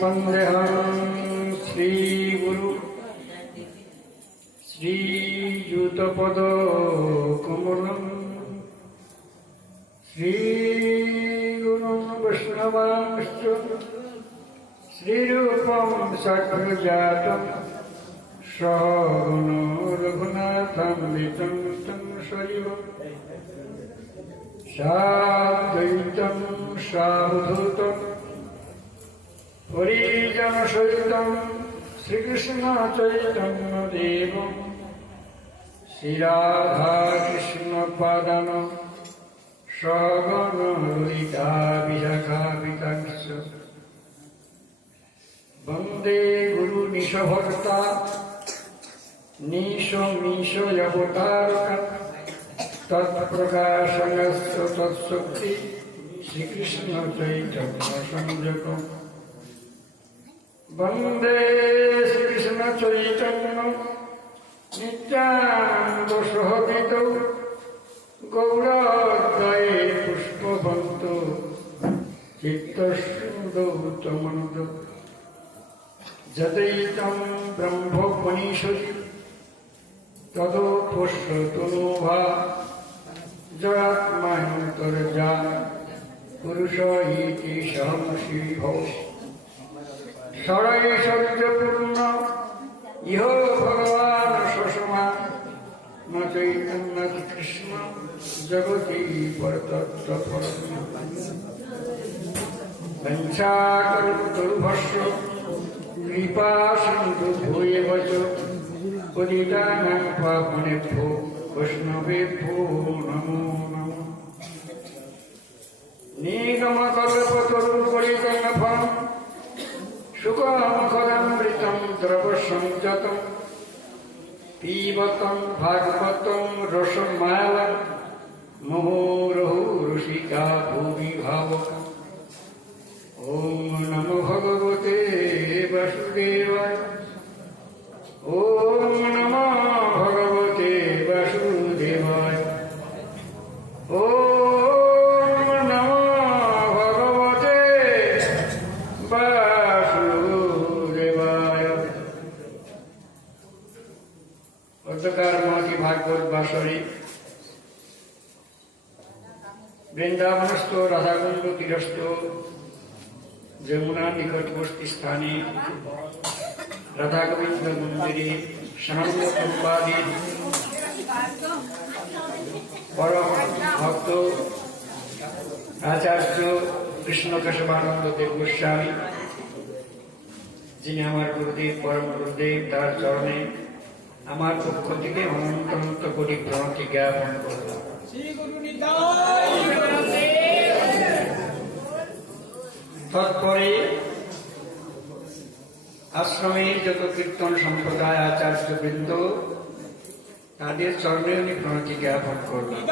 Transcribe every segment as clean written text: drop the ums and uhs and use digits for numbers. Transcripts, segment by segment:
वन्देऽहं श्रीगुरु श्रीयुतपदकमलं श्रीगुरुं वैष्णवांश्च श्रीरूपं सद्गुरुजातं सहगुणो रघुनाथान्वितं तं सजीवम् साद्वैतं सावधूतं हरिजनसहितं श्रीकृष्णचैतन्यदेवं श्रीराधाकृष्णपादान् सगणललिता विशाखान्वितांश्च वन्दे गुरुनिशभक्ता निशमीशयवतारकम् तत्प्रकाशनस्य तत्शक्ति श्रीकृष्णचैतन्यसंयुतं वन्दे श्रीकृष्णचैतन्यं नित्यानन्दसहोदितौ गौरादये पुष्पवन्तो चित्तस्सूदौ तमनुदौ जदैतं ब्रह्मोपनिषदि तदोपश्यतनुभा जयात्मान्तर्जा पुरुष इति सहंसिभौ षडैश्वर्यपूर्ण इह भगवान् ससमा न चैतन्य कृष्ण जगति परतत्त्वपरम् वंशाकल्पतरुभ्यश्च कृपा सिन्धु भूयेव च पतितानां पावनेभ्यो वैष्णवेभ्यो नमो नमः निगमकल्पतरुपरिजनफलं सुखमखदमृतं द्रवसंजतं पीबतं भागवतं रसमालं मुहुर्मुहुः रसिका भुवि भावुकाः ॐ नमो भगवते वासुदेवाय ॐ नमो भगवते वासुदेवाय ॐ नमो भगवते वासुदेवाय। অর্ধকারমতি ভাগবত বাসরে বৃন্দাবনস্থ রাধাকুণ্ড তীরস্থ যমুনা নিকটবর্তী স্থানে রাধা গোবিন্দ মন্দিরে সানন্দ প্রভুপাদের পরম ভক্ত আচার্য কৃষ্ণ কেশবানন্দ দেব গোস্বামী, যিনি আমার গুরুদেব পরম গুরুদেব, তার চরণে আমার পক্ষ থেকে অনন্ত অনন্ত কোটি প্রণতি জ্ঞাপন করলাম। তৎপরে আশ্রমের যত কীর্তন সম্প্রদায় আচার্যবৃন্দ, তাদের চরণে উনি প্রণতি জ্ঞাপন করলেন।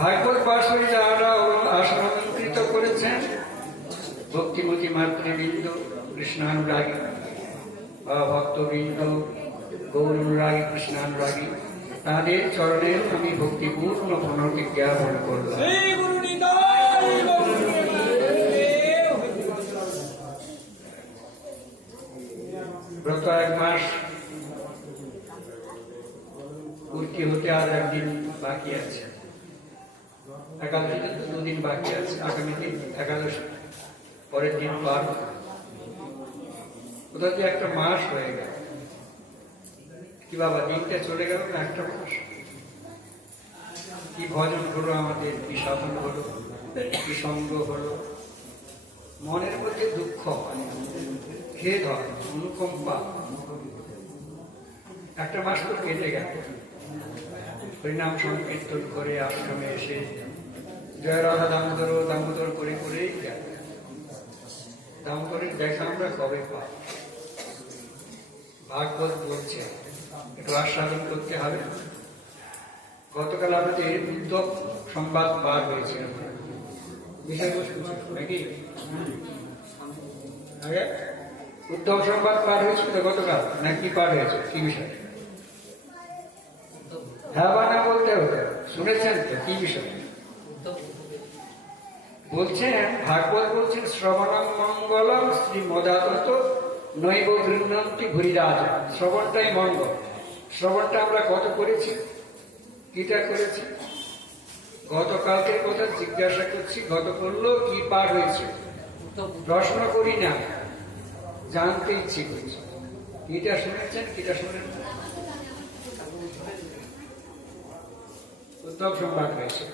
ভাগবত বাসরী যারা আসনকৃত করেছেন, ভক্তিমতী মাতৃবৃন্দ, কৃষ্ণানুরাগী বা ভক্তবৃন্দ, গৌরানুরাগী, কৃষ্ণানুরাগী, তাদের চরণে আমি ভক্তিপূর্ণ প্রণতি জ্ঞাপন করলাম। গত এক মাস পূর্তি হতে আর একদিন বাকি আছে, একাদশীতে 2 দিন বাকি আছে। আগামী দিন একাদশী, পরের দিন পার। কোথাও কি একটা মাস হয়ে গেল, কি বাবা দিনটা চলে গেল না? একটা মাস। কি ভজন হলো আমাদের, কি সাধন হলো, কি সঙ্গ হলো, মনের মধ্যে দুঃখ, খেদ হয়, অনুকম্পা। একটা মাস তো কেটে গেল। হরিনাম সংকীর্তন করে আশ্রমে এসে জয় রাধা দামোদর দামোদর করে করেই গেল। দামোদরের দেখা আমরা কবে পাই? ভাগবত বলছে একটু আস্বাদন করতে হবে। গতকাল আমাদের উদ্ধব সংবাদ পার হয়েছে, বিষয়বস্তু নাকি উদ্ধব সংবাদ পার হয়েছিল গতকাল, নাকি পার হয়েছে? কি বিষয়? হ্যাঁ বা না বলতে হবে। শুনেছেন তো কি বিষয়? বলছেন, ভাগবত বলছেন শ্রবণং মঙ্গলম শ্রীমদাতত নৈব গৃহ্ণন্তি ভূরিরাজ। শ্রবণটাই মঙ্গল। শ্রবণটা আমরা কত করেছি, কিটা করেছি? গতকালকের কথা জিজ্ঞাসা করছি, গত করলো কি পাঠ হয়েছে? প্রশ্ন করি না, জানতে ইচ্ছে করছি। কিটা শুনেছেন, কিটা শুনেন? উত্তম সংবাদ হয়েছে,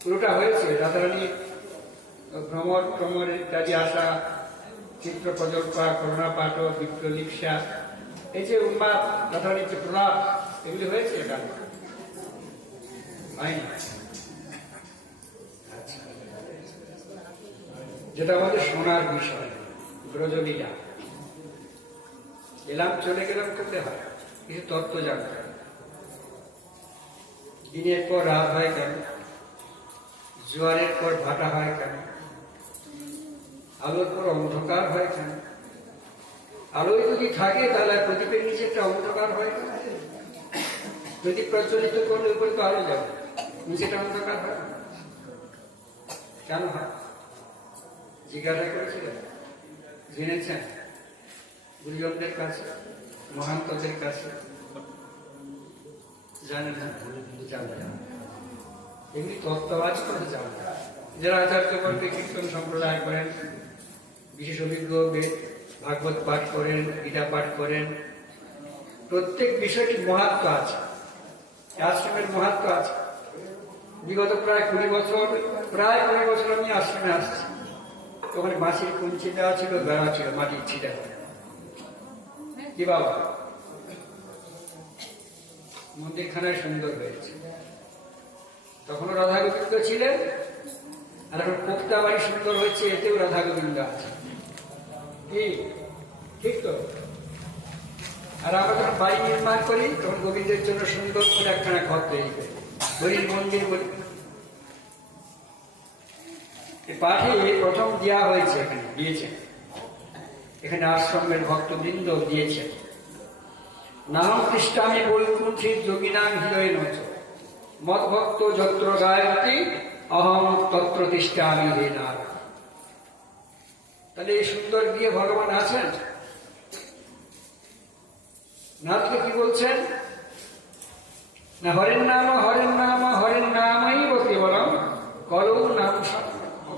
পুরোটা হয়েছে। রাধারানী ভ্রমর ইত্যাদি আসা, চিত্র প্রজল্পা, করুণা পাঠ, বিপ্রলিপসা, এই যে উন্মাদ রাধারানীর যে প্রলাপ, এগুলি হয়েছে এটা হয়নি। আচ্ছা, যেটা আমাদের শোনার বিষয়, ব্রজলীলা। এলাম চলে গেলাম করতে হয়, কিছু তত্ত্ব জানতে হয়। দিনের পর রাত হয় কেন? জোয়ারের পর ভাটা হয় কেন? আলোর পর অন্ধকার হয় কেন? আলোয় যদি থাকে তাহলে প্রদীপের নিচে একটা অন্ধকার হয় কেন? প্রদীপ প্রচলিত করলে উপরে তো আলো যাবে, নিচেটা অন্ধকার হয় কেন হয়? জিজ্ঞাসা করেছিলেন, জেনেছেন গুরুজনদের কাছে, মহান্তদের কাছে? জানেন না, জানেন না, এমনি তত্ত্ববাদী কথা জানেন না। যারা আচার্যবর্গে কীর্তন সম্প্রদায় করেন, বিশেষ অভিজ্ঞ ভাগবত পাঠ করেন, গীতা পাঠ করেন, প্রত্যেক বিষয়টি মহাত্ম আছে, আশ্রমের মহাত্ম আছে। বিগত প্রায় 20 বছর আমি আশ্রমে আসছি। ওখানে মাছির কুঞ্চি দেওয়া ছিল, বেড়া ছিল, মাটির ছিটা। কি বাবা, মন্দিরখানায় সুন্দর হয়েছে। তখনও রাধা গোবিন্দ ছিলেন, আর এখন পোক্তা বাড়ি সুন্দর হয়েছে, এতেও রাধা গোবিন্দ আছে। কি ঠিক তো? আর আমরা যখন বাড়ি নির্মাণ করি তখন গোবিন্দের জন্য সুন্দর করে একখানা ঘর তৈরি করি, হরির মন্দির বলি। পাঠে প্রথম দেওয়া হয়েছে, এখানে দিয়েছেন, এখানে আশ্রমের ভক্তবৃন্দ দিয়েছেন। নাম কৃষ্ণামি বৈকুণ্ঠী যোগিনাম হৃদয় নচ মদ ভক্ত যত্র গায়ত্রী অহম তত্র তিষ্ঠামি হে নাম। তাহলে এই সুন্দর দিয়ে ভগবান আছেন। নাথকে কি বলছেন না, হরের নাম হরের নাম হরের নামই কেবলম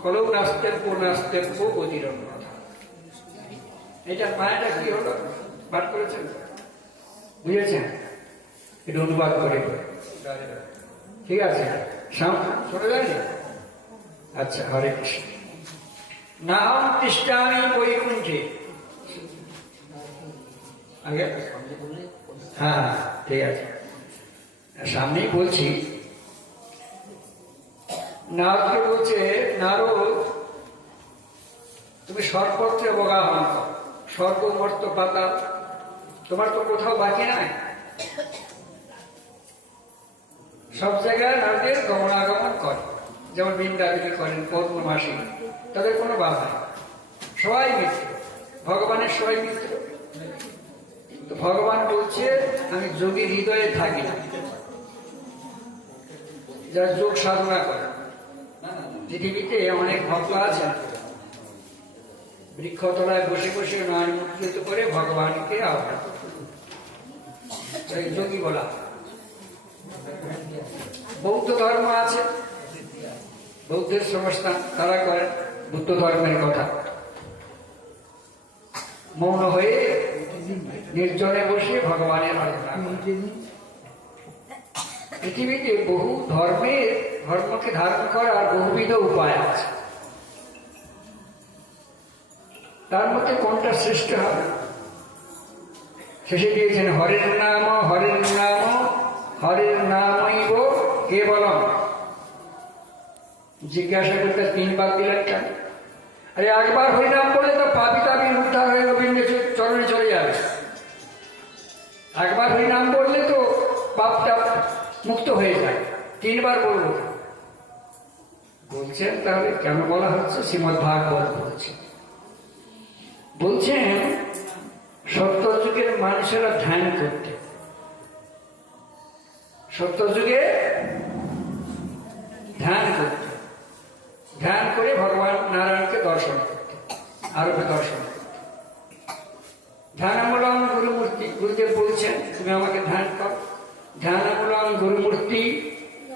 কলৌ নাস্তেব্য নাস্তেব্য অতিরম। এটা মায়াটা কি হলো, পাঠ করেছেন, বুঝেছেন? এটা অনুবাদ করে, ঠিক আছে? শোনা যায়নি? আচ্ছা, হরে কৃষ্ণ। নাহম তিষ্ঠামি বৈকুণ্ঠে। আগে হ্যাঁ, ঠিক আছে, সামনেই বলছি। নারদকে বলছে, নারদ তুমি সর্বত্র অবগাহন কর, স্বর্গমর্ত পাতাল, তোমার তো কোথাও বাকি নাই। সব জায়গায় নারদের গমনাগমন করে, যেমন বৃন্দাবনে করেন, পৌর্ণমাসী, তাদের কোনো বাধা নেই, সবাই মিত্র, ভগবানের সবাই মিত্র। তো ভগবান বলছে আমি যোগীর হৃদয়ে থাকি না। যারা যোগ সাধনা করে, পৃথিবীতে অনেক ভক্ত আছেন, বৃক্ষতলায় বসে বসে নয়ন মুদ্রিত করে ভগবানকে আহ্বান, যোগী বলা। বৌদ্ধ ধর্ম আছে, বৌদ্ধের সংস্থান, তারা করেন বুদ্ধ ধর্মের কথা। মৌন হয়ে নির্জনে বসে ভগবানের আরাধনা। পৃথিবীতে বহু ধর্মকে ধারণ করার বহুবিধ উপায় আছে, তার মধ্যে কোনটা শ্রেষ্ঠ হবে? শেষে দিয়েছেন হরের নাম হরের নামৈব কেবলম। জিজ্ঞাসা করতে 3 বার দিলেন কেন? আরে একবার হরিনাম বলে তো পাপি তাপি উদ্ধার হয়ে গোবিন্দের চরণে চলে যাবে। একবার হরিনাম বললে তো পাপটা মুক্ত হয়ে যায়, 3 বার বলবো বলছেন। তাহলে কেন বলা হচ্ছে? শ্রীমদ্ ভাগবত বলছেন সত্যযুগের মানুষেরা ধ্যান করতে, সত্যযুগে ধ্যান করতে। ধ্যান দর্শন করতে, আরো দর্শন করতে। ধ্যানামূলম গুরুমূর্তি, গুরুদেব বলছেন তুমি আমাকে ধ্যান কর। ধ্যানামূলম গুরুমূর্তি,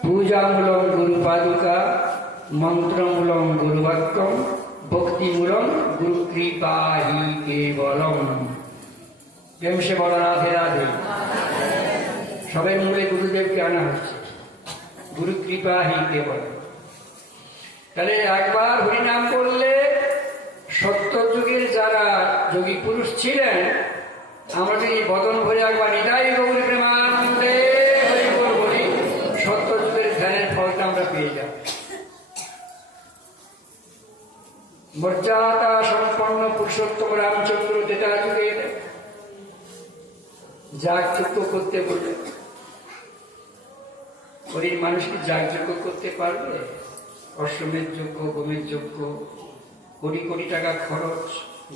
পূজামূলম গুরু পাদুকা, মন্ত্রমূলম গুরু বাক্যম, ভক্তিমূলম গুরু কৃপা হি কেবলম। প্রেম সে বল রাধে রাধে। সবের মূলে গুরুদেবকে আনা হচ্ছে, গুরু কৃপা হি কেবলম। তাহলে একবার হরিনাম করলে সত্য যুগের যারা যোগী পুরুষ ছিলেন, আমরা যদি বদন ভরে একবার নিতাই গৌর প্রেমানন্দে হরি বল বলি, সত্য যুগের ধ্যানের ফলটা আমরা পেয়ে যাব। মর্যাদা সম্পন্ন পুরুষোত্তম রামচন্দ্র যেটা যুগে যাগযজ্ঞ করতে বললেন, হরির মানুষ কি যাগযজ্ঞ করতে পারবে? অশ্বমেধ যজ্ঞ, গোমের যজ্ঞ, কোটি কোটি টাকা খরচ,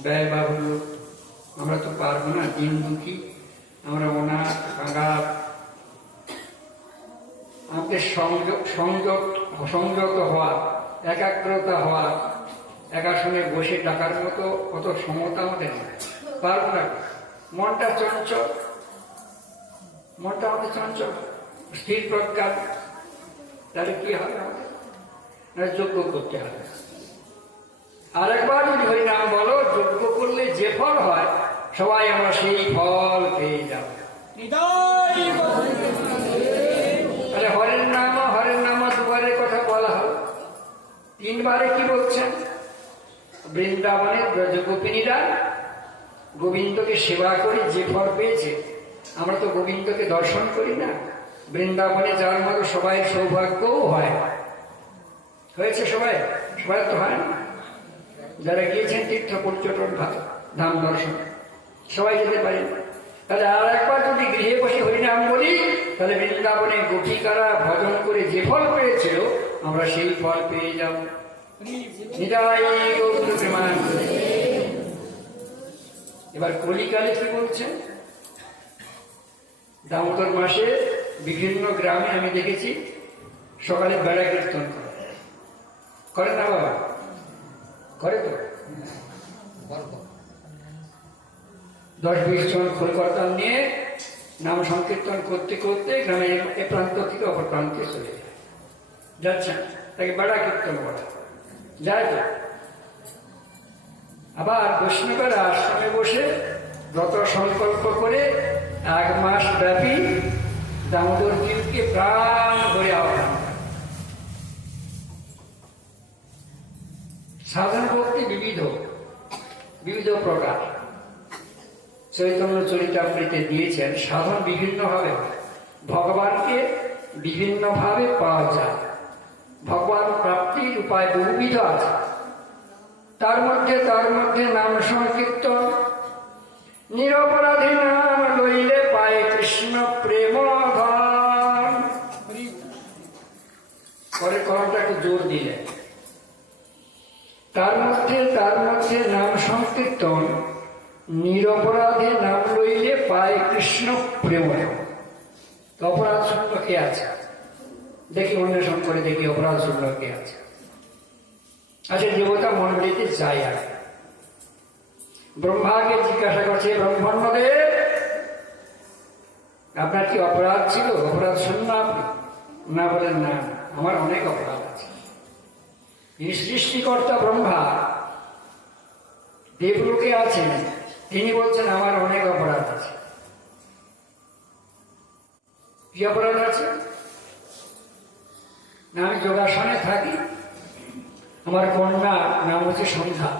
ব্যয় বাহুল্য, আমরা তো পারবো না। দিন দুঃখী আমরা, অনাথ কাঙ্গাল। আমাদের সংযত হওয়া, একাগ্রতা হওয়া, একাশনে বসে টাকার মতো কত সমতা আমাদের নেই, পারবো না। মনটা চঞ্চল, মনটা আমাদের চঞ্চল, স্থির প্রজ্ঞা। তাহলে কি হবে? আমাদের যজ্ঞ করতে হবে। আর একবার যদি হরিনাম বলো, যজ্ঞ করলে যে ফল হয় সবাই আমরা সেই ফল পেয়ে যাব। তাহলে হরের নাম দুবারের কথা বলা হল, তিনবারে কি বলছেন? বৃন্দাবনের ব্রজগোপিনীরা গোবিন্দকে সেবা করে যে ফল পেয়েছে, আমরা তো গোবিন্দকে দর্শন করি না। বৃন্দাবনে যাওয়ার মতো সবাই সৌভাগ্যও হয়, হয়েছে সবাই? সবাই তো হয় না। যারা গিয়েছেন তীর্থ পর্যটন ধাম দর্শন, সবাই যেতে পারে। তাহলে আর একবার যদি গৃহে বসে হরিনাম বলি, তাহলে বৃন্দাবনে গোপিকারা ভজন করে যে ফল পেয়েছিল, আমরা সেই ফল পেয়ে যাব। এবার কলিকালে কি বলছেন? দামোদর মাসে বিভিন্ন গ্রামে আমি দেখেছি সকালে বেড়া কীর্তন করে না বাবা? করে তো। 10-20 জন খোলকর্তাল নিয়ে নাম সংকীর্তন করতে করতে গ্রামের এ প্রান্ত থেকে অপর প্রান্তে চলে যাচ্ছেন, তাকে বেড়া কীর্তন বলা যায় তো। আবার বৈষ্ণবের আশ্রমে বসে ব্রত সংকল্প করে 1 মাস ব্যাপী দামোদর জীবকে প্রাণ ভরে আহ্বান। সাধন ভক্তি বিবিধ প্রকার। চৈতন্য চরিতামৃতে দিয়েছেন সাধন বিভিন্ন ভাবে, ভগবানকে বিভিন্ন ভাবে পাওয়া যায়। ভগবান প্রাপ্তির উপায় বহুবিধ আছে। তার মধ্যে নাম সংকীর্তন, নিরপরাধী নাম লইলে পায় কৃষ্ণ প্রেম ধন। পরে কলমটাকে জোর দিলেন। তার মধ্যে নাম সংকীর্তন, নিরপরাধে নাম লইলে পায় কৃষ্ণ প্রেম। অপরাধ শূন্য কে আছে? দেখি অন্বেষণ করে দেখি অপরাধ শূন্য কে আছে। আচ্ছা, দেবতা মন্ডলীতে যাই। আর ব্রহ্মাকে জিজ্ঞাসা করছে, ব্রহ্মণ্যদেব আপনার কি অপরাধ ছিল? অপরাধ শূন্য আপনি? না, বলেন না, আমার অনেক অপরাধ আছে। তিনি সৃষ্টিকর্তা ব্রহ্মা, দেবলোকে আছেন, তিনি বলছেন আমার অনেক অপরাধ আছে। কি অপরাধ আছে? না, আমি যোগাসনে থাকি, আমার কন্যা নাম হচ্ছে সন্ধ্যা,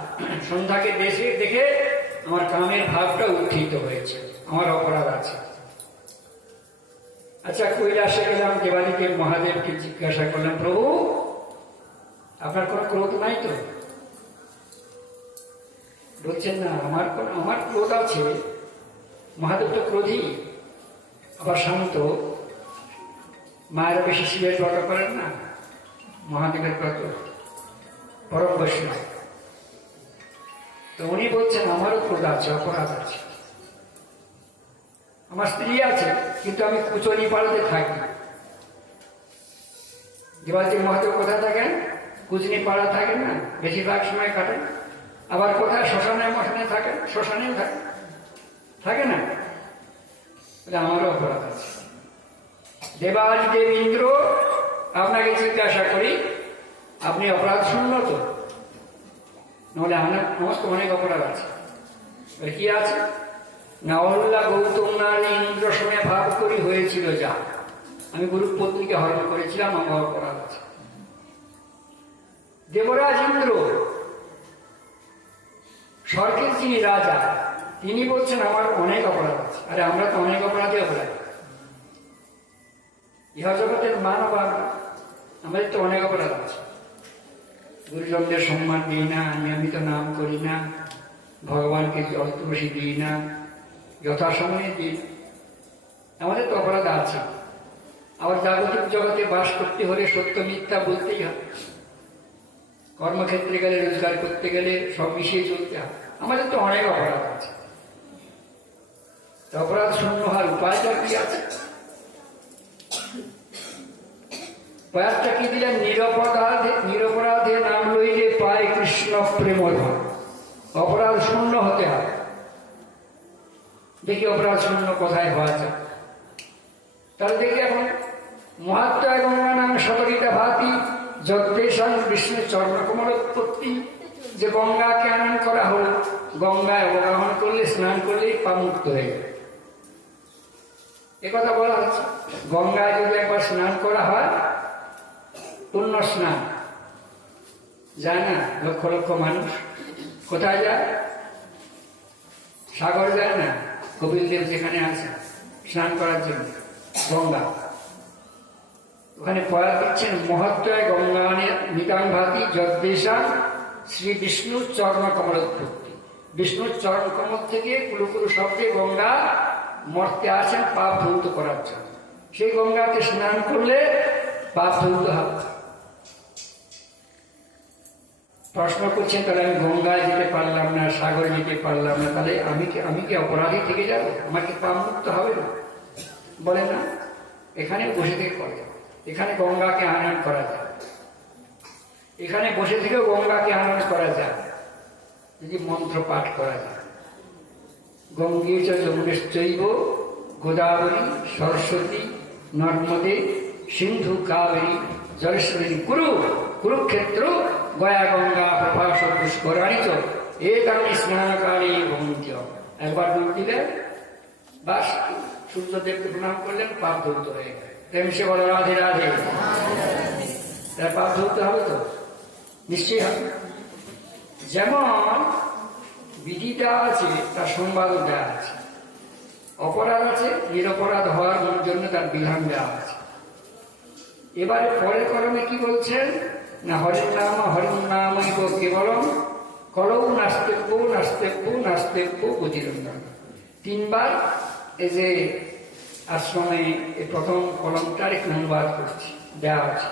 সন্ধ্যাকে দেখে আমার কামের ভাবটা উত্থিত হয়েছে, আমার অপরাধ আছে। আচ্ছা, কৈলাসে গেলাম, দেবালীকে মহাদেবকে জিজ্ঞাসা করলাম, প্রভু আপনার কোন ক্রোধ নাই তো? বলছেন না, আমার ক্রোধ আছে। মহাদেব তো ক্রোধী, আবার শান্ত। মায়েরা বেশি শিবের ব্রত করেন না, মহাদেবের ব্রত, পরম বৈষ্ণব। তো উনি বলছেন আমারও ক্রোধ আছে, অপরাধ আছে। আমার স্ত্রী আছে, কিন্তু আমি কুচনি পাড়াতে থাকি। দেবালজি মহাদেব কোথায় থাকেন? কুচনি পাড়া থাকেন না, বেশিরভাগ সময় কাটেন। আবার কোথায় শ্মশানে মশানে থাকেন, শ্মশানেও থাকেন, থাকে না? আমারও অপরাধ আছে। দেবাদিদেব ইন্দ্র, আপনাকে জিজ্ঞাসা করি, আপনি অপরাধ শূন্য তো? নাহলে আমার তো অনেক অপরাধ আছে। কি আছে না, অহল্যা গৌতম নারী ইন্দ্র সময় ভাব করি হয়েছিল যা, আমি গুরু পত্নীকে হরণ করেছিলাম, আমার অপরাধ আছে। দেবরাজ ইন্দ্র, স্বর্গের যিনি রাজা, তিনি বলছেন আমার অনেক অপরাধ আছে। আরে আমরা তো অনেক অপরাধী অপরাধ, ইহা জগতের মানব আমাদের তো অনেক অপরাধ আছে। গুরুজনদের সম্মান দিই না, নিয়মিত নাম করি না, ভগবানকে জল তুলসী দিই না, যথাসময়ে দিই, আমাদের তো অপরাধ আছে। আবার জাগতিক জগতে বাস করতে হলে সত্য মিথ্যা বলতেই হবে, কর্মক্ষেত্রে গেলে, রোজগার করতে গেলে সব মিশিয়ে চলতে হবে। আমাদের তো অনেক অপরাধ আছে। অপরাধ শূন্য হওয়ার উপায়টা কি আছে? প্রয়াসটা কি দিলেন? নিরপরাধে নাম লইলে পায় কৃষ্ণ প্রেম ধন। অপরাধ শূন্য হতে হবে। দেখি অপরাধ শূন্য কোথায় হওয়া যায়। তাহলে দেখি এখন মহাত্মায় গঙ্গা নাম শতরিতা ভাতি যদ্দেশাং বিষ্ণু চর্ণকমলোৎপত্তি, যে গঙ্গাকে আনন করা হল, গঙ্গায় অবগাহন করলে, স্নান করলেই পামুক্ত হয়ে গেল। একথা বলা হচ্ছে। গঙ্গায় যদি একবার স্নান করা হয়, পুণ্য স্নান যায় না, লক্ষ লক্ষ মানুষ কোথায় যায়? সাগর যায় না, কপিলদেব যেখানে আছে স্নান করার জন্য, গঙ্গা, ওখানে পয়া দিচ্ছেন মহত্ত্বায় গঙ্গানে নিতাং ভাতি যদ্দেশা শ্রী বিষ্ণুর চরণ কমলোৎপত্তি। বিষ্ণুর চরণ কমল থেকে কুলুকুলু শব্দে গঙ্গা মর্তে আছেন পাপ ধৌত করার জন্য। সেই গঙ্গাতে স্নান করলে পাপ ধৌত হবে। প্রশ্ন করছেন, তাহলে আমি গঙ্গায় যেতে পারলাম না, সাগরে যেতে পারলাম না, তাহলে আমি কি অপরাধী থেকে যাব? আমার কি পাপ মুক্ত হবে না? বলে না, এখানে বসে থেকে করা যাবে, এখানে গঙ্গাকে আনয়ন করা যায়, এখানে বসে থেকেও গঙ্গাকে আনয়ন করা যায় যদি মন্ত্র পাঠ করা যায়। গঙ্গে চ যমুনেশ্চৈব গোদাবরী সরস্বতী নর্মদে সিন্ধু কাবেরী জলেশ্বরী কুরু কুরুক্ষেত্র গয়া গঙ্গা প্রভাস পুষ্করাণী চ একারণে স্নানকারী ভবন্ত্য। একবার ডুব দিলে বাস, সূর্যদেবকে প্রণাম করলেন, পাপ ধৌত হয়ে গেল। প্রেম সে বলো রাধে রাধে। পাপ ধৌত হবে তো? নিশ্চয়ই হবে। যেমন বিধিটা আছে, তার সংবাদও দেওয়া আছে। অপরাধ আছে, নিরপরাধ হওয়ার জন্য তার বিধান দেওয়া আছে। এবারে পরের কলমে কি বলছেন না, হরিণ নাম কেবলম কলৌ নাস্তেব্য নাস্তেব্য নাস্তেব্য গতিরঞ্জন। তিনবার এই যে আশ্রমে এই প্রথম কলমটার একটু অনুবাদ করছি, দেওয়া আছে।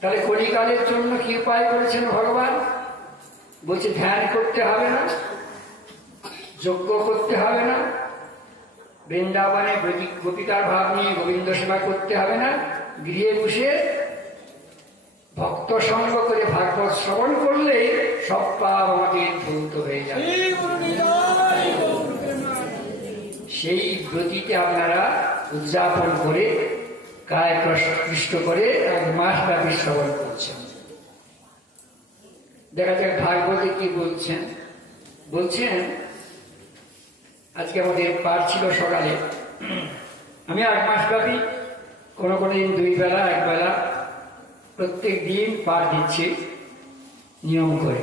তাহলে কলিকালের জন্য কি উপায় করেছেন ভগবান? বলছে ধ্যান করতে হবে না, যজ্ঞ করতে হবে না, বৃন্দাবনে গোপিকার ভাব নিয়ে গোবিন্দ সেবা করতে হবে না, গৃহে বসে ভক্ত সঙ্গ করে ভাগবত শ্রবণ করলে সব পাপ আমাদের ধৌত হয়ে যাবে। সেই ব্রতিতে আপনারা উদযাপন করে কায় প্রকৃষ্ট করে 1 মাস ব্যাপী শ্রবণ করছেন। দেখা যাক ভাগবতে কি বলছেন। বলছেন, আজকে আমাদের পাঠ ছিল সকালে, আমি 1 মাস ব্যাপী কোনো দিন 2 বেলা 1 বেলা প্রত্যেক দিন পাঠ দিচ্ছি নিয়ম করে।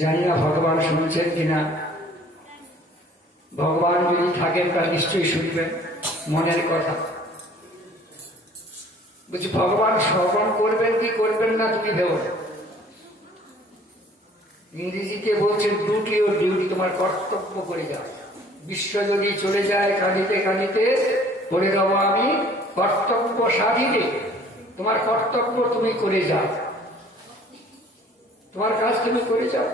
জানি না ভগবান শুনছেন কিনা। ভগবান যদি থাকেন তা নিশ্চয়ই শুনবেন মনের কথা। বলছি ভগবান শ্রবণ করবেন কি করবেন না তুমি ভেবো। ইংরেজিতে বলছে ডিউটি ও ডিউটি, তোমার কর্তব্য করে যাও। বিশ্ব যদি চলে যায় কাঁদিতে কাঁদিতে, বলে দেবো আমি কর্তব্য সাধিতে, তোমার কর্তব্য তুমি করে যাও, তোমার কাজ তুমি করে যাও।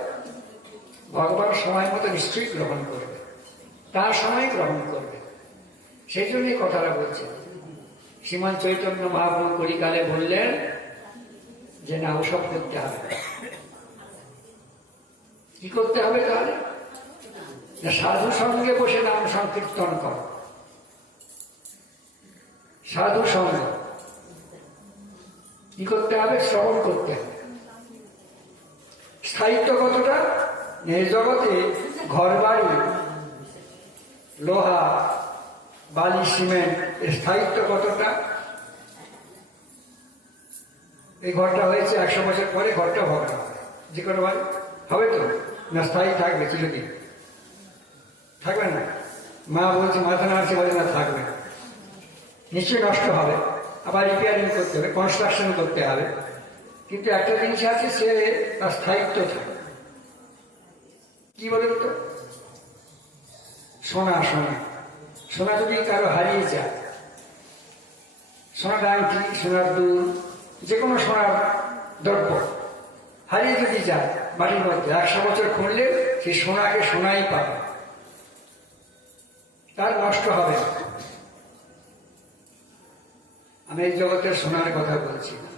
ভগবান সময় মতো নিশ্চয়ই গ্রহণ করবে, তার সময় গ্রহণ করবে। সেই জন্যই কথাটা বলছে। শ্রীমান চৈতন্য মহাপ্রভু কলিকালে বললেন যে না, ওসব করতে হবে। কি করতে হবে তাহলে? সাধু সঙ্গে বসে নাম সংকীর্তন কর। সাধু সঙ্গ কি করতে হবে? শ্রবণ করতে হবে। স্থায়িত্ব কতটা? এই জগতে ঘর বাড়ি, লোহা, বালি, সিমেন্ট, এর স্থায়িত্ব কতটা? এই ঘরটা হয়েছে 100 বছর পরে ঘরটা ভগ্ন হবে, যে কোনো বাড়ি হবে তো না? স্থায়ী থাকবে চিরদিন? থাকবে না। মা বলছে, মাথা নাড়ছে, বলে না থাকবে, নিশ্চয়ই নষ্ট হবে, আবার রিপেয়ারিং করতে হবে, কনস্ট্রাকশন করতে হবে। কিন্তু একটা জিনিস আছে, সে তার স্থায়িত্ব থাকে। কি বলেন তো? সোনা। সোনা সোনা যদি কারো হারিয়ে যায়, সোনার আংটি, সোনার দুল, যে কোনো সোনার দ্রব্য হারিয়ে যদি যায় বাড়ির মধ্যে, 100 বছর খুঁড়লে সেই সোনাকে সোনাই পাবে, তার নষ্ট হবে না। আমি এই জগতের সোনার কথা বলছি না।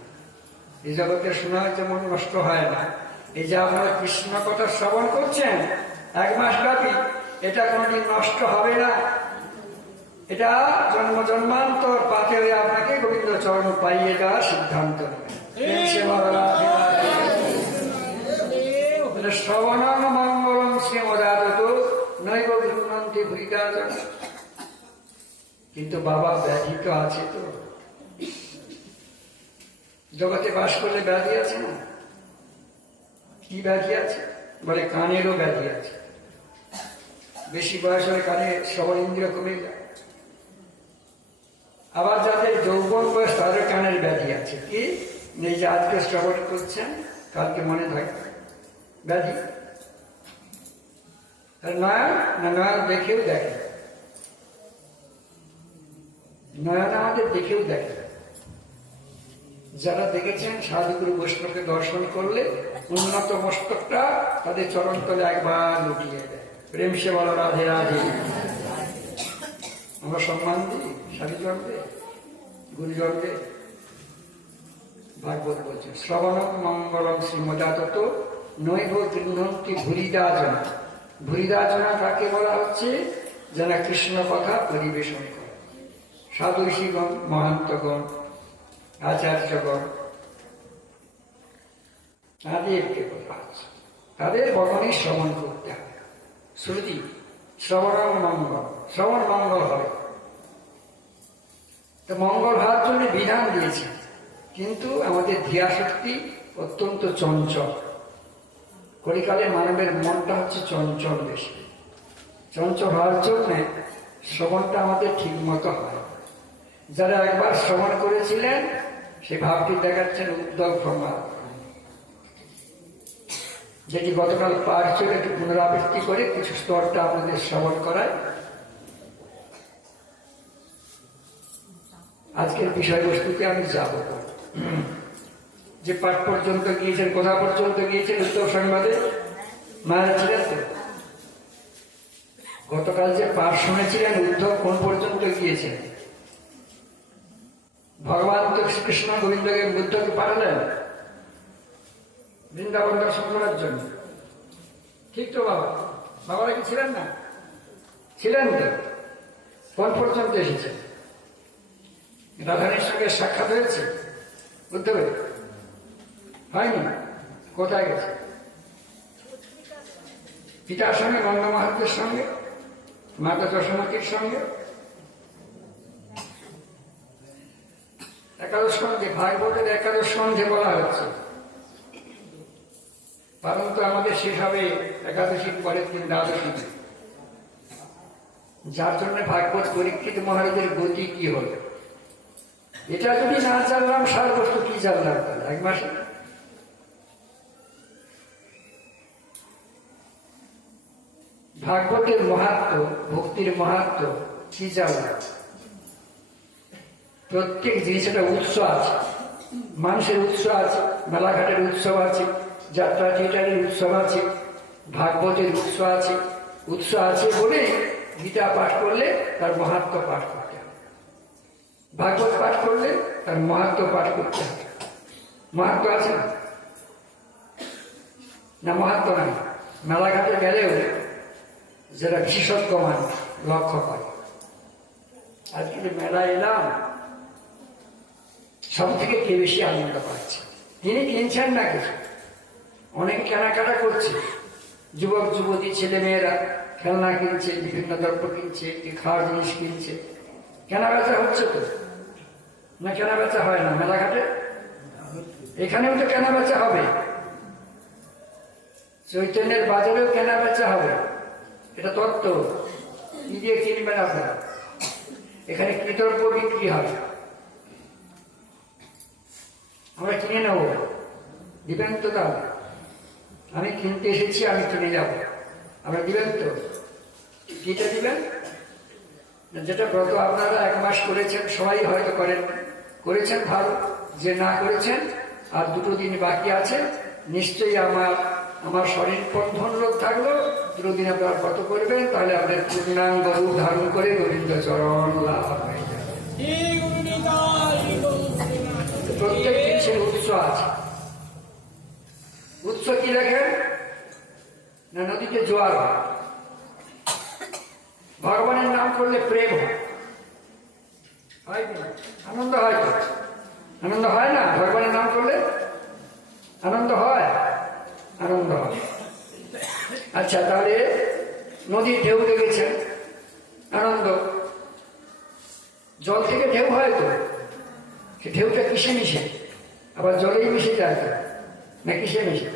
এই জগতের সোনা যেমন নষ্ট হয় না, এই যে আপনারা কৃষ্ণ কথা শ্রবণ করছেন 1 মাস ব্যাপী, এটা কোনোদিন নষ্ট হবে না। এটা জন্ম জন্মান্তর পাতে হয়ে আপনাকে গোবিন্দ চরণ পাইয়ে দেওয়ার সিদ্ধান্ত নেবে। শ্রবণং মঙ্গলম শ্রীমদাদত নৈব গৃহন্তি ভূরিকাজন। কিন্তু বাবা, ব্যাধি তো আছে। তো জগতে বাস করলে ব্যাধি আছে না? কি ব্যাধি আছে? বলে কানেরও ব্যাধি আছে। বেশি বয়স হলে কানে শ্রবণ ইন্দ্রিয় কমে যায়। আবার যাদের যৌবন বয়স, তাদের কানের ব্যাধি আছে। কি? এই যে আজকে শ্রবণ করছেন, কালকে মনে থাকে ব্যাধি। নয়ন না, নয়ন দেখেও দেখে, নয়ন আমাদের দেখেও দেখে। যারা দেখেছেন সাধুগুরু বৈষ্ণবকে দর্শন করলে উন্নত মস্তকটা তাদের চরণ তলে একবার লুটিয়ে দেয়। প্রেম সে বলো রাধে রাধে। আমরা সম্মান দিই সাধুজনকে, গুরুজনকে। ভাগবত বলছে, শ্রবণম মঙ্গলম শ্রীমদাদত নৈব গৃহন্তি ভূরিদাজনা। ভূরিদাজনা কাকে বলা হচ্ছে? যারা কৃষ্ণ কথা পরিবেশন করে। সাধু ঋষিগণ, মহান্তগণ, আচার্যগণ, তাদেরকে বলা হচ্ছে। তাদের বদনে শ্রবণ করতে হবে। শ্রুতি শ্রবণ মঙ্গল, শ্রবণ মঙ্গল হবে। তো মঙ্গল হওয়ার জন্য বিধান দিয়েছে, কিন্তু আমাদের ধিয়া শক্তি অত্যন্ত চঞ্চল। কলিকালে মানবের মনটা হচ্ছে চঞ্চল বেশি। চঞ্চল হওয়ার জন্য শ্রবণটা আমাদের ঠিক মতো হয়। যারা একবার শ্রবণ করেছিলেন, সে ভাবটি দেখাচ্ছেন উদ্ধব ব্রহ্মা, যেটি গতকাল পাঠ ছিল। একটু পুনরাবৃত্তি করে কিছু স্তরটা আপনাদের শ্রবণ করায়। আজকের বিষয়বস্তুতে আমি যাব। যে পাঠ পর্যন্ত গিয়েছেন, কোথা পর্যন্ত গিয়েছেন উত্তর সংবাদে মারা ছিলেন তো? গতকাল যে পাঠ শুনেছিলেন, উদ্ধব কোন পর্যন্ত গিয়েছেন? ভগবান তো শ্রীকৃষ্ণ গোবিন্দকে বুদ্ধকে পাঠালেন বৃন্দাবন দর্শন করার জন্য। ঠিক তো বাবা? বাবারা কি ছিলেন না? ছিলেন তো। কোন পর্যন্ত এসেছে? রাধারানীর সঙ্গে সাক্ষাৎ হয়েছে উদ্ধবের? হয়নি। কোথায় গেছে? পিতার সঙ্গে, নন্দ মহারাজের সঙ্গে, মাতা যশোমতীর সঙ্গে। একাদশ স্কন্ধে, ভাগবতের একাদশ স্কন্ধে বলা হচ্ছে। কারণ তো আমাদের শেষ হবে একাদশীর পরের দিন দ্বাদশী, যার জন্য ভাগবত পরীক্ষিত মহারাজের গতি কি হল। এটা যদি না জানলাম, সার বস্তু কি জানলাম তাহলে 1 মাসে? ভাগবতের মাহাত্ম্য, ভক্তির মাহাত্ম্য কি জানলাম? প্রত্যেক জিনিস একটা উৎস আছে। মানুষের উৎস আছে, মেলাঘাটের উৎসব আছে, যাত্রা থিয়েটারের উৎসব আছে, ভাগবতের উৎস আছে। উৎস আছে বলে গীতা পাঠ করলে তার মাহাত্ম্য পাঠ করতে হবে। ভাগবত পাঠ করলে তার মাহাত্ম পাঠ করতে হবে। মাহাত্ম আছে না? না মাহাত্ম নাই? মেলাঘাটে গেলেও যারা বিশেষজ্ঞ মানুষ লক্ষ্য করে, আজকে যে মেলায় এলাম সব থেকে কে বেশি আনন্দ পাচ্ছে? তিনি কিনছেন না কিছু, অনেকে কেনাকাটা করছে, যুবক যুবতী ছেলে মেয়েরা খেলনা কিনছে, বিভিন্ন দ্রব্য কিনছে, খাওয়ার জিনিস কিনছে, কেনা বেচা হচ্ছে তো না? কেনা বেচা হয় না মেলাঘাটে? এখানেও তো কেনা বেচা হবে, চৈতন্যের বাজারেও কেনা বেচা হবে। এটা তত্ত্ব। কি দিয়ে কিনবেন আপনারা? এখানে কি দ্রব্য বিক্রি হবে, আমরা কিনে নেব, দিবেন তো? তাহলে আমি কিনতে এসেছি, আমি কিনে যাব, আমরা দিবেন তো? কিটা দিবেন? যেটা ব্রত আপনারা 1 মাস করেছেন, সবাই হয়তো করেছেন ভালো, যে না করেছেন আর 2 দিন বাকি আছে, নিশ্চয়ই আমার শরীর ধন্যবাদ থাকলো, 2 দিন আপনারা ব্রত করবেন, তাহলে আপনাদের পূর্ণাঙ্গ রূপ ধারণ করে গোবিন্দ চরণ লাভ হয়ে যাবে। প্রত্যেক জিনিসের উৎস আছে। উৎস কি দেখেন না? নদীতে জোয়ার হয়, ভগবানের নাম করলে প্রেম হয়, আনন্দ হয় তো? আনন্দ হয় না? ভগবানের নাম করলে আনন্দ হয়, আনন্দ হয়। আচ্ছা, তাহলে নদীর ঢেউ দেখেছেন, আনন্দ। জল থেকে ঢেউ হয় তো, সে ঢেউটা কিসে মিশে? আবার জলেই মিশে যায় তো, না কিসে মিশে?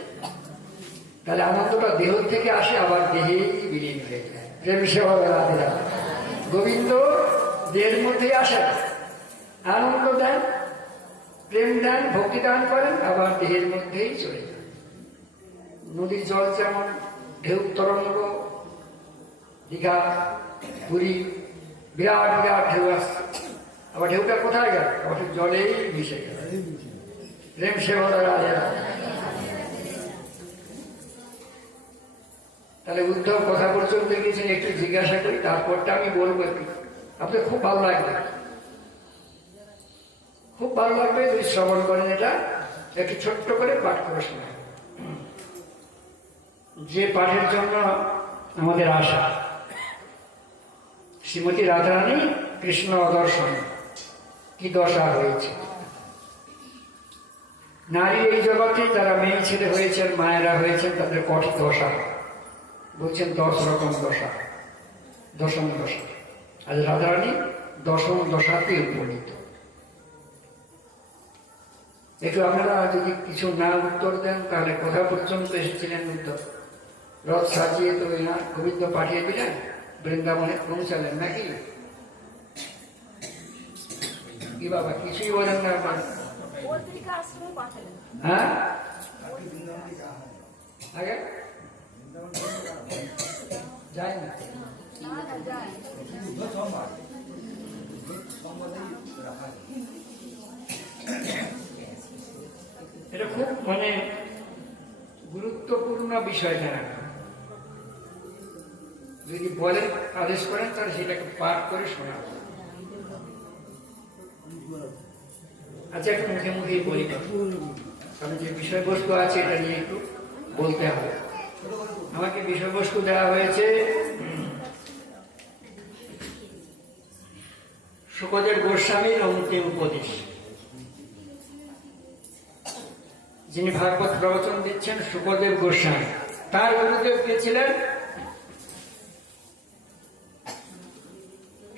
তাহলে আনন্দটা দেহ থেকে আসে, আবার দেহেই বিলীন হয়ে যায়। প্রেম সেবা রাধে রাধে। গোবিন্দ দেহের মধ্যেই আসেন, আনন্দ দেন, প্রেম দেন, ভক্তি দান করেন, আবার দেহের মধ্যেই চলে যান। নদীর জল যেমন ঢেউ তরঙ্গ, দীঘা পুরী বিরাট বিরাট ঢেউ আসছে, আবার ঢেউটা কোথায় গেল? আবার জলেই মিশে গেল। প্রেম সেবা রাধে রাধে। তাহলে উদ্ধব কথা পর্যন্ত গিয়েছেন, একটু জিজ্ঞাসা করি, তারপরটা আমি বলবো। আপনার খুব ভালো লাগবে, খুব ভালো লাগবে যদি শ্রবণ করেন। এটা একটু ছোট্ট করে পাঠ করে শোনায়, যে পাঠের জন্য আমাদের আশা। শ্রীমতী রাধারানী কৃষ্ণ অদর্শন, কি দশা হয়েছে নারী এই জগতে, যারা মেয়ে ছেলে হয়েছেন, মায়েরা হয়েছেন, তাদের কঠিন দশা বলছেন। 10 রকম দশা, দশম দশা। আজ রাধারানী দশম দশাতে উপনীত। একটু আপনারা যদি কিছু না উত্তর দেন, তাহলে কোথা পর্যন্ত এসেছিলেন উত্তর? রথ সাজিয়ে তো গোবিন্দ পাঠিয়ে দিলেন, বৃন্দাবনে পৌঁছালেন নাকি? কি বাবা, কিছুই বলেন না আপনার? হ্যাঁ, আগে যায় না। এটা খুব গুরুত্বপূর্ণ বিষয় না। যদি বলেন, আদেশ করেন, তাহলে সেটাকে পাঠ করে শোনাব। আচ্ছা, একটু মুখে মুখেই বলি, কারণ যে বিষয়বস্তু আছে এটা নিয়ে একটু বলতে হবে। আমাকে বিষয়বস্তু দেওয়া হয়েছে শুকদেব গোস্বামীর অন্তিম উপদেশ। যিনি ভাগবত প্রবচন দিচ্ছেন, শুকদেব গোস্বামী। তার গুরুদেব কে ছিলেন?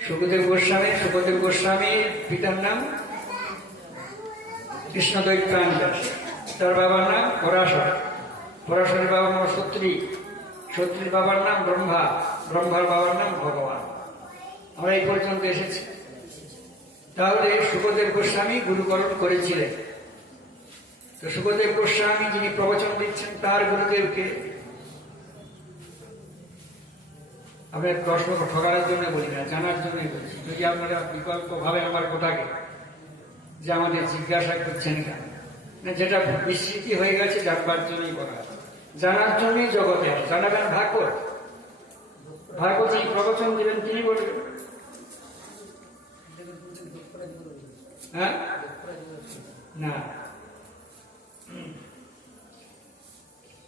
শুকদেব গোস্বামী। শুকদেব গোস্বামীর পিতার নাম কৃষ্ণদৈত্যায়ন দাস, তার বাবার নাম পরাশর, পরাশরের বাবার নাম সত্রী, সত্রীর বাবার নাম ব্রহ্মা, ব্রহ্মার বাবার নাম ভগবান। আমরা এই পর্যন্ত এসেছি। তাহলে শুকদেব গোস্বামী গুরুকরণ করেছিলেন। তো শুকদেব গোস্বামী যিনি প্রবচন দিচ্ছেন, তার গুরুদেবকে আমি প্রশ্ন ঠকানোর জন্য বলি না, জানার জন্যই বলছি। যদি আপনারা বিকল্প ভাবে আমার কথাকে যে আমাদের জিজ্ঞাসা করছেন কেন, না যেটা বিস্মৃতি হয়ে গেছে জানবার জন্যই বলা, জানার জন্যই জগতে আছে। জানাবেন ভাগবত, ভাগবত যিনি প্রবচন দিবেন তিনি বলবেন। হ্যাঁ না,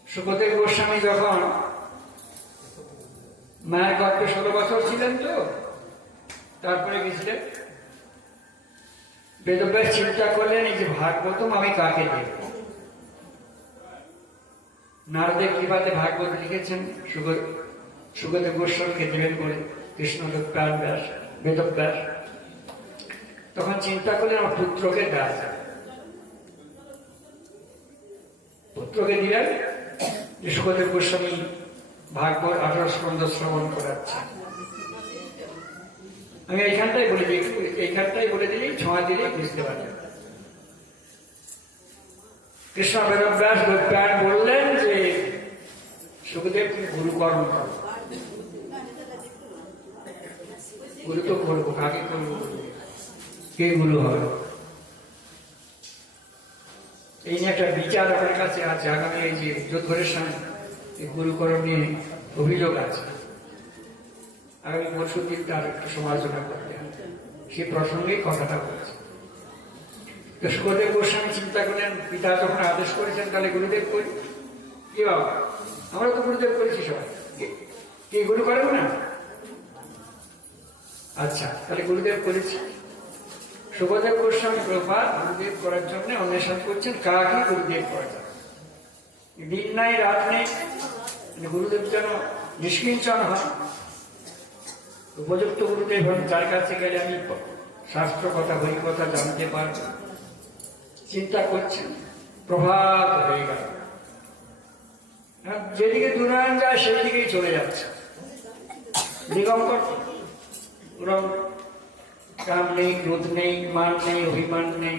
সুখদেব গোস্বামী যখন মায়ের গর্ভে 16 বছর ছিলেন, তো তারপরে গেছিলেন। বেদব্যাস চিন্তা করলেন এই যে ভাগবতম আমি কাকে দেব। নারদের কৃপাতে ভাগবত লিখেছেন, সুখদেব গোস্বামীকে দেবেন বলে কৃষ্ণদেব প্রাণ ব্যাস বেদব্যাস। তখন চিন্তা করলেন আমার পুত্রকে দেওয়া যায়। পুত্রকে দিলেন, যে সুখদেব গোস্বামী ভাগবত 18 স্কন্ধ শ্রবণ করাচ্ছে। আমি এইখানটাই বলে দিলেই ছোঁয়া দিলেই বুঝতে পারবেন। কৃষ্ণ বেদব্যাস প্রাণ বললেন যে সুখদেব তুমি গুরুকর্ম করো। গুরু তো করবো, কাকে করবো, কে গুরু হবে, এই নিয়ে একটা বিচার আপনার কাছে আছে। আগামী এই যে যোধরের সামনে গুরুকরণ নিয়ে অভিযোগ আছে, আগামী পরশু দিন তার একটু সমালোচনা করতে হবে, সে প্রসঙ্গেই কথাটা বলছে। তো সুখদেব গোস্বামী চিন্তা করলেন, পিতা যখন আদেশ করেছেন তাহলে গুরুদেব করি। কি বাবা, আমরা তো গুরুদেব করেছি সবাই, কে গুরু করেন না? আচ্ছা, তাহলে গুরুদেব করেছি। সুখদেব গোস্বামী প্রভুপাদ গুরুদেব করার জন্য অন্বেষণ করছেন কাকে গুরুদেব করা যায়। দিন নাই রাত নেই, গুরুদেব যেন নিষ্কিঞ্চন হয়, উপযুক্ত গুরুদেব হন, যার কাছে গেলে আমি শাস্ত্র কথা হরি কথা জানতে পারব। চিন্তা করছেন, প্রভাত হয়ে গেল, যেদিকে দুনয়ন যায় সেদিকেই চলে যাচ্ছে। দিগম্বর কাম নেই, ক্রোধ নেই, মান নেই, অভিমান নেই,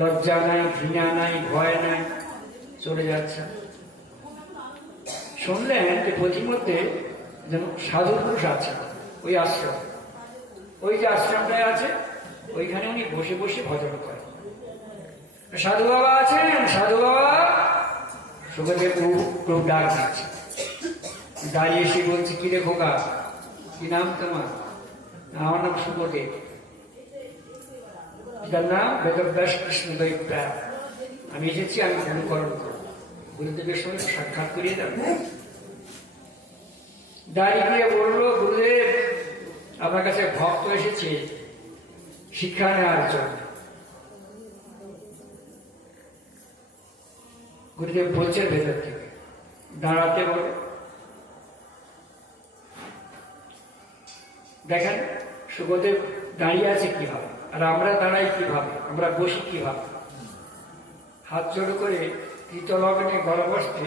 লজ্জা নাই, ঘৃণা নাই, ভয় নাই, চলে যাচ্ছে। শুনলেন যে পথিমধ্যে যেন সাধু পুরুষ আছে ওই আশ্রম, ওই যে আশ্রমটায় আছে ওইখানে উনি বসে বসে ভজন করেন। সাধু বাবা আছেন, সাধু বাবা। সুখদেব খুব ডাক দিচ্ছে, দাঁড়িয়ে এসে বলছে, কি রে খোকা, কি নাম তোমার? আমার নাম সুখদেব। পিতার নাম বেদব্যাস কৃষ্ণদেব প্রাণ। আমি এসেছি, আমি গুরুকরণ করব, গুরুদেবের সঙ্গে সাক্ষাৎ করিয়ে দেব। দাঁড়িয়ে গিয়ে বললো, গুরুদেব আপনার কাছে ভক্ত এসেছে শিক্ষা নেওয়ার জন্য। গুরুদেব বলছেন ভেতর থেকে, দাঁড়াতে বলো। দেখেন সুখদেব দাঁড়িয়ে আছে কিভাবে, আর আমরা দাঁড়াই কিভাবে, আমরা বসি কিভাবে। হাত জোড়ো করে কৃতলগ্নে গর্ভস্থে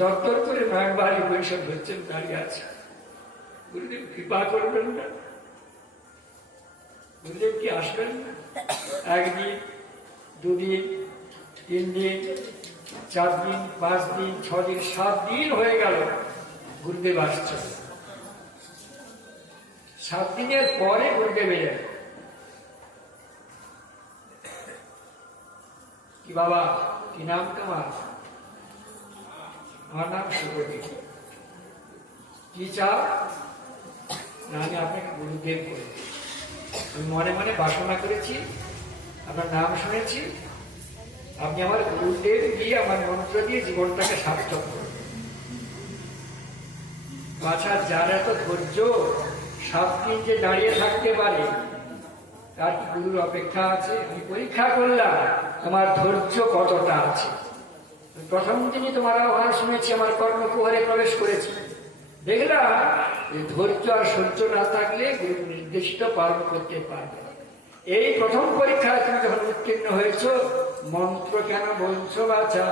দরদর করে নয়ন বাড়ি বৈশাখ হচ্ছেন, দাঁড়িয়ে আছে। গুরুদেব কৃপা করবেন না? গুরুদেব কি আসবেন না? 1 দিন, 2 দিন, 3 দিন, 4 দিন, 5 দিন, 6 দিন, 7 দিন হয়ে গেল, গুরুদেব আসছে। 7 দিনের পরে গুরুদেব এলেন। কি বাবা, কি নাম তোমার? আমার নাম সুখদেব। কি চাও? না, আমি আপনাকে গুরুদেব করেছি। আমি মনে মনে বাসনা করেছি, আপনার নাম শুনেছি, আপনি আমার গুরুদেব দিয়ে আমার মন্ত্র দিয়ে জীবনটাকে সার্থক করবেন। বাছা, যার এত ধৈর্য 7 দিন যে দাঁড়িয়ে থাকতে পারে, তার কি গুরুর অপেক্ষা আছে? আমি পরীক্ষা করলাম তোমার ধৈর্য কতটা আছে। প্রথম দিনই তোমার আহ্বান শুনেছি, আমার কর্মকুহরে প্রবেশ করেছি, দেখলাম যে ধৈর্য আর সহ্য না থাকলে গুরু নির্দেশিত পালন করতে পারবে। এই প্রথম পরীক্ষায় তুমি যখন উত্তীর্ণ হয়েছ, মন্ত্র কেন বলছো বাছা?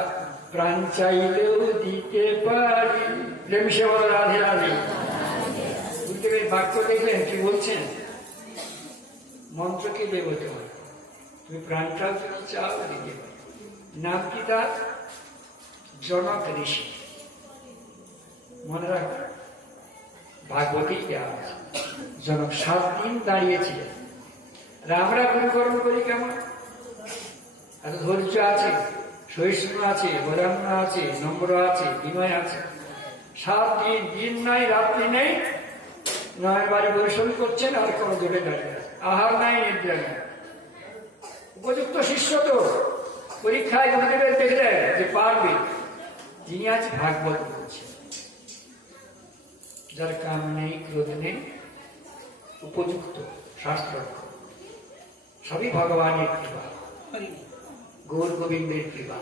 প্রাণ চাইলেও দিতে পারি। প্রেম সে বলো রাধে রাধে। গুরুদেবের বাক্য দেখলেন, কি বলছেন? মন্ত্র কি দেবো তোমার, তুমি প্রাণটাও যদি চাও দিতে পারো। নাম কি তার? জনক ঋষি। মনে রাখ, ভাগবতী দেওয়া আছে, জনক 7 দিন দাঁড়িয়েছিলেন। আর আমরা গুরুকরণ করি কেমন? এত ধৈর্য আছে, সহিষ্ণু আছে, বদান্য আছে, নম্র আছে, বিনয় আছে। 7 দিন, দিন নাই রাত্রি নেই, নয় বাড়ি পরিশ্রম করছেন, আর কোনো জোরে দাঁড়িয়ে আছে, আহার নাই, নিদ্রা নাই। উপযুক্ত শিষ্য তো পরীক্ষায় গুরুদেবের দেখলেন যে পারবে, তিনি আজ ভাগবত বলছেন। যার কাম নেই, ক্রোধ নেই, উপযুক্ত শাস্ত্র, সবই ভগবানের কৃপা, গৌর গোবিন্দের কৃপা।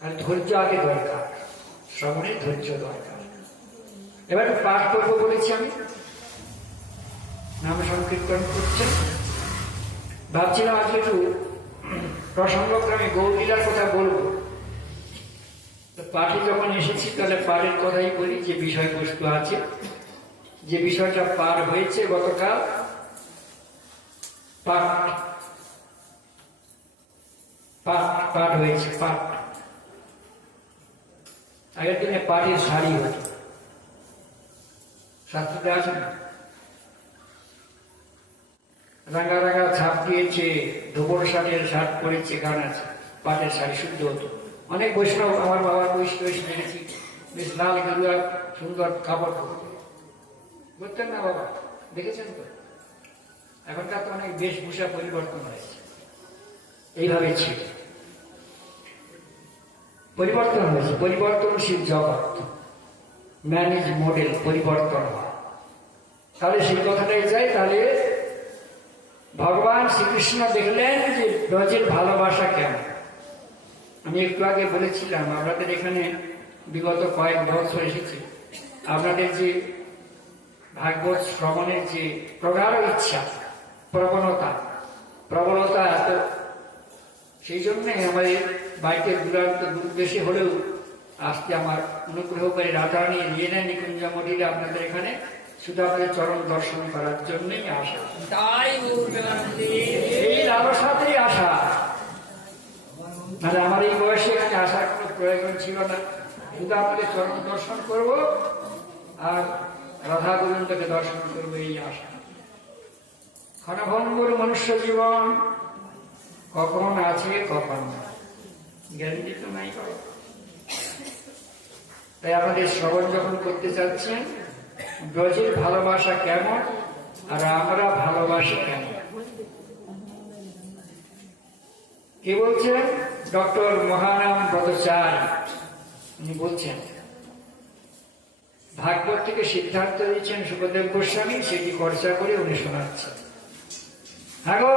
আর ধৈর্য আগে দরকার, শ্রবণে ধৈর্য দরকার। এবার পাঠ করবো বলেছি আমি, নাম সংকীর্তন করছেন। ভাবছিলাম আজকে একটু প্রসঙ্গক্রমে গৌরলীলার কথা বলবো। পাঠে যখন এসেছি তাহলে পাঠের কথাই বলি, যে বিষয়বস্তু আছে, যে বিষয়টা পার হয়েছে গতকাল। পাঠ পাঠ পাঠ হয়েছে, পাঠ। আগের দিনে পাঠের শাড়ি হতো, শাস্ত্রতে আছে না, রাঙা রাঙা ছাপ দিয়েছে, ধোবর শাড়ির শার্ট পরেছে, গান আছে, পাটের শাড়ি শুদ্ধ হতো। অনেক বৈষ্ণব, আমার বাবার বৈষ্ণব দেখেছি, বেশ লাল গেরুয়া সুন্দর কাপড় বুঝতেন না বাবা, দেখেছেন তো? এখনকার তো অনেক বেশভূষা পরিবর্তন হয়েছে, এইভাবে ছিল, পরিবর্তন হয়েছে। পরিবর্তনশীল জগৎ, ম্যানেজ মডেল, পরিবর্তন হয়। তাহলে সেই কথাটাই যাই। তাহলে ভগবান শ্রীকৃষ্ণ দেখলেন যে ব্রজের ভালোবাসা কেমন। আমি একটু আগে বলেছিলাম, আপনাদের এখানে বিগত কয়েক বছর এসেছি, আপনাদের যে ভাগবত শ্রবণের যে প্রগাঢ় ইচ্ছা, প্রবণতা এত, সেই জন্যে আমাদের বাড়িতে দূরান্ত দেশে হলেও আজকে আমার অনুগ্রহ করে রাধারানী নিয়ে নেন নিকুঞ্জ মন্দিরে আপনাদের এখানে, শুধু আপনাদের চরণ দর্শন করার জন্যই আসা, তাই এই লালসাতেই আসা। মানে আমার এই বয়সে এখানে আসার কোনো প্রয়োজন ছিল না, শুধু আপনাদের চরণ দর্শন করব আর রাধা গোবিন্দকে দর্শন করবো, এই আশা। ক্ষণভঙ্গুর মনুষ্য জীবন কখন আছে কখন গ্যারেন্টি তো নাই করো। তাই আমাদের শ্রবণ যখন করতে চাচ্ছেন, ব্রজের ভালোবাসা কেমন আর আমরা ভালোবাসি কেমন। কে বলছেন? ডক্টর মহানাম ব্রতচারী। উনি বলছেন, ভাগবত থেকে সিদ্ধান্ত দিচ্ছেন সুখদেব গোস্বামী, সেটি খরচা করে উনি শোনাচ্ছেন। হ্যাঁ গো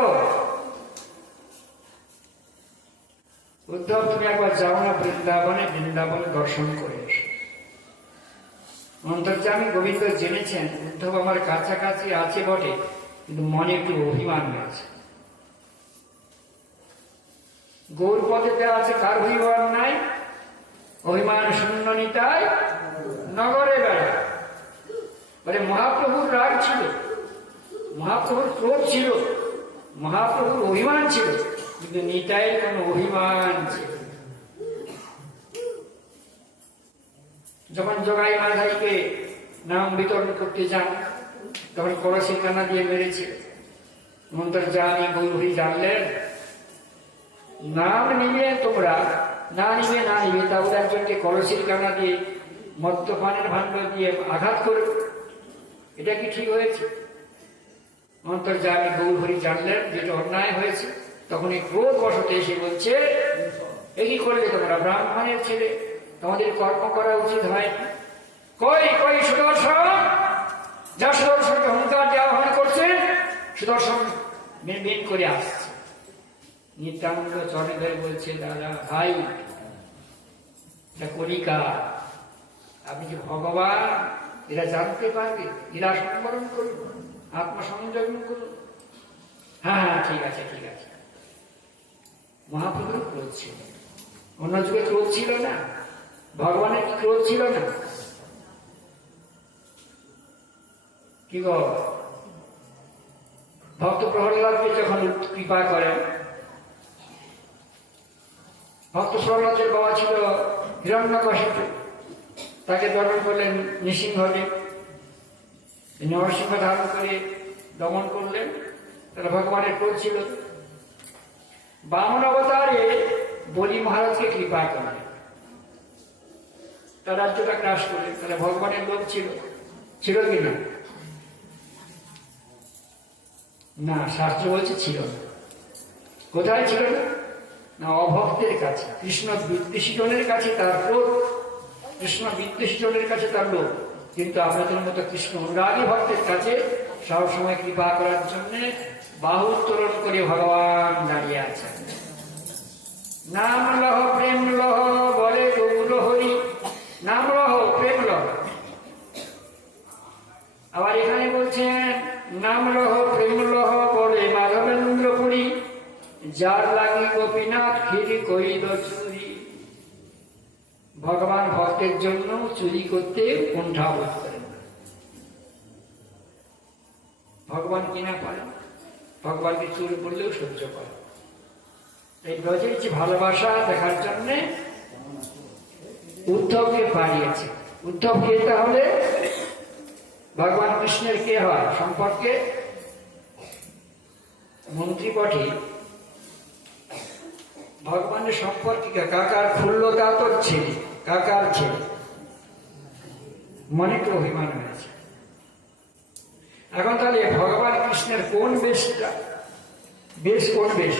উদ্ধব, তুমি একবার যাও না বৃন্দাবনে, বৃন্দাবন দর্শন করে এসো। অন্তর্যামী গোবিন্দ জেনেছেন উদ্ধব আমার কাছাকাছি আছে বটে, কিন্তু মনে একটু অভিমান রয়েছে। গৌর পথে দেওয়া আছে, কার অভিমান নাই? অভিমান শূন্য নিতাই নগরে বেড়া। বলে মহাপ্রভুর রাগ ছিল, মহাপ্রভুর ক্রোধ ছিল, মহাপ্রভুর অভিমান ছিল, কিন্তু নিতাই কোন অভিমান ছিল। যখন জগাই মাধাইকে নাম বিতরণ করতে যান, তখন কলসির কান্না দিয়ে মেরেছে। অন্তর্যামী গৌরী জানলেন, নাম নিবে তোমরা, না নিবে না নিবে, তাহলে একজনকে কলসির কান্না দিয়ে মদ্যপানের ভাণ্ড দিয়ে আঘাত করবে, এটা কি ঠিক হয়েছে? অন্তর্যামী গৌরহরি জানলেন যেটা অন্যায় হয়েছে। তখন এই ক্রোধ বশতে এসে বলছে, এই কি করলে তোমরা? ব্রাহ্মণের ছেলে, তোমাদের কর্ম করা উচিত হয়। কই কই সুদর্শন, যা সুদর্শনকে হুঙ্কার দিয়ে আহ্বান করছে, সুদর্শন মেন করে আসছে। নিত্যানন্দ চরণে ধরে বলছে, দাদা ভাই, এটা কলিকা, আপনি যে ভগবান এরা জানতে পারবে, এরা সংবরণ করুন, আত্মসংযম করুন। হ্যাঁ হ্যাঁ ঠিক আছে ঠিক আছে। মহাপ্রভুর ক্রোধ ছিল, অন্য যুগে ক্রোধ ছিল না, ভগবানের কি ক্রোধ ছিল না? কি গো, ভক্ত প্রহ্লাদকে যখন কৃপা করেন, ভক্ত প্রহ্লাদের বাবা ছিল হিরণ্যকশিপু, তাকে দমন করলেন নৃসিংহদেব, নরসিংহ ধারণ করে দমন করলেন। তারা ভগবানের ক্রোধ ছিল। বামন অবতারে বলি মহারাজকে কৃপা করলেন, তার রাজ্যটা গ্রাস করলেন। তাহলে ভগবানের লোভ ছিল, ছিল কি না? না, শাস্ত্র বলছে ছিল না। কোথায় ছিল না? না, অভক্তের কাছে। কৃষ্ণ বিদ্বেষী জনের কাছে তার ক্রোধ, কৃষ্ণ বিদ্বেষী জনের কাছে তার লোভ, কিন্তু আপনাদের মতো কৃষ্ণ অনুরাগী ভক্তের কাছে সবসময় কৃপা করার জন্য বাহু উত্তোলন করে ভগবান দাঁড়িয়ে আছেন। নাম লহ প্রেম লহ বলে গৌর হরি, নাম লহ প্রেম লহ। আবার এখানে বলছেন নাম লহ প্রেম লহ বলে মাধবেন্দ্র পুরী, যার লাগি গোপীনাথ খিরি করিল চুরি। ভগবান ভক্তের জন্য চুরি করতে কুণ্ঠাবোধ করেন না। ভগবান কিনা পারেন, ভগবানকে চুরি করলেও সহ্য করে। এই ব্রজের যে ভালোবাসা দেখার জন্য উদ্ধবকে পাঠিয়েছে। উদ্ধব কে তাহলে? ভগবান কৃষ্ণের কে হয়? সম্পর্কে মন্ত্রী বটে, ভগবানের সম্পর্কিকা, কাকার ফুল্লদাতর ছেলে, কাকার ছেলে, মনে একটু অভিমান হয়েছে। এখন তাহলে ভগবান কৃষ্ণের কোন বেশটা? বেশ কোন বেশ?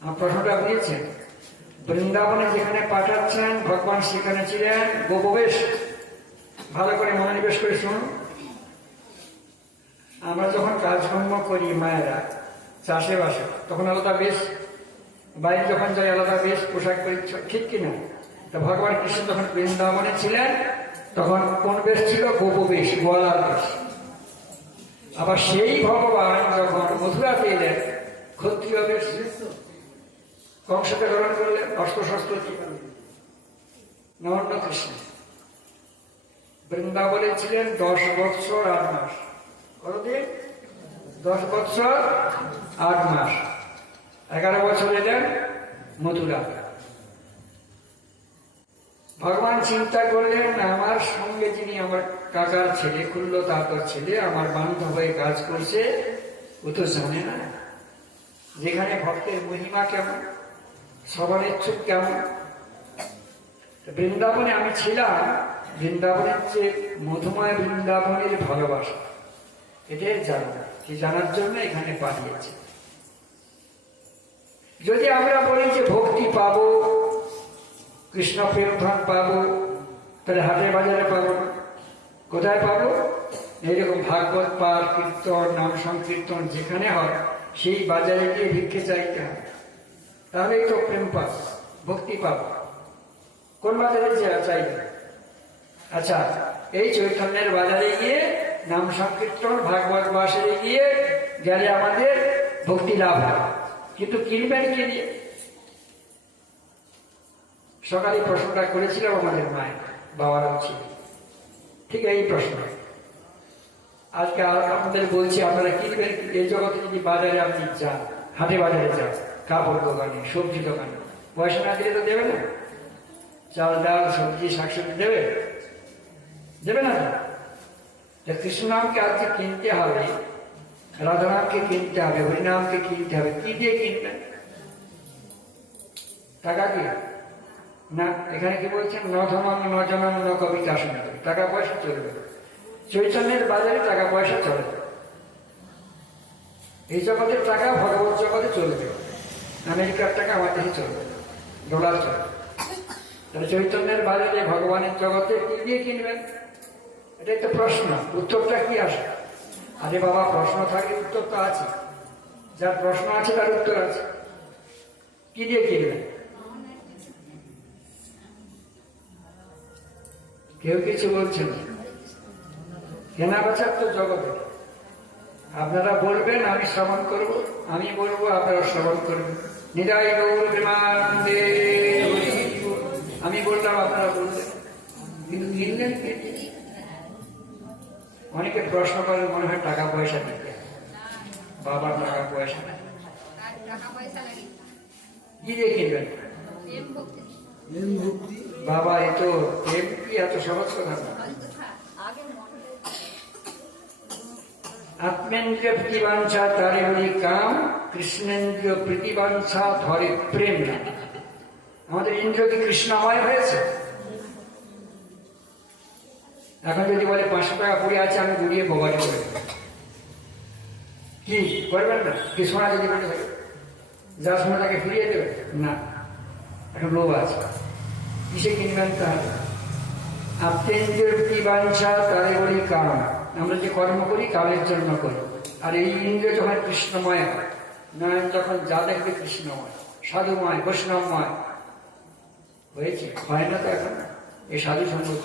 আমার প্রশ্নটা বুঝেছেন? বৃন্দাবনে যেখানে পাঠাচ্ছেন ভগবান সেখানে ছিলেন গোপবেশ। ভালো করে মনোনিবেশ করে শুনুন। আমরা যখন কাজকর্ম করি মায়েরা চাষে বাসে, তখন আলাদা বেশ, বাইরে যখন যাই আলাদা বেশ, পোশাক পরিচ্ছদ, ঠিক কিনা? তা ভগবান কৃষ্ণ যখন বৃন্দাবনে ছিলেন তখন কোন বেশ ছিল? গোপবেশ, গোয়ালার বেশ। আবার সেই ভগবান যখন মথুরাতে এলেন ক্ষত্রিয় বেশ, কংসকে গ্রহণ করলেন, অস্ত্র শস্ত্র নবান্ন কৃষ্ণ। বৃন্দাবনে ছিলেন 10 বৎসর 8 মাস। কতদিন? 10 বৎসর 8 মাস। 11 বছর এলেন মথুরা। ভগবান চিন্তা করলেন আমার সঙ্গে যিনি আমার কাকার ছেলে, কুল্লদাতর ছেলে, আমার বান্ধব হয়ে কাজ করছে, ও তো জানে না যেখানে ভক্তের মহিমা কেমন, সবার ইচ্ছুক কেমন। বৃন্দাবনে আমি ছিলাম, বৃন্দাবনের যে মধুময় বৃন্দাবনের ভালোবাসা, এটাই জানা, কি জানার জন্য এখানে পাঠিয়েছে। যদি আমরা বলি যে ভক্তি পাবো, কৃষ্ণ প্রেম ধন পাবো, তাহলে হাটে বাজারে পাবো না। কোথায় পাবো? এইরকম ভাগবত পাঠ, কীর্তন, নাম সংকীর্তন যেখানে হয় সেই বাজারে গিয়ে ভিক্ষে চাইতে হবে, তাহলেই তো প্রেম পাব, ভক্তি পাব। কোন বাজারে চাইবে? আচ্ছা, এই চৈতন্যের বাজারে গিয়ে নাম সংকীর্তন ভাগবত বাসরে গিয়ে গেলে আমাদের ভক্তি লাভ হয়, কিন্তু কিনবেন কি দিয়ে? সকালে প্রশ্নটা করেছিলাম আমাদের মায়ের, বাবারাও ছিল ঠিক এই প্রশ্ন। আজকে আপনাদের বলছি আপনারা কিনবেন। এই জগতে যদি বাজারে আপনি যান, হাটে বাজারে যান, কাপড় দোকানে, সবজি দোকানে, পয়সা না দিলে তো দেবে না। চাল ডাল সবজি শাকসবজি দেবে, দেবে না। কৃষ্ণ নামকে আজকে কিনতে হবে, রাধা নামকে কিনতে হবে, হরিনামকে কিনতে হবে। কি দিয়ে কিনবেন? টাকা কি না? এখানে কি বলছেন? ন ধনম ন জনম ন কবিতা শুনে, টাকা পয়সা চলবে। চৈতন্যের বাজারে টাকা পয়সা চলে, এই জগতের টাকা ভগবত জগতে চলবে। আমেরিকার টাকা আমার দেশে চলবে, ডলার চলবে। তাহলে চৈতন্যের বাজারে ভগবানের জগতে কি দিয়ে কিনবেন? এটাই তো প্রশ্ন। উত্তরটা কি আসে? আরে বাবা, প্রশ্ন থাকে উত্তর তো আছে। যার প্রশ্ন আছে তার উত্তর আছে। কি দিয়ে কিনবেন? কেউ কিছু বলছেন? কেনা বেচার তো জগতে। আপনারা বলবেন, আমি শ্রবণ করব, আমি বলবো, আপনারা শ্রবণ করবেন। নিতাই গৌর প্রেমানন্দে। আমি বললাম, আপনারা বললেন, কিন্তু কিনলেন কে? অনেকে প্রশ্ন করে, মনে হয় টাকা পয়সা দিতে। বাবার টাকা পয়সা কি দিয়ে কিনবেন? বাবা, এ তো প্রেম কি এত সহজ কথা না। আত্মেন্দ্রিয় প্রীতিবাঞ্ছা তারে বলি কাম, কৃষ্ণেন্দ্রিয় প্রীতিবাঞ্ছা ধরে প্রেম না। আমাদের ইন্দ্রিয় কি কৃষ্ণময় হয়েছে? এখন যদি বলে 500 টাকা পড়ে আছে, আমি গুড়িয়ে বোবারি করে কি করবেন না, কি সোনা যদি মনে থাকে যার সময় তাকে ফিরিয়ে দেবেন না, একটা লোভ আছে। কিসে কিনবেন তাহলে? আত্মেন্দ্রের কি বাঞ্ছা তারে বলি কারণ। আমরা যে কর্ম করি কালের জন্য করি, আর এই ইন্দ্রিয় যখন কৃষ্ণময় হয়, নয়ন যখন যা দেখবে কৃষ্ণময়, সাধুময়, বৈষ্ণবময় হয়েছে, হয় না তো এখন এই সাধু সঙ্গত।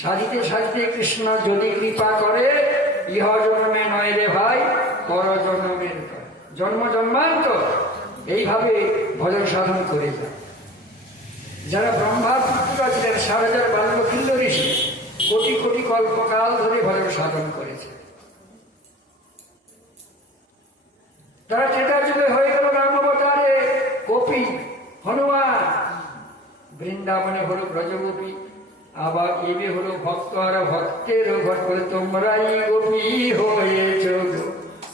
সাজিতে সাজিতে কৃষ্ণ যদি কৃপা করে, ইহ জন্মে নয় রে ভাই, পর জন্মের জন্ম জন্মান্তর এইভাবে ভজন সাধন করে যায়। যারা ব্রহ্মার পুত্ররা ছিলেন ৭,০০০ বাল্যকিল্য ঋষি, কোটি কোটি কল্পকাল ধরে ভজন সাধন করেছে। তারা ত্রেতা যুগে হয়ে গেল রাম অবতারে গোপী, হনুমান বৃন্দাবনে হলো ব্রজগোপী, আবার এবে হলো ভক্ত আর ভক্তের ভক্ত, তোমরাই গোপী হয়েছ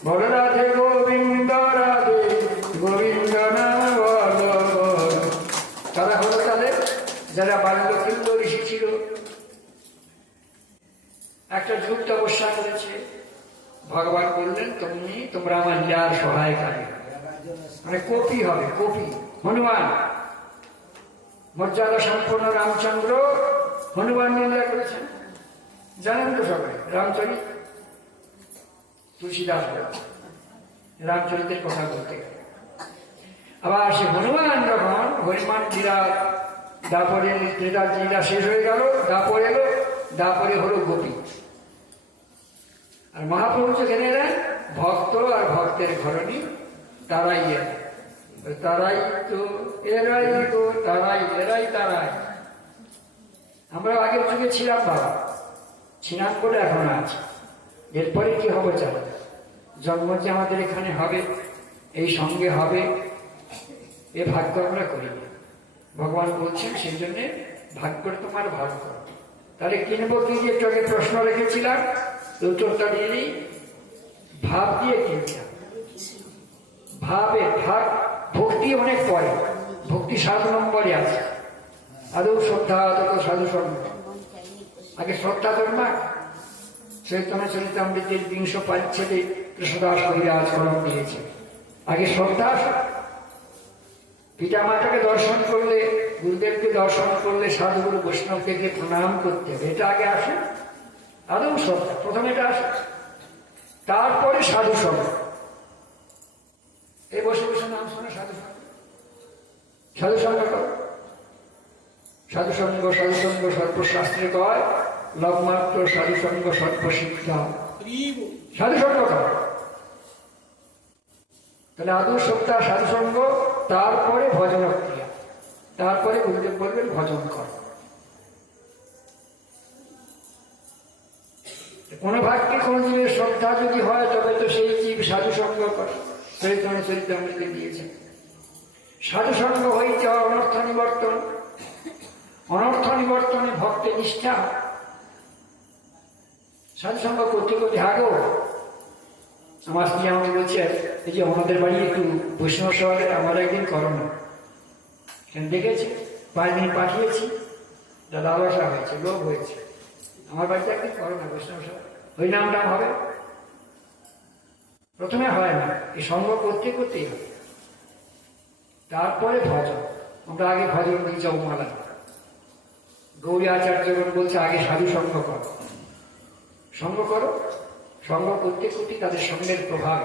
বল রাধে গোবিন্দ রাধে গোবিন্দ নাম বল। তারা হলো তাদের যারা বাল্যকিল্য ঋষি ছিল, একটা যুগ তপস্যা করেছে। ভগবান বললেন তোমরা আমার লীলার সহায়কারী, মানে কপি হবে, কপি। হনুমান মর্যাদা সম্পন্ন রামচন্দ্র হনুমান লীলা করেছেন, জানেন তো সবাই। রামচরিত তুলসীদাস বলেছে রামচরিতের কথা বলতে গেলে। আবার সে হনুমান যখন হনুমান লীলা, তারপরে লীলা শেষ হয়ে গেল, তারপরে এলো, তারপরে হলো গোপী। আর মহাপ্রভু যেখানে এলেন ভক্ত আর ভক্তের ঘরণী, তারাই তারাই তো এরাই তো তারাই এরাই তারাই। আমরা আগের যুগে ছিলাম বাবা, ছিলাম বলে এখন আছে। এরপরে কি হবে চাই, জন্ম যে আমাদের এখানে হবে, এই সঙ্গে হবে, এ ভাগ্য আমরা করি। ভগবান বলছেন সেই জন্যে ভাগ্য তোমার ভাগ করো। তাহলে কিনবো কি, যে একটু প্রশ্ন রেখেছিলাম, উত্তরটা দিয়ে দিই। ভাব দিয়ে কিনতে হবে। ভাবে ভাগ, ভক্তি অনেক পরে, ভক্তি ৭ নম্বরে আছে। আদৌ শ্রদ্ধা, অত সাধু সঙ্গ। আগে শ্রদ্ধা জন্মা। চৈতন্য চরিতামৃতের ২০ পারিচ্ছেদে কৃষ্ণদাস কবিরাজ কলম দিয়েছে। আগে শ্রদ্ধা, পিতা মাতাকে দর্শন করলে, গুরুদেবকে দর্শন করলে, সাধুগুরু বৈষ্ণবকে প্রণাম করতে হবে, এটা আগে আসে। আদৌ শ্রদ্ধা প্রথমে এটা আসে, তারপরে সাধু সঙ্গ। এই বসে বসে নাম শোনে সাধু সঙ্গ, সাধু সঙ্গ করো। সাধু সঙ্গ সর্বশাস্ত্রে কয়, লবমাত্র সাধু সঙ্গ সর্বশিক্ষা। সাধু সঙ্গ করো। তাহলে আদৌ শ্রদ্ধা, সাধু সঙ্গ, তারপরে ভজন ক্রিয়া, তারপরে গুরুদেব বলবেন ভজন কর। কোন ভাগ্যে কোন জীবের শ্রদ্ধা যদি হয়, তবে তো সেই জীব সাধু সঙ্গ করে। চৈতন্য চরিতামৃতে দিয়েছেন সাধু সঙ্গ হইতে হয় অনর্থ নিবর্তন। অনর্থ নিবর্তনে ভক্তের নিষ্ঠা। সাধু সঙ্গ করতে করতে আগেও আমার স্ত্রী আমাকে বলছে, এই যে আমাদের বাড়ি একটু বৈষ্ণব সভাকে আমার একদিন করো না, দেখেছি 5 দিন পাঠিয়েছি, লালসা হয়েছে, লোভ হয়েছে, আমার বাড়িতে একদিন করো না বৈষ্ণব সভা, ওই নামটা হবে। প্রথমে হয় না, এই সঙ্গ করতে করতেই হবে, তারপরে ভজন। আমরা আগে ভজন দিই জপমালা। গৌরী আচার্যগণ বলছে আগে সাধু সঙ্গ করো, সঙ্গ করো। সঙ্গ করতে করতে তাদের সঙ্গের প্রভাব,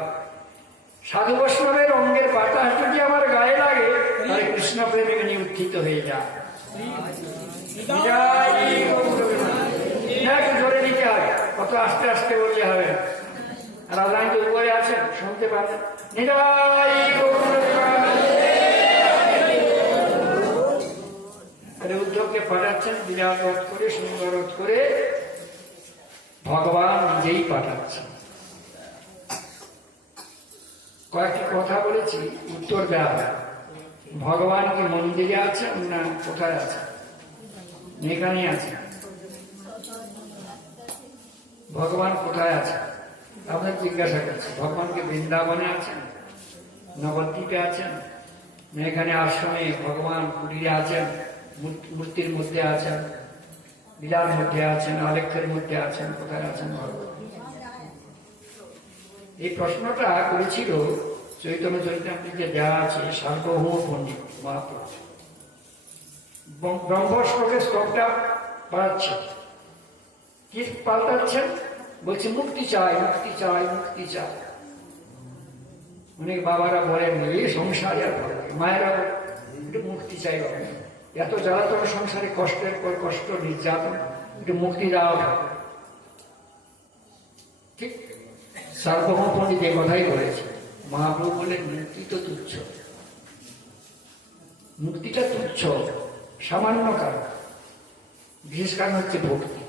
সাধু বৈষ্ণবের অঙ্গের বাতাস যদি আমার গায়ে লাগে, তাহলে কৃষ্ণ প্রেমে নিউত্থিত হয়ে যায়। একটু জোরে দিতে হবে, কত আস্তে আস্তে বলতে হবে। আর আল্লাহ তো উপরে আছেন, শুনতে পাবেন। উদ্ধবকে পাঠাচ্ছেন বিরাট রোধ করে, সুন্দর রোধ করে, ভগবান নিজেই পাঠাচ্ছেন। কয়েকটি কথা বলেছি, উত্তর দেওয়া হয়। ভগবান কি মন্দিরে আছেন না কোথায় আছেন? এখানেই আছেন। ভগবান কোথায় আছেন? আপনার জিজ্ঞাসা করছি। ভগবানকে বৃন্দাবনে আছেন, নবদ্বীপে আছেন, না এখানে আশ্রমে ভগবান কুটিরে আছেন, মূর্তির মধ্যে আছেন, লীলার মধ্যে আছেন, আলেখ্যের মধ্যে আছেন? কোথায় আছেন ভগবান? এই প্রশ্নটা করেছিল চৈতন্য চরিতামৃতে দেওয়া আছে সার্বভৌম পণ্ডিত মহাপ্রভু। ব্রহ্ম শ্লোকের শ্লোকটা পাঠাচ্ছেন, কি পাল্টাচ্ছেন? বলছে মুক্তি চাই, মুক্তি চাই, মুক্তি চাই। অনেক বাবারা বলেন এই সংসারে আর ভালো লাগে, মায়েরা একটু মুক্তি চাই, বাবা এত জ্বালাতন সংসারে, কষ্টের পর কষ্ট, নির্যাতন, একটু মুক্তি দেওয়া ভালো। ঠিক সার্বভৌম পণ্ডিত এই কথাই বলেছে। মহাপ্রভু বললেন মুক্তি তো তুচ্ছ, মুক্তিটা তুচ্ছ, সামান্য কারণ। বিশেষ কারণ হচ্ছে ভক্তি।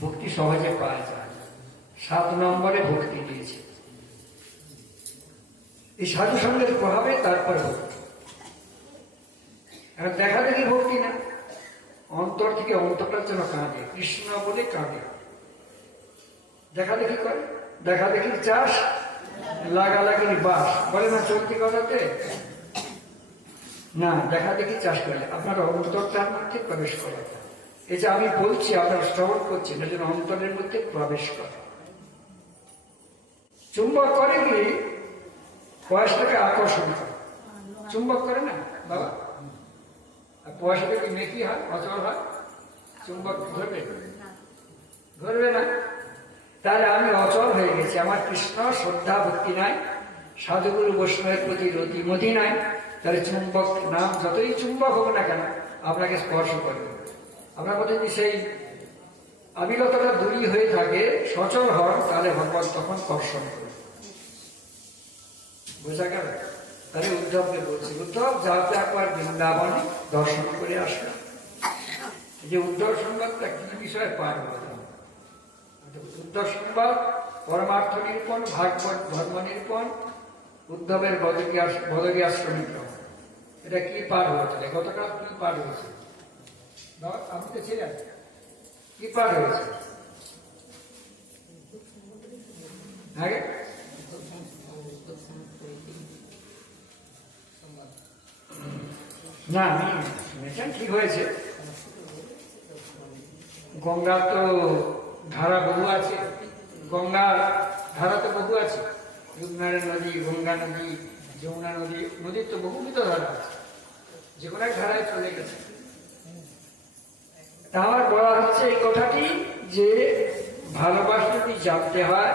ভক্তি সহজে পাওয়া যায়, 7 নম্বরে ভক্তি দিয়েছে। এই সাধু সঙ্গের প্রভাবে তারপরে ভক্তি। এখন দেখা দেখি ভক্তি না, অন্তর থেকে অন্তরটার জন্য কাঁদে, কৃষ্ণ বলে কাঁদে। দেখা দেখি করে, দেখা দেখি চাষ, লাগালাগির বাস বলে না চলতি কথাতে না, দেখা দেখি চাষ করে আপনার অন্তরটার মধ্যে প্রবেশ করে। এই যে আমি বলছি আপনারা শ্রবণ করছেন, এর জন্য অন্তরের মধ্যে প্রবেশ করে। চুম্বক করে কি পয়সাটাকে আকর্ষণ করে, চুম্বক করে না বাবা। আর পয়সাটা কি মেকি হয়, অচল হয়? চুম্বক ধরবে? ধরবে না। তাহলে আমি অচল হয়ে গেছি, আমার কৃষ্ণ শ্রদ্ধা ভক্তি নাই, সাধুগুরু বৈষ্ণবের প্রতি রতিমতি নাই। তাহলে চুম্বক নাম যতই চুম্বক হোক না কেন আপনাকে স্পর্শ করবে। আপনার মধ্যে যদি সেই আবিগতটা দূরী হয়ে থাকে, সচল হন, তাহলে ভগবান তখন কর্ষণ করবে। বোঝা গেল? তাহলে উদ্ধবকে বলছি, উদ্ধব যাতে একবার বৃন্দাবনে দর্শন করে আসবে। যে উদ্ধব সংবাদটা কি বিষয়ে পার হল? উদ্ধব সংবাদ পরমার্থ নিরূপণ, ভাগবত ধর্ম নিরূপণ, উদ্ধবের বদরী আশ্রমী ক্রম। এটা কি পার হয়েছিল? গতকাল কি পার হয়েছে? আপনি তো ছিলেন, কি পার হয়েছে? না আমি শুনেছেন ঠিক হয়েছে। গঙ্গা তো ধারা বহু আছে, গঙ্গার ধারা তো বহু আছে, রূপনারায়ণ নদী, গঙ্গা নদী, যমুনা নদী, নদীর তো বহুবিধ ধারা আছে, যে কোনো এক ধারায় চলে গেছে। আমার বলা হচ্ছে এই কথাটি যে ভালোবাসা যদি জানতে হয়,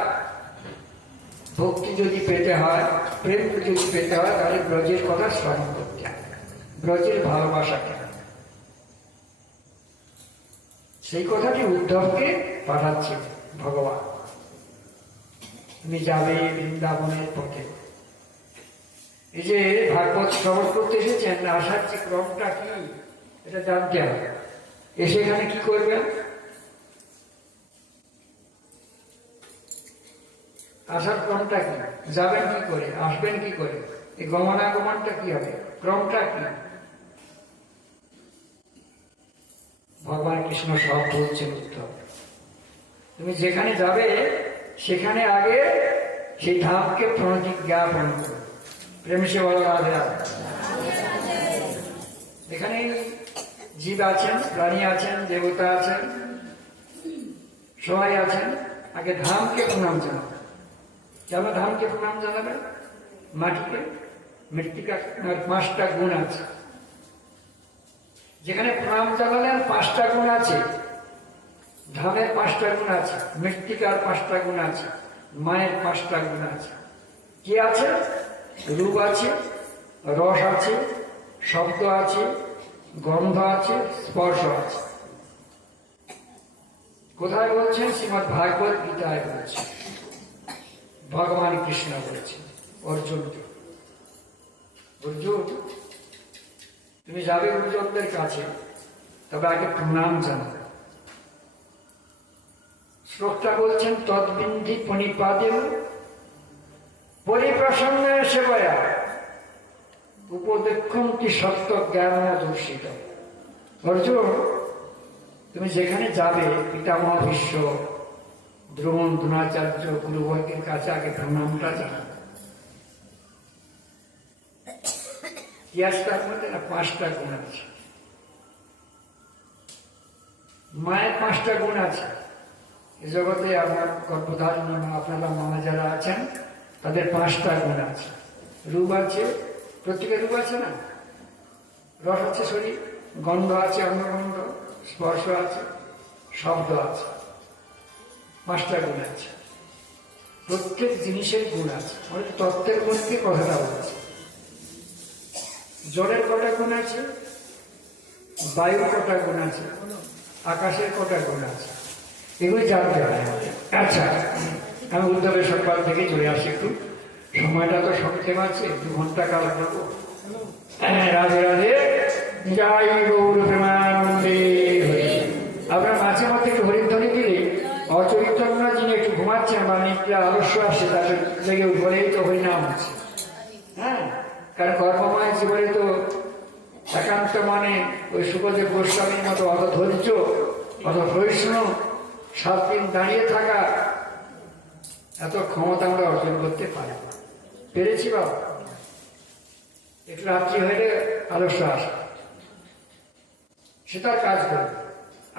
ভক্তি যদি পেতে হয়, প্রেম যদি পেতে হয়, তাহলে ব্রজের কথা স্মরণ করতে হয়, ব্রজের ভালোবাসাকে। সেই কথাটি উদ্ধবকে পাঠাচ্ছে ভগবান, তুমি যাবে বৃন্দাবনের পথে। এই যে ভাগবত শ্রবণ করতে এসেছেন, আসার যে ক্রমটা কি এটা জানতে হবে। এসে এখানে কি করবেন? আসার ক্রমটা কি, যাবেন কি করে, আসবেন কি করে, এই গমনাগমনটা কি হবে, ক্রমটা কি? ভগবান কৃষ্ণ সব বলছেন উদ্ধব, তুমি যেখানে যাবে সেখানে আগে সেই ধামকে প্রণতি জ্ঞাপন করো। প্রেম সে বলো রাধে রাধে। এখানে জীব আছেন, প্রাণী আছেন, দেবতা আছেন, সবাই আছেন। আগে ধামকে প্রণাম জানাবে। কেন ধামকে প্রণাম জানাবে? মাটিকে, মৃত্তিকার 5টা গুণ আছে। যেখানে প্রণাম জানালেন 5টা গুণ আছে, ধামের 5টা গুণ আছে, মৃত্তিকার 5টা গুণ আছে, মায়ের 5টা গুণ আছে। কি আছে? রূপ আছে, রস আছে, শব্দ আছে, গন্ধ আছে, স্পর্শ আছে। কোথায় বলছেন? শ্রীমৎ ভাগবত গীতায় বলছেন, ভগবান কৃষ্ণ বলছেন অর্জুনকে, অর্জুন তুমি যাবে গুরুজনদের কাছে, তবে আগে প্রণাম জানাবে। শ্লোকটা বলছেন তদ্বিন্ধি পণিপাদেব পরিপ্রসন্ন সেবয়া উপদেক্ষন্তি সত্য জ্ঞান দূষিত। অর্জুন তুমি যেখানে যাবে, পিতামহ ভীষ্ম, দ্রোণ, দ্রোণাচার্য, গুরুবর্গের কাছে আগে প্রণামটা জানাবে। ইতিহাসটার মধ্যে না 5টা গুণ আছে, মায়ের 5টা গুণ আছে, এই জগতে আমার গর্ভধারিণী মা, আপনারা মা যারা আছেন তাদের 5টা গুণ আছে। রূপ আছে, প্রত্যেকের রূপ আছে না? রস আছে শরীর, গন্ধ আছে, অন্নগন্ধ, স্পর্শ আছে, শব্দ আছে, 5টা গুণ আছে। প্রত্যেক জিনিসের গুণ আছে। অনেক তত্ত্বের মধ্যে কথাটা বলছে। জলের কটা গুণ আছে, বায়ুর কটা গুণ আছে, আকাশের কটা গুণ আছে, এগুলি জানতে হয়। আচ্ছা, আমি উদ্ধবের সকাল থেকে চলে আসি। একটু সময়টা তো সংক্ষেপ আছে, 2 ঘন্টা কাল করবো। রাধে রাধে, জয় গৌর প্রেমানন্দে। আপনার মাঝে মধ্যে একটু হরিধ্বনি দিলে অচৈতন্য যিনি একটু ঘুমাচ্ছেন বা নিদ্রা আলস্য আসছে, তাদের লেগে বলেই তো হরিনাম হচ্ছে। হ্যাঁ, কারণ কর্মময় জীবনে তো একান্ত মানে ওই সুখদেব গোস্বামীর মতো অত ধৈর্য, অত সহিষ্ণু, 7 দিন দাঁড়িয়ে থাকা, এত ক্ষমতা আমরা অর্জন করতে পারি। পেরেছি বাবা? একটু রাত্রি হলে আলস্য আসে, সে তার কাজ করবে।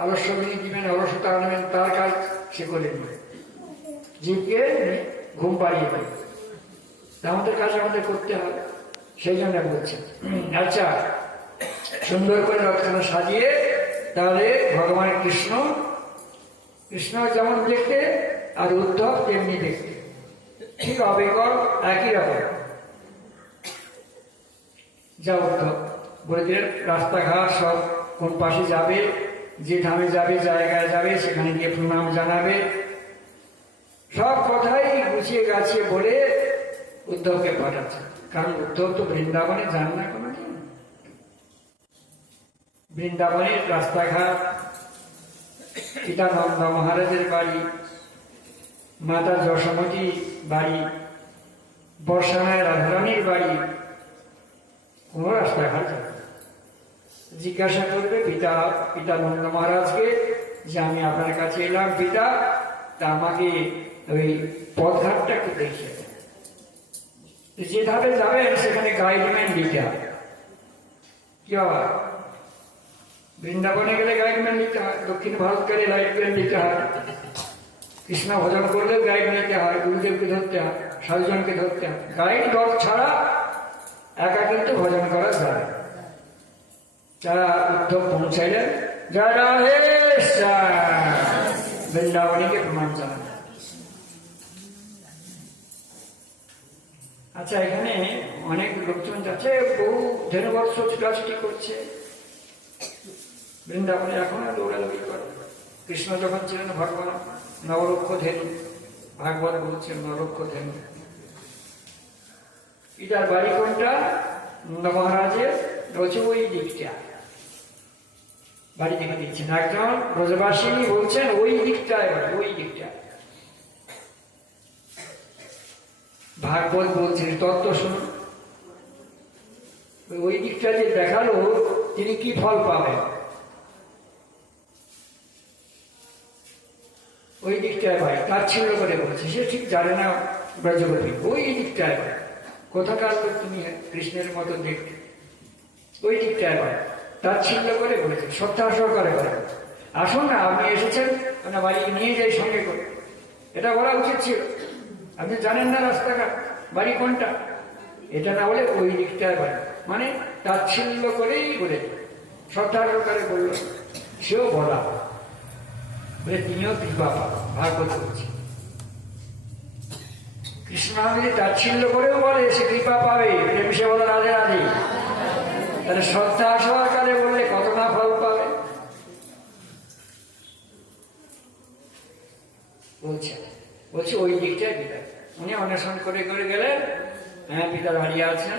আলস্য বিনি দিবেন, অলসতা আনবেন, তার কাজ সে করে নেবে। জীবকে ঘুম পাড়িয়ে দেবে। আমাদের কাজ আমাদের করতে হবে, সেই জন্য বলছেন। আচ্ছা, সুন্দর করে রথখানা সাজিয়ে, তাহলে ভগবান কৃষ্ণ, কৃষ্ণ যেমন দেখতে আর উদ্ধব তেমনি দেখতে, ঠিক অবিকল একই রকম। যা উদ্ধব বলে দিলেন, রাস্তাঘাট সব কোন পাশে যাবে, যে ধামে যাবে, জায়গায় যাবে, সেখানে গিয়ে প্রণাম জানাবে, সব কথাই গুছিয়ে গাছিয়ে বলে উদ্ধবকে পাঠাচ্ছে। কারণ উদ্ধব তো বৃন্দাবনে যান না কোনোদিন। বৃন্দাবনের রাস্তাঘাট, পিতা নন্দ মহারাজের বাড়ি, মাতা যশোমতী বাড়ি, বর্ষানায় রাধারানীর বাড়ি, কোন রাস্তাঘাট যাবে। জিজ্ঞাসা করবে পিতা নন্দ মহারাজকে যে আমি আপনার কাছে এলাম পিতা, তা আমাকে ওই পথঘাটটা একটু দেখিয়ে দেন। যে ধাপে যাবেন সেখানে গাইডম্যান দিতে হবে। কি বাবা? বৃন্দাবনে গেলে গাইডম্যান দিতে হয়, দক্ষিণ ভারত গেলে গাইডম্যান দিতে হয়, কৃষ্ণ ভজন করলেও গাইড নিতে হয়, গুরুদেবকে ধরতে হয়, সাধুজনকে ধরতে হয়। গাইড দল ছাড়া একা কিন্তু ভজন করা যায়। যারা উদ্ধব পৌঁছাইলেন, যারা বৃন্দাবনীকে প্রমাণ জানান। আচ্ছা, এখানে অনেক লোকজন যাচ্ছে, বহু ধেনুবর্ষ ছুটাছুটি করছে বৃন্দাবনে, এখন দৌড়াদৌড়ি করে। কৃষ্ণ যখন ছিলেন ভগবান নবরক্ষ ধেনু, ভাগবত বলছেন নবরক্ষ ধেনু। পিতার বাড়ি কোনটা? নন্দ মহারাজের রয়েছে ওই দিকটা, বাড়ি দেখে দিচ্ছেন। একজন ব্রজবাসিনী বলছেন ওই দিকটায় বাড়ি, ওই দিকটা। ভাগবত বলছেন, তত্ত্ব শুনুন। ওই দিকটা যে দেখালো, তিনি কি ফল পাবেন? ওই দিকটায় ভাই তাচ্ছিল্য করে বলছে, সে ঠিক জানে না ব্রজগোপী, ওই দিকটায় ভাই। কোথাকার লোক তুমি কৃষ্ণের মতো দেখতে? ওই দিকটায় ভাই তাচ্ছিল্য করে বলেছে, শ্রদ্ধা সহকারে করে, আসুন না আপনি এসেছেন, আপনার বাড়ি নিয়ে যাই সঙ্গে করে। এটা বলা উচিত ছিল। আপনি জানেন না রাস্তাঘাট, বাড়ি কোনটা, এটা না বলে ওই দিকটায় বাড়ি, মানে তাচ্ছিল্য করেই বলে, শ্রদ্ধা সহকারে বলল। সেও বলা বলে তিনিও কৃপা পাবেন। ভাগবত করছে কৃষ্ণ যদি তাচ্ছিল্য করেও বলে সে কৃপা পাবে, প্রেম সে বলে রাধে রাধে, তাহলে শ্রদ্ধা সহকারে বললে কত না ফল পাবে। বলছে ওই দিকটায় পিতা। উনি অন্বেষণ করে করে গেলেন। হ্যাঁ, পিতা দাঁড়িয়ে আছেন।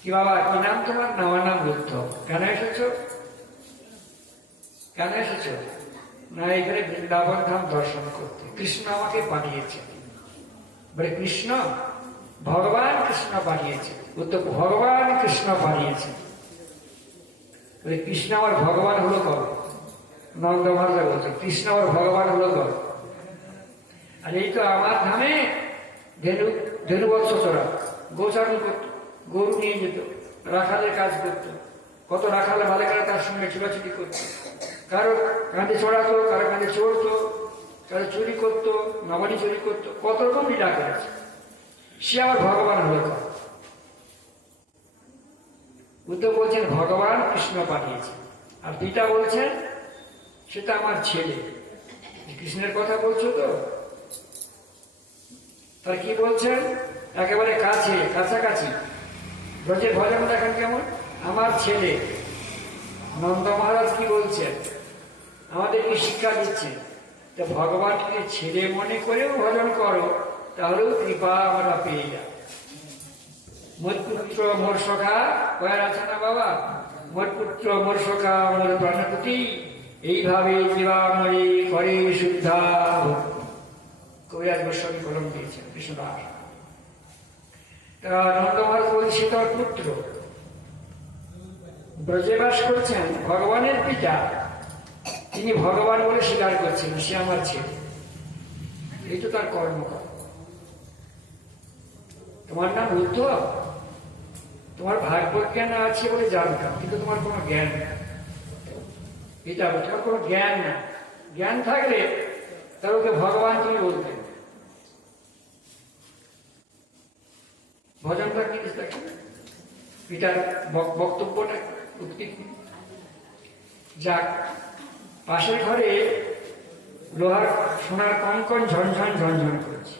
কি বাবা, কি নাম তোমার? আমার নাম বুদ্ধ। কেন এসেছো? কেন এসেছো? না, এখানে বৃন্দাবন ধাম দর্শন করতে কৃষ্ণ আমাকে পাঠিয়েছে। বলে কৃষ্ণ? ভগবান কৃষ্ণ পাঠিয়েছে। তো ভগবান কৃষ্ণ পাঠিয়েছে। বলে কৃষ্ণ আমার ভগবান হলো কবে? নন্দ মহারাজ বলছে কৃষ্ণ আমার ভগবান হলো কবে? আর এই তো আমার ধামে ধেনুবৎস চড়া, গোচারণ করতো, গরু নিয়ে যেত, রাখালের কাজ করতো, কত রাখালে ভালো করে তার সঙ্গে ছুটাছুটি করতো, কারো কাঁধে চড়াতো, কারো কাঁধে চড়তো, কারো চুরি করতো, নবানি চুরি করতো, কত রকম লীলা করেছে। সে আবার ভগবান হলো কর। বুদ্ধ বলছেন ভগবান কৃষ্ণ পাঠিয়েছে, আর পিতা বলছেন সেটা আমার ছেলে। কৃষ্ণের কথা বলছো তো? তার কি বলছেন? একেবারে কাছে, কাছাকাছি। ব্রজের ভজন দেখেন কেমন, আমার ছেলে। নন্দ মহারাজ কি বলছেন? আমাদেরকে শিক্ষা দিচ্ছেন, ভগবানকে ছেলে মনে করেও ভজন করো, তাহলেও কৃপা আমরা পেয়ে যাব। মোর পুত্র মোর সখা, কয়ার আছে না বাবা? মোর পুত্র মোর সখা মোর প্রাণপতি, এইভাবে জীবামরি করে শুদ্ধা। কবিরাজ গোস্বামী কলম দিয়েছেন কৃষ্ণদাস। নন্দ মহারাজ বলছে সে তার পুত্র, ব্রজে বাস করছেন, ভগবানের পিতা, তিনি ভগবান বলে স্বীকার করছেন সে আমার ছেলে। এই তো তার কর্মকাণ্ড। তোমার নাম বুদ্ধ, তোমার ভাগবত জ্ঞান আছে বলে জানতাম, কিন্তু তোমার কোনো জ্ঞান নেই। এটা তোমার কোনো জ্ঞান না। জ্ঞান থাকলে তার ওকে ভগবান তুমি বলতেন। ভজনটা কি দেখেন, পিতার বক্তব্যটা উক্তি। যাক, পাশের ঘরে লোহার সোনার কঙ্কন ঝনঝন ঝনঝন করেছে।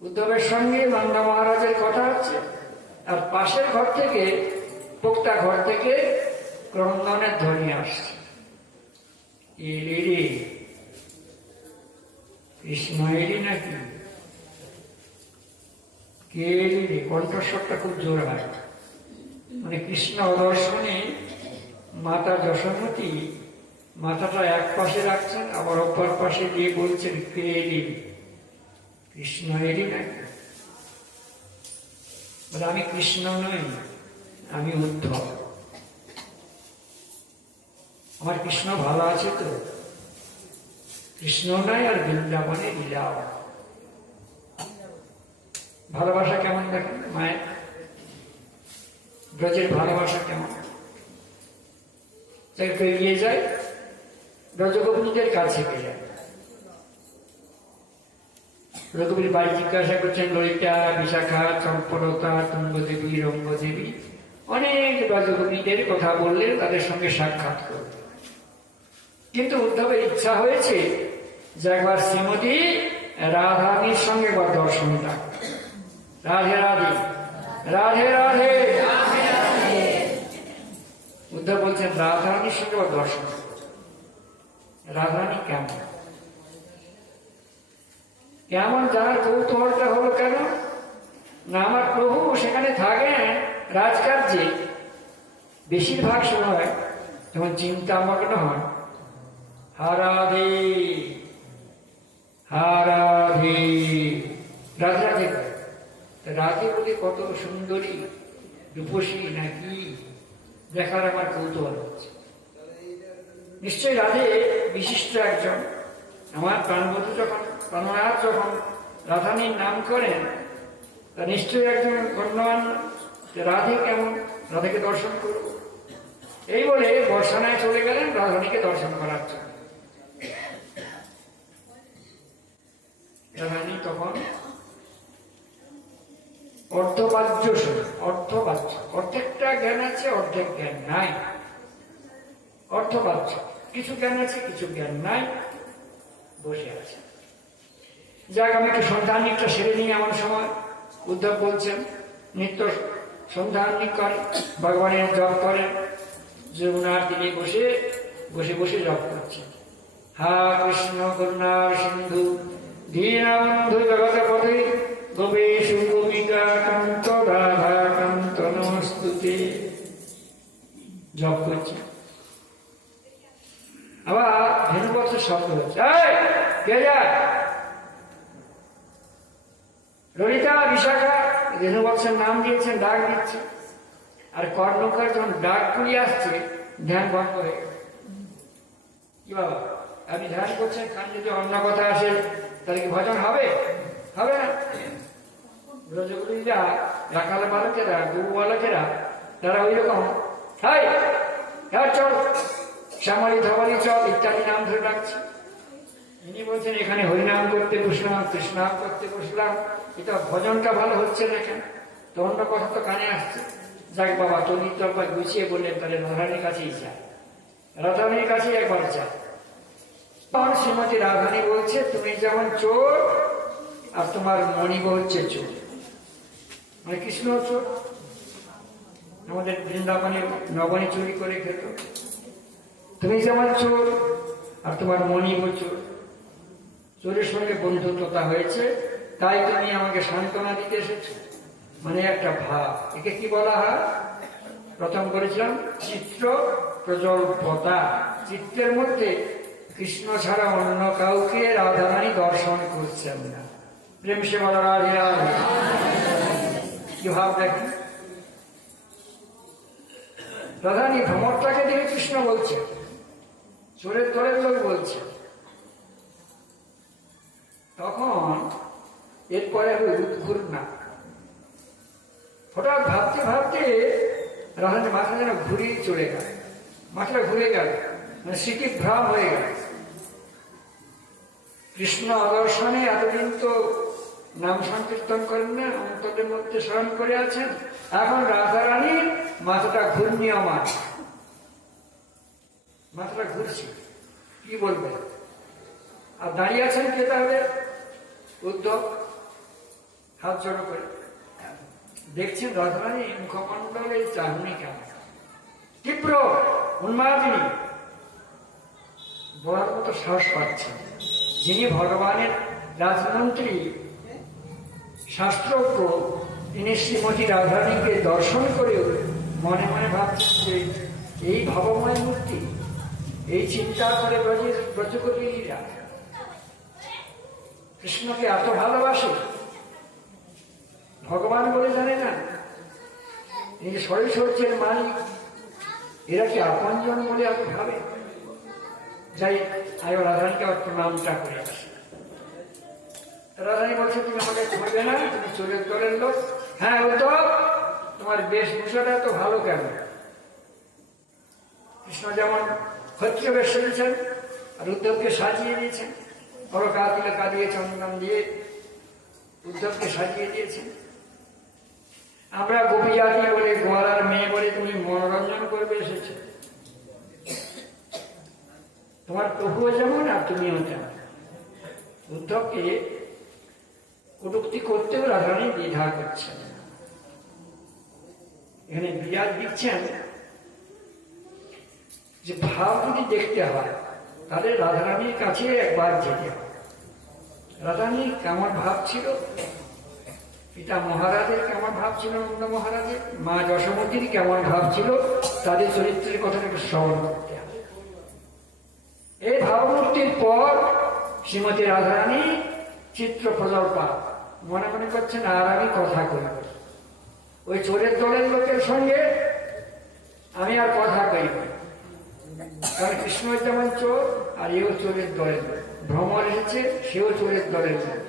উদ্ধবের সঙ্গে নন্দ মহারাজের কথা হচ্ছে, আর পাশের ঘর থেকে, পোক্তা ঘর থেকে ক্রন্দনের ধ্বনি আসছে। এলি রে কৃষ্ণ, এলি নাকি? কে এলি রে? কণ্ঠস্বরটা খুব জোর হয়। মানে কৃষ্ণ দর্শনে মাতা যশোমতী মাথাটা এক পাশে রাখছেন, আবার অপর পাশে দিয়ে বলছেন কে এলি? কৃষ্ণ এলি নাকি? বলে আমি কৃষ্ণ নই, আমি উদ্ধব। আমার কৃষ্ণ ভালো আছে তো? কৃষ্ণ নাই আর বৃন্দাবনে লীলা। ভালোবাসা কেমন দেখেন মায়ের, ব্রজের ভালোবাসা কেমন। একটু এগিয়ে যায়, ব্রজগোপিনীদের কাছে যায়। রঘুবীর বাড়ি জিজ্ঞাসা করছেন, ললিতা, বিশাখা, চম্পলতা, তুঙ্গদেবী, রঙ্গদেবী, অনেক ব্রজগোপীদের কথা বললেন, তাদের সঙ্গে সাক্ষাৎ করবে। কিন্তু উদ্ধবের ইচ্ছা হয়েছে যে একবার শ্রীমতী রাধারানীর সঙ্গে একবার দর্শন ডাক। রাধে রাধে, রাধে রাধে। উদ্ধব বলছেন রাধারানীর সঙ্গে একবার দর্শন। রাধারানী কেমন কেমন জানার কৌতূহলটা হলো কেন না, আমার প্রভু সেখানে থাকেন রাজকার্যে, বেশিরভাগ সময় যখন চিন্তামগ্ন হন, হারাধে হারাধে রাধে রাধে করে। রাধে বলে কত সুন্দরী রূপসী নাকি দেখার আমার কৌতূহল হচ্ছে। নিশ্চয়ই রাধে বিশিষ্ট একজন। আমার প্রাণবন্ধু যখন, প্রাণনাথ যখন রাধানীর নাম করেন, তা নিশ্চয়ই একজন গণ্যমান রাধে কেমন, রাধাকে দর্শন করব। এই বলে বর্ষানায় চলে গেলেন রাধানীকে দর্শন করার জন্য। রাধানী তখন অর্ধবাহ্য শোনে, অর্ধবাহ্য, অর্ধেকটা জ্ঞান আছে, অর্ধেক জ্ঞান নাই। অর্ধবাহ্য, কিছু জ্ঞান আছে, কিছু জ্ঞান নাই, বসে আছে। যাক, আমি একটু সন্ধ্যানিকটা সেরে নিই। এমন সময় উদ্ধব বলছেন, নিত্য সন্ধ্যানিক করেন, ভগবানের জপ করেন, যমুনার তীরে বসে বসে বসে জপ করছেন। হা কৃষ্ণ করুণার সিন্ধু দীনবন্ধু জগৎপতে গোপেশু গোপিকা কান্ত রাধা কান্ত নমস্তুতে জপ করছেন। আবার ধেনুবৎসের শব্দ হচ্ছে, কে যায়? ললিতা, বিশাখা, ধেনুবৎসের নাম দিয়েছেন, ডাক দিচ্ছে। আর কর্ণকার যখন ডাক করিয়ে আসছে, ধ্যান ভঙ্গ হয়ে গেল। কি বাবা, আপনি ধ্যান করছেন, খান যদি অন্য কথা আসে তাহলে কি ভজন হবে? হবে না। ব্রজগুলিরা, রাখাল বালকেরা, গরু বালকেরা, তারা ওই রকম, হাই হ্যাঁ চল, শ্যামলী ধবলী চল ইত্যাদি নাম ধরে ডাকছে। ইনি বলছেন এখানে হরিনাম করতে বসলাম, কৃষ্ণনাম করতে বসলাম, এটা ভজনটা ভালো হচ্ছে না কেন? তো অন্য কথা তো কানে আসছে। যাক বাবা, তুমি তো একবার গুছিয়ে বললেন, তাহলে রাধারানীর কাছেই যায়, রাধারানীর কাছেই একবার যায়। তখন শ্রীমতী রাধারানী বলছে তুমি যেমন চোর আর তোমার মণিব হচ্ছে চোর, মানে কৃষ্ণ চোর। আমাদের বৃন্দাবনে নবনী চুরি করে খেত, তুমি যেমন চোর আর তোমার মণিব চোর। চোরের সঙ্গে বন্ধুত্বতা হয়েছে, তাই তুমি আমাকে সান্ত্বনা দিতে এসেছ, মানে একটা ভাব। একে কি বলা হয়? প্রথম বলেছিলাম চিত্র প্রজল্পতা। চিত্রের মধ্যে কৃষ্ণ ছাড়া অন্য কাউকে রাধারানী দর্শন করছেন না। প্রেম সে বলা রাধে রাধে। কি ভাব দেখেন, রাধারানী ভ্রমরটাকে দেখে কৃষ্ণ বলছে, চোরের দলের লোক বলছে। তখন এরপরে হবে উদ্ঘুর না। হঠাৎ ভাবতে ভাবতে রাধারানী মাথা যেন ঘুরিয়ে চলে গেল, মাথাটা ঘুরে গেল, মানে স্মৃতি ভ্রাম হয়ে গেল। কৃষ্ণ আদর্শনে এতদিন তো নাম সংকীর্তন করেন না, অন্তরের মধ্যে স্মরণ করে আছেন। এখন রাধারানীর মাথাটা ঘূর্ণীয়মান, মাথাটা ঘুরছে, কি বলবে? আর দাঁড়িয়ে আছেন কে তাহলে? উদ্ধব, হাত জড়ো করে দেখছেন রাধারানী মুখমণ্ডলে চাহনি কেমন, তীব্র উন্মাদিনী, বলার মতো সাহস পাচ্ছেন। যিনি ভগবানের রাজমন্ত্রী, শাস্ত্রজ্ঞ, তিনি শ্রীমতী রাধারানীকে দর্শন করে মনে মনে ভাবছেন যে এই ভাবময় মূর্তি, এই চিন্তা করে ব্রজগোপীরা কৃষ্ণকে এত ভালোবাসে, ভগবান বলে জানে না, এই শরীর মালিক, এরা কি আপনজন বলে এত ভাবে? যাই আয়ো রাধারানীকে আর প্রণামটা করে আসে। রাধারানী বলছে তুমি আমাকে করবে না, তুমি চোরের দলের লোক। হ্যাঁ উদ্ধব, তোমার বেশভূষাটা তো ভালো কেন? কৃষ্ণ যেমন ক্ষত্রিয় বেশ সেরেছেন আর উদ্ধবকে সাজিয়ে দিয়েছেন, বড় কাতিলে কাঁদিয়ে চন্দন দিয়ে উদ্ধবকে সাজিয়ে দিয়েছেন। আমরা গোপী জাতি বলে, গোয়ালার মেয়ে বলে তুমি মনোরঞ্জন করবে এসেছ। তোমার প্রভুও যেমন আর তুমিও যেমন। উদ্ধবকে কটূক্তি করতেও রাধারানী দ্বিধা করছেন। এখানে বিরাট দিচ্ছেন যে ভাব যদি দেখতে হয় তাহলে রাধারানীর কাছে একবার যেতে হয়। রাধারানীর কেমন ভাব ছিল, পিতা মহারাজের কেমন ভাব ছিল, নন্দ মহারাজের, মা যশোমতীর কেমন ভাব ছিল, তাদের চরিত্রের কথাটাকে স্মরণ করতে হবে। এই ভাবমূর্তির পর শ্রীমতী রাধারানী চিত্র প্রজল্পা মনে মনে করছেন আর আমি কথা কইব, ওই চোরের দলের লোকের সঙ্গে আমি আর কথা কইব, কারণ কৃষ্ণ যেমন চোর আর এও চোরের দলের লোক। ভ্রমর এসেছে, সেও চোরের দলের লোক।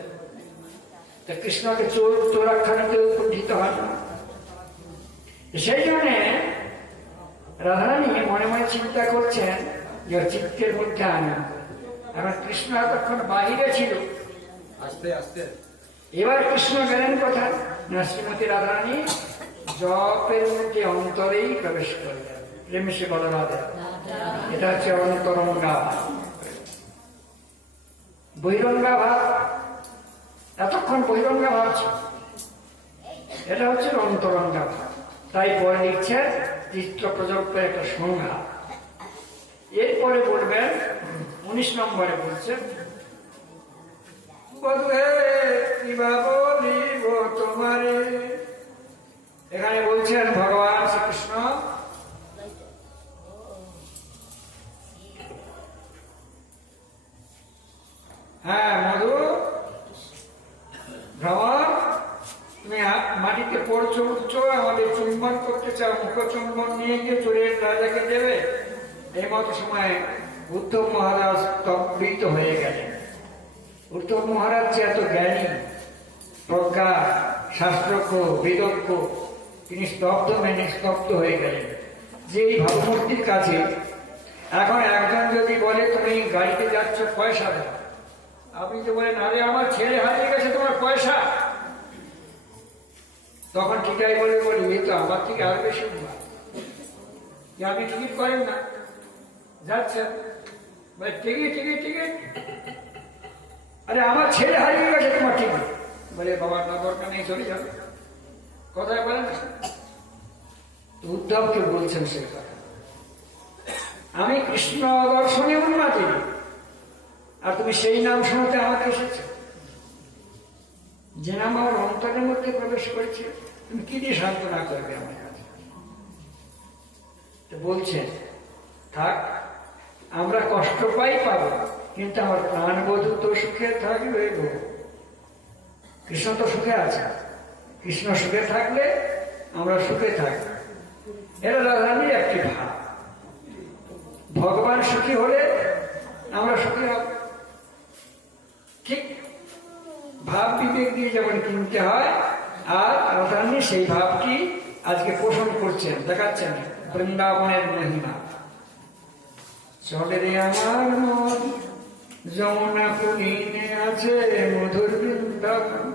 তা কৃষ্ণকে চোরাখানিতে কুণ্ঠিত হয় না। সেই জন্য রাধারানী মনে মনে চিন্তা করছেন যে চিত্তের মধ্যে আনা। এখন কৃষ্ণ এতক্ষণ বাহিরে ছিল, আস্তে আস্তে এবার কৃষ্ণ গেলেন কোথায় না, শ্রীমতী রাধারানী জপের মধ্যে অন্তরেই প্রবেশ করলেন। প্রেম সে বলা রাধে, এটা হচ্ছে অন্তরঙ্গা ভাব, বহিরঙ্গা ভাব। এতক্ষণ বহিরঙ্গা ভাব ছিল, এটা হচ্ছে অন্তরঙ্গা ভাব। তাই পরে লিখছে চিত্র প্রজল্পের একটা সংজ্ঞা। এরপরে বলবেন 19 নম্বরে বলছেন তোমারে। এখানে বলছেন ভগবান শ্রীকৃষ্ণ হ্যাঁ মধু ভ্রমণ, তুমি মাটিতে পড়ছো, উঠছো, আমাদের চুম্বন করতে চাও, মুখ চুম্বন নিয়ে গিয়ে চোরের রাজাকে দেবে। এই মতো সময় উদ্ধব মহারাজ স্তম্ভিত হয়ে গেলেন। উদ্ধব মহারাজ যে এত জ্ঞানী, প্রজ্ঞা, শাস্ত্রজ্ঞ, বেদজ্ঞ, তিনি স্তব্ধ হয়ে গেলেন। যে এই ভাবমূর্তির কাছে এখন একজন যদি বলে তুমি গাড়িতে যাচ্ছ পয়সা দাও, আপনি তো বলেন আরে আমার ছেলে হারিয়ে গেছে তোমার পয়সা, তখন ঠিকাই বলে এই তো আমার থেকে আরো বেশি উন্মাদ। আপনি টিকিট করেন না, যাচ্ছেন বলে টিকিট টিকিট টিকিট, আরে আমার ছেলে হারিয়ে গেছে তোমার টিকিট, বলে বাবার না দরকার নেই চলে যাবে, কথায় বলেন। উদ্ধবকে বলছেন সে কথা, আমি কৃষ্ণ দর্শনে উন্মাদি, আর তুমি সেই নাম শোনাতে আমাকে এসেছ, যে নাম আমার অন্তরের মধ্যে প্রবেশ করেছে, তুমি কি দিয়ে সান্ত্বনা করবে আমার কাছে? বলছেন থাক, আমরা কষ্ট পাবো, কিন্তু আমার প্রাণবধূ তো সুখে থাকবে গো। কৃষ্ণ তো সুখে আছে, কৃষ্ণ সুখে থাকলে আমরা সুখে থাকবো, এটা রাধারানীর একটি ভাব। ভগবান সুখী হলে আমরা সুখী হব। ঠিক ভাব বিবেক দিয়ে যেমন কিনতে হয়, আর রাধারানী সেই ভাবটি আজকে পোষণ করছেন, দেখাচ্ছেন বৃন্দাবনের মহিমা। চলে রে আমার মন যমুনা পুলিনে আছে মধুর বৃন্দাবন,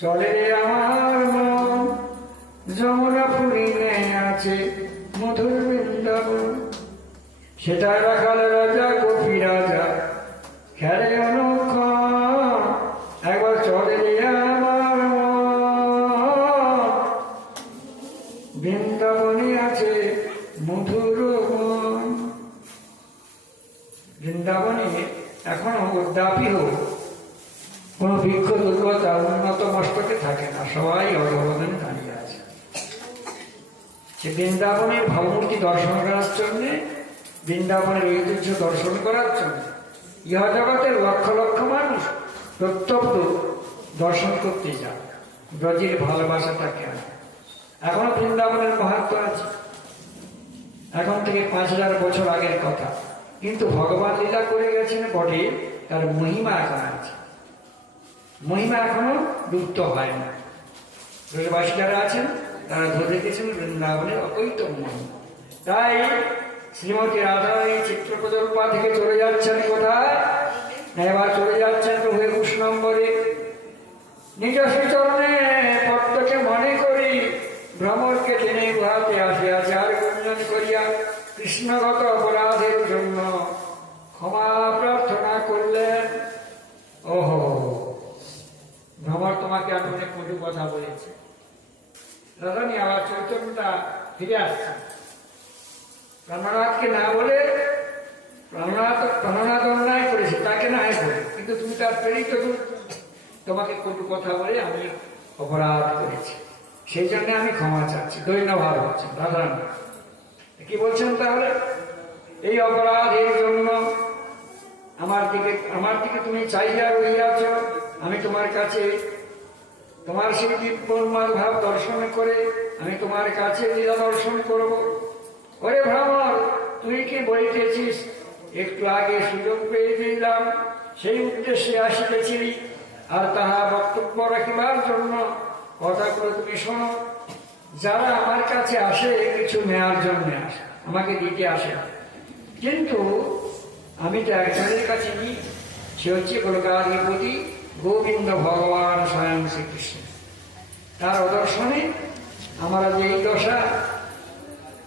চলে রে আমার মন যমুনা পুলিনে আছে মধুর বৃন্দাবন, সেটা রাখাল রাজা গোপী রাজা খেলে অনুক্ষণ, একবার চলে রে আমার মন বৃন্দাবনে আছে মধুর বন। বৃন্দাবনে এখনো উদ্যাপী হোক কোন বৃক্ষ দুর্গতা উন্নত মস্তকে থাকে না, সবাই অধবদানে দাঁড়িয়ে আছে। সে বৃন্দাবনের ভাবমূর্তি দর্শন করার জন্য, বৃন্দাবনের ঐতিহ্য দর্শন করার জন্য ইহা জগতের লক্ষ লক্ষ মানুষ প্রত্যক্ষ দর্শন করতে যায়। ব্রজের ভালোবাসাটা কেন? এখনো বৃন্দাবনের মাহাত্ম্য আছে, এখন থেকে 5000 বছর আগের কথা, কিন্তু ভগবান লীলা করে গেছেন বটে, তার মহিমা এখন আছে, মহিমা এখনো লুপ্ত হয় না। ব্রজবাসী যারা আছেন তারা ধরে রেখেছেন বৃন্দাবনের অকৈত মহিমা। তাই শ্রীমতী রাধা এই চিত্রপ্রকল্পা থেকে চলে যাচ্ছেন কোথায়? এবার চলে যাচ্ছেন প্রভু 21 নম্বরে। নিজ শ্রীচরণে পদ্মকে মনে করি ভ্রমরকে টেনে গুহাতে আসিয়াছে, আর গুঞ্জন করিয়া কৃষ্ণগত অপরাধের জন্য ক্ষমা প্রার্থনা করলেন। ওহো, ভ্রমর তোমাকে আমি অনেক কটু কথা বলেছি। রাধারানী আবার চৈতন্যটা ফিরে আসছে, প্রাণনাথকে না বলে প্রাণনাথ অন্যায় করেছে, তাকে না বলে, কিন্তু তুমি তার প্রেরিত তোমাকে কটু কথা বলে আমি অপরাধ করেছি, সেই জন্য আমি ক্ষমা চাচ্ছি। দৈন্যভাব হচ্ছেন রাধারানী। কি বলছেন তাহলে? এই অপরাধের জন্য আমার দিকে তুমি চাইয়া রইয়াছ, আমি তোমার কাছে তোমার সেই দিব্যন্মাদ ভাব দর্শন করে আমি তোমার কাছে লীলা দর্শন করব। ওরে ভ্রমর, তুই কি বলিতেছিস? একটু আগে সুযোগ পেয়ে দিলাম, সেই উদ্দেশ্যে আসিতেছিলি, আর তাহা বক্তব্য রাখিবার জন্য কথাগুলো তুমি শোনো। যারা আমার কাছে আসে কিছু নেওয়ার জন্য আসে, আমাকে দিতে আসে, কিন্তু আমি তো একজনের কাছে নিই, সে হচ্ছে গোলকাধিপতি গোবিন্দ ভগবান স্বয়ং শ্রীকৃষ্ণ। তার অদর্শনে আমরা যে এই দশা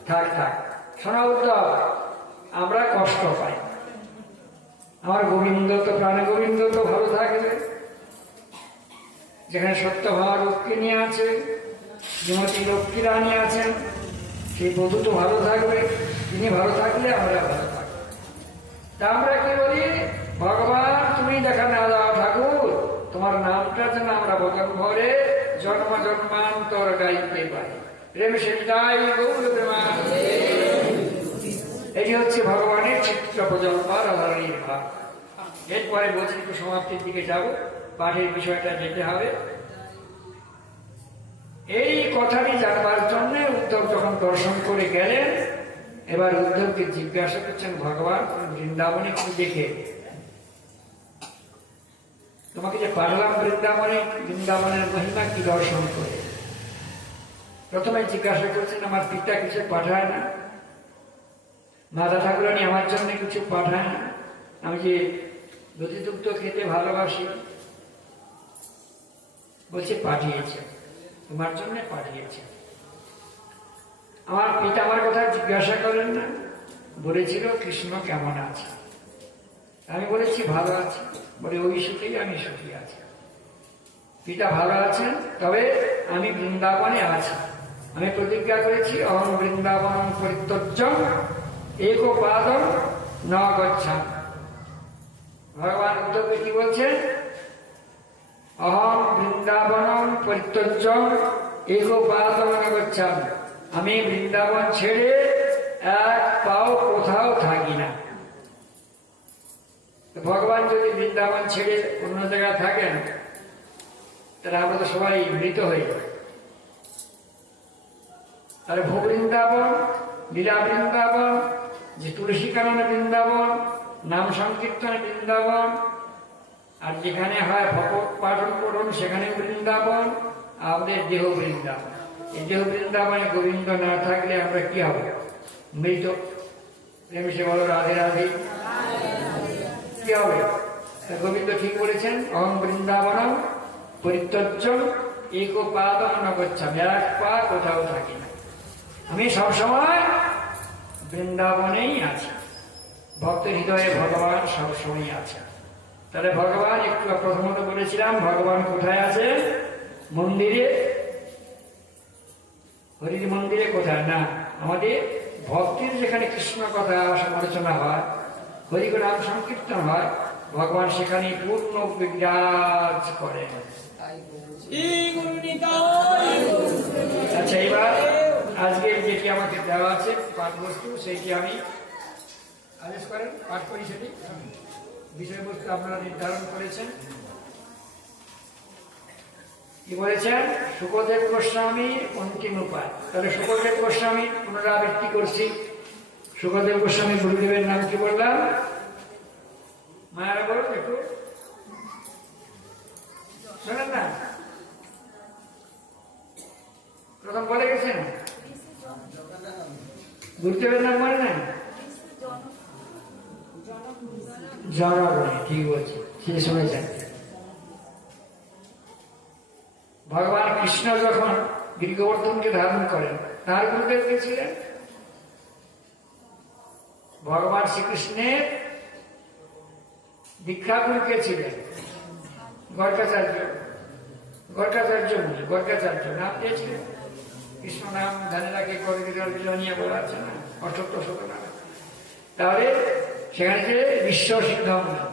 থাক শোনা উদ্ধব, আমরা কষ্ট পাই। আমার গোবিন্দ তো প্রাণ গোবিন্দ তো ভালো থাকবে, যেখানে সত্যভামা রক্ষিণী আছে, শ্রীমতী লক্ষ্মী রানী আছেন, সেই বধূ তো ভালো থাকবে, তিনি ভালো থাকলে আমরা ভালো থাকবো। তা আমরা কি বলি? ভগবান তুমি দেখা না দাও ঠাকুর, তোমার নামটা যেন আমরা বদন ভরে জন্ম জন্মান্তর গাইতে পারি। প্রেম সেটাই গৌর প্রেমা। এটি হচ্ছে ভগবানের চিত্র প্রজল্পা রাধারানীর ভাব। এরপরে বলছি একটু সমাপ্তির দিকে যাব, পাঠের বিষয়টা যেতে হবে। এই কথাটি জানবার জন্য উদ্ধব যখন দর্শন করে গেলেন, এবার উদ্ধবকে জিজ্ঞাসা করছেন ভগবান বৃন্দাবনে কি দেখে? তোমাকে যে পারলাম বৃন্দাবনের মহিমা কি দর্শন করে? প্রথমে জিজ্ঞাসা করছেন আমার পিতা কিছু পাঠায় না, মাতা ঠাকুরানী আমার জন্য কিছু পাঠায় না, আমি যে দধি দুগ্ধ খেতে ভালোবাসি, বলছে পাঠিয়েছে, তোমার জন্য পাঠিয়েছে। আমার পিতা আমার কথা জিজ্ঞাসা করেন না, বলেছিল কৃষ্ণ কেমন আছে, আমি বলেছি ভালো আছে, বলে ওই সুখেই আমি সুখী আছি। পিতা ভালো আছেন, তবে আমি বৃন্দাবনে আছি, আমি প্রতিজ্ঞা করেছি অহং বৃন্দাবন পরিত্যজ্যং এক পাদম ন গচ্ছামি। ভগবান উদ্ধবকে কি বলছেন? অহং বৃন্দাবন পরিত্যজ্যং এক পাদম ন গচ্ছামি, আমি বৃন্দাবন ছেড়ে এক পাও কোথাও থাকি না। ভগবান যদি বৃন্দাবন ছেড়ে অন্য জায়গায় থাকেন, তাহলে আমরা তো সবাই মৃত হয়ে যাই। তাহলে ভোগ বৃন্দাবন, লীলা বৃন্দাবন, যে তুলসী কানন বৃন্দাবন, নাম সংকীর্তন বৃন্দাবন, আর যেখানে হয় ভগবত পাঠন পঠন সেখানে বৃন্দাবন, আমাদের দেহ বৃন্দাবন। এই দেহ বৃন্দাবনে গোবিন্দ না থাকলে আমরা কি হব? মৃত। প্রেমসে বলো রাধে রাধে। কি হবে? গোবিন্দ ঠিক বলেছেন, অহং বৃন্দাবনম পরিত্যজ্যং এক পাদম ন গচ্ছামি, এক পা কোথাও থাকি না, আমি সবসময় বৃন্দাবনেই আছি। ভক্তের হৃদয়ে ভগবান সবসময় আছে। তাহলে ভগবান একটু প্রথমত বলেছিলাম ভগবান কোথায় আছে? মন্দিরে। হরির মন্দিরে কোথায় না, আমাদের ভক্তির যেখানে কৃষ্ণ কথা আলোচনা হয়, হরি নাম সংকীর্তন হয়, ভগবান সেখানে পূর্ণ বিরাজ করেন। আচ্ছা, এবার আজকে যেটি আমাকে দেওয়া আছে পাঠ বস্তু, সেইটি আমি আদেশ করেন পাঠ করি। সেটি বিষয়বস্তু আপনারা নির্ধারণ করেছেন। কি বলেছেন? শুকদেব গোস্বামী অন্তিম উপায়। তাহলে শুকদেব গোস্বামী পুনরাবৃত্তি করছি। শুকদেব গোস্বামী গুরুদেবের নাম কি বললাম? মায়েরা বলুন একটু, শোনেন না? প্রথম বলে গেছেন গুরুদেবের নাম বলে না? জনগণ, ঠিক বলছি, সে শুনেছেন। ভগবান কৃষ্ণ যখন গিরিগোবর্ধনকে ধারণ করেন, তার গুরুদেব কে ছিলেন? ভগবান শ্রীকৃষ্ণের দীক্ষা গুরু কে ছিলেন? গর্গাচার্য। গর্গাচার্য মুনি, গর্গাচার্য নাম দিয়েছিলেন। কৃষ্ণ নাম ধ্যানে রাখে নিয়ে বলা আছে না, অষ্টত্ব শত নাম। তাহলে সেখানে যে বিশ্ব সিদ্ধ মুনি।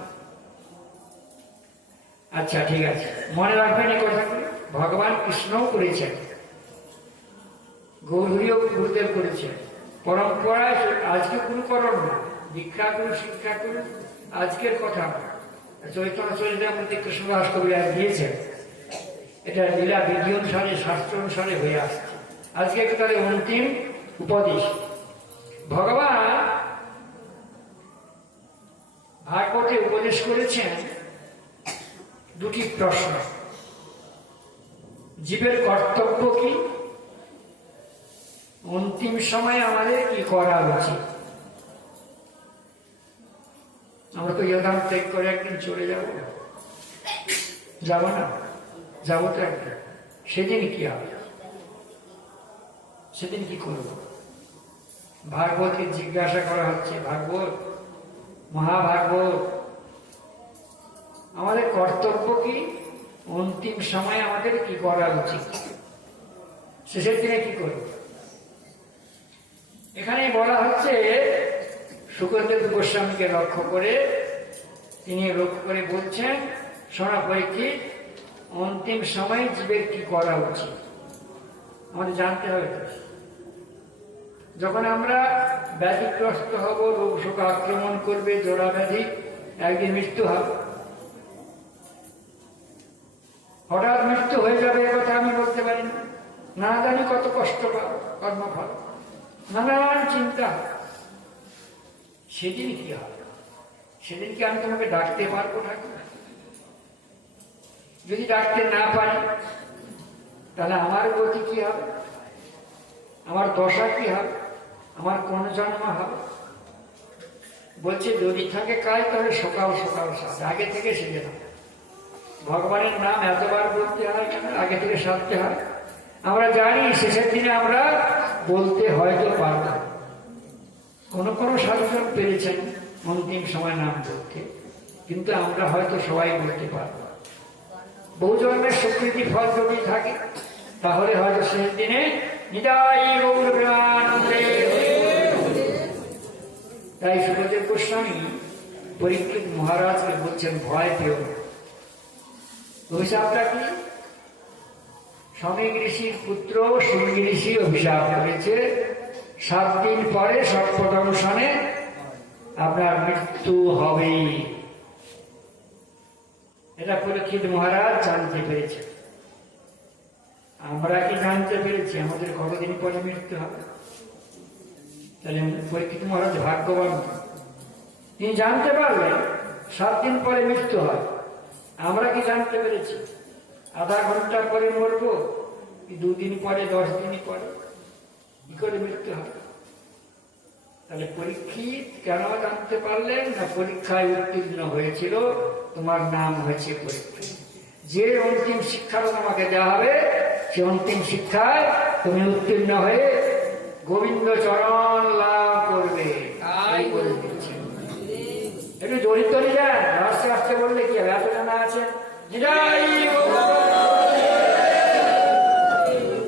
আচ্ছা, ঠিক আছে, মনে রাখবেন এই কথাটি। ভগবান কৃষ্ণও করেছেন, গৌরীয় গুরুদেব করেছেন। পরম্পরায় আজকে গুরুকরণ না, দীক্ষা গুরু শিক্ষা গুরু আজকের কথা। চৈতন্য চরিতামৃতে কৃষ্ণদাস কবিরাজ দিয়েছেন, এটা লীলা বিধি অনুসারে শাস্ত্র অনুসারে হয়ে আসছে। আজকে একটু তাদের অন্তিম উপদেশ। ভগবান ভাগবতে উপদেশ করেছেন দুটি প্রশ্ন। জীবের কর্তব্য কি, অন্তিম সময়ে আমাদের কি করা উচিত। আমরা তো ইহধাম ত্যাগ করে একদিন চলে যাব না? যাবো তো একদিন। সেদিন কি হবে? সেদিন কি করব? ভাগবতকে জিজ্ঞাসা করা হচ্ছে, ভাগবত মহাভাগবত আমাদের কর্তব্য কি, অন্তিম সময়ে আমাদের কি করা উচিত, শেষের দিনে কি করব? এখানে বলা হচ্ছে শুকদেব গোস্বামীকে লক্ষ্য করে, তিনি লক্ষ্য করে বলছেন, শোনা পরীক্ষিত, অন্তিম সময়ে জীবের কি করা উচিত আমাদের জানতে হবে। যখন আমরা ব্যাধিগ্রস্ত হব, রোগ শোক আক্রমণ করবে, জোড়া ব্যাধি, একদিন মৃত্যু হবে। হঠাৎ মৃত্যু হয়ে যাবে এ কথা আমি বলতে পারি না, না জানি কত কষ্ট পাব, কর্মফল, নানান চিন্তা। সেদিন কি হবে? সেদিন কি আমি তোমাকে ডাকতে পারবো ঠাকুর? যদি ডাকতে না পারি, তাহলে আমার গতি কি হবে? আমার দশা কি হবে, আমার কোন জন্ম হবে? বলছে যদি থাকে কাজ তাহলে সকাল সকাল সাজ, আগে থেকে শিখে না। ভগবানের নাম এতবার বলতে হয় কেন? আগে থেকে সাজতে হয়। আমরা জানি শেষের দিনে আমরা বলতে হয়তো পারব না। কোন কোন সাধুজন পেরেছেন অন্তিম সময় নাম বলতে, কিন্তু আমরা হয়তো সবাই বলতে পারব। বহু জন্মের স্বীকৃতি ফল যদি থাকে তাহলে হয়তো শেষ দিনে নিতাই গৌর প্রেমানন্দে। তাই সুখদেব গোস্বামী পরীক্ষিত মহারাজকে বলছেন ভয় পেও না। অভিশাপটা কি? সমীক ঋষির পুত্র শুঙ্গী ঋষি অভিশাপ করেছে 7 দিন পরে সর্পদংশনে আপনার মৃত্যু হবে। এটা পরীক্ষিত মহারাজ জানতে পেরেছে। আমরা কি জানতে পেরেছি আমাদের কতদিন পরে মৃত্যু হবে? তাহলে পরীক্ষিত মহারাজ ভাগ্যবান, তিনি জানতে পারলেন 7 দিন পরে মৃত্যু হয়। আমরা কি জানতে পেরেছি আধা ঘন্টা পরে মরবো, কি 2 দিন পরে, 10 দিন পরে, কি করে মৃত্যু হয়? তাহলে পরীক্ষিত কেন জানতে পারলেন না? পরীক্ষায় উত্তীর্ণ হয়েছিল, তোমার নাম হয়েছে পরীক্ষিত। যে অন্তিম শিক্ষা তোমাকে দেওয়া হবে সে অন্তিম শিক্ষায় তুমি উত্তীর্ণ হয়ে গোবিন্দ চরণ লাভ করবে। তাই বলে দিচ্ছে। একটু জড়িত নিয়ে যান, আস্তে আস্তে বললে কি হবে? এত জানা আছে।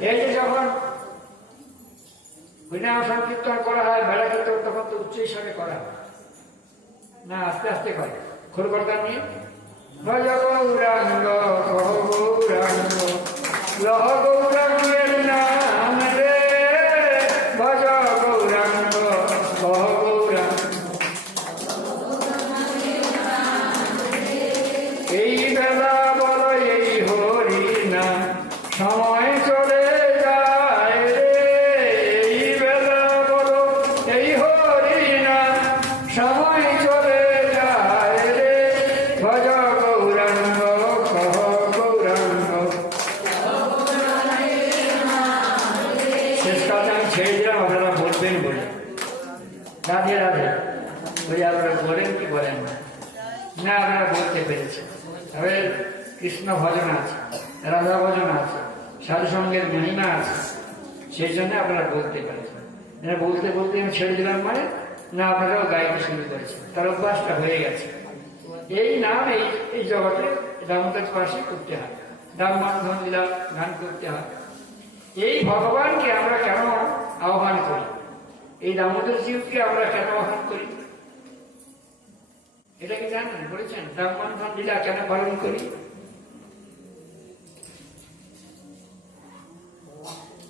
এই যে যখন হরিনাম সংকীর্তন করা হয়, বেড়া কীর্তন, তখন তো উচ্চ হিসাবে করা হয় না, আস্তে আস্তে করে খোল করতাম নিয়ে ভজ গৌরাঙ্গ কহ গৌরাঙ্গ লহ গৌরাঙ্গের নাম রে, ভজ গৌরাঙ্গ কহ গৌরাঙ্গ। এই বেলা বলো এই হরি নাম, সময় চলে যায় রে। এই বেলা বলো এই হরি নাম, সময় চলে যায় রে। ভজ গৌরাঙ্গ কহ গৌরাঙ্গ। শেষ কথা আমি ছেড়ে দিলাম, আপনারা বলবেন বলে। রাধে রাধে। ওই আপনারা বলেন কি বলেন না? না, আপনারা বলতে পেরেছেন। তবে কৃষ্ণ ভজন আছে, রাধা ভজন আছে, সাধু সঙ্গের মহিমা আছে, সেই জন্য আপনারা বলতে পেরেছেন। বলতে বলতে আমি ছেড়ে দিলাম মানে না, আপনারাও গাইতে শুরু করেছেন, তার অভ্যাসটা হয়ে গেছে। এই নাম এই জগতে দামোদর পাশে করতে হয়, দাম মানধন লীলা গান করতে হয়। এই ভগবানকে আমরা কেন আহ্বান করি? এই দামোদর জীবকে আমরা কেন আহ্বান করি? এটা কি জানেন? বলেছেন দাম মানধন লীলা কেন পালন করি?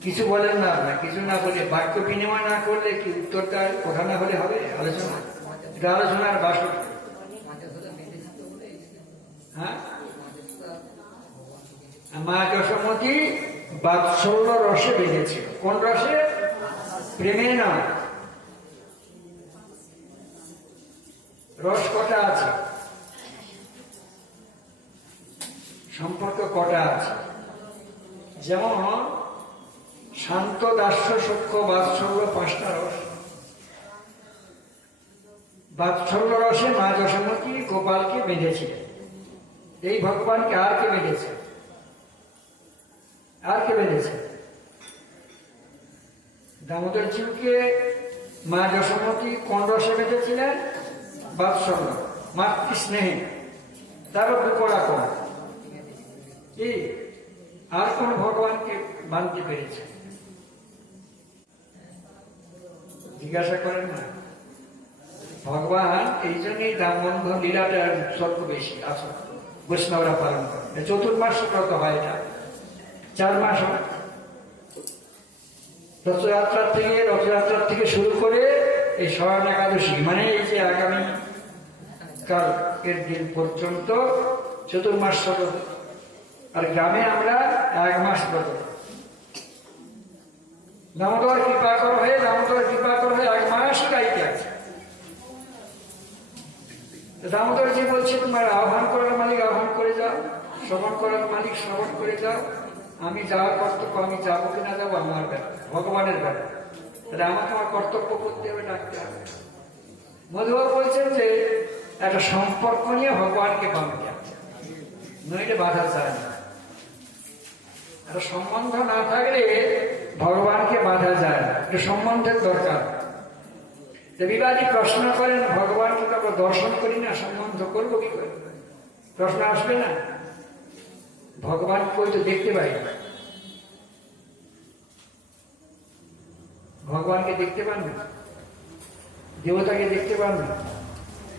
কিছু বলেন না, আপনার কিছু না বলে বাক্য বিনিময় না করলে কি উত্তরটা কথা না হলে হবে? আলোচনা, এটা আলোচনার বাসক। হ্যাঁ, মা যশোমতী বাৎসল্য রসে বেঁধেছে। কোন রসে? প্রেমে না। রস কটা আছে, সম্পর্ক কটা আছে? যেমন শান্ত, দাস্য, সূক্ষ্ম, বাৎসল্য, 5টা রস। বাৎসল্য রসে মা যশোমতী গোপালকে বেঁধেছিলেন। এই ভগবানকে আর কে বেঁধেছে? আর কে বেঁধেছে? দামোদর জীবকে মা যশোমতী কোন রসে বেঁধেছিলেন? বাৎসল্য, মাতৃস্নেহে। তারও দুকড়া কম। কি আর কোন ভগবানকে মানতে পেরেছে? জিজ্ঞাসা করেন না। ভগবান এই জন্যই দামবন্ধন লীলাটার উৎসর্গ বেশি আসল বৈষ্ণবরা পালন করে। চতুর্মাস ব্রত হয়, এটা 4 মাস হয়। রথযাত্রার থেকে শুরু করে এই শয়ন একাদশী, মানে এই যে আগামী কালকের দিন পর্যন্ত চতুর্মাস ব্রত। আর গ্রামে আমরা 1 মাস ব্রত। দামোদর কৃপা কর হয়ে 1 মাসই গাইতে আছে। দামোদরজি বলছে তোমার আহ্বান করার মালিক আহ্বান করে যাও, শ্রবণ করার মালিক শ্রবণ করে যাও, আমি যাওয়ার কর্তব্য, আমি যাবো কিনা যাবো আমার ব্যাপার, ভগবানের ব্যাপার। তাহলে আমাকে আমার কর্তব্য করতে হবে, ডাকতে হবে। মধুবাবু বলছেন যে একটা সম্পর্ক নিয়ে ভগবানকে পাবে, নইলে বাধা যায় না। একটা সম্বন্ধ না থাকলে ভগবানকে বাধা যায় না, একটা সম্বন্ধের দরকার। বিবাদী প্রশ্ন করেন, ভগবানকে তো আমরা দর্শন করি না, সম্বন্ধ করবো কি করে? প্রশ্ন আসবে না। ভগবানকে ওই তো দেখতে পাই, ভগবানকে দেখতে পান না, দেবতাকে দেখতে পান না,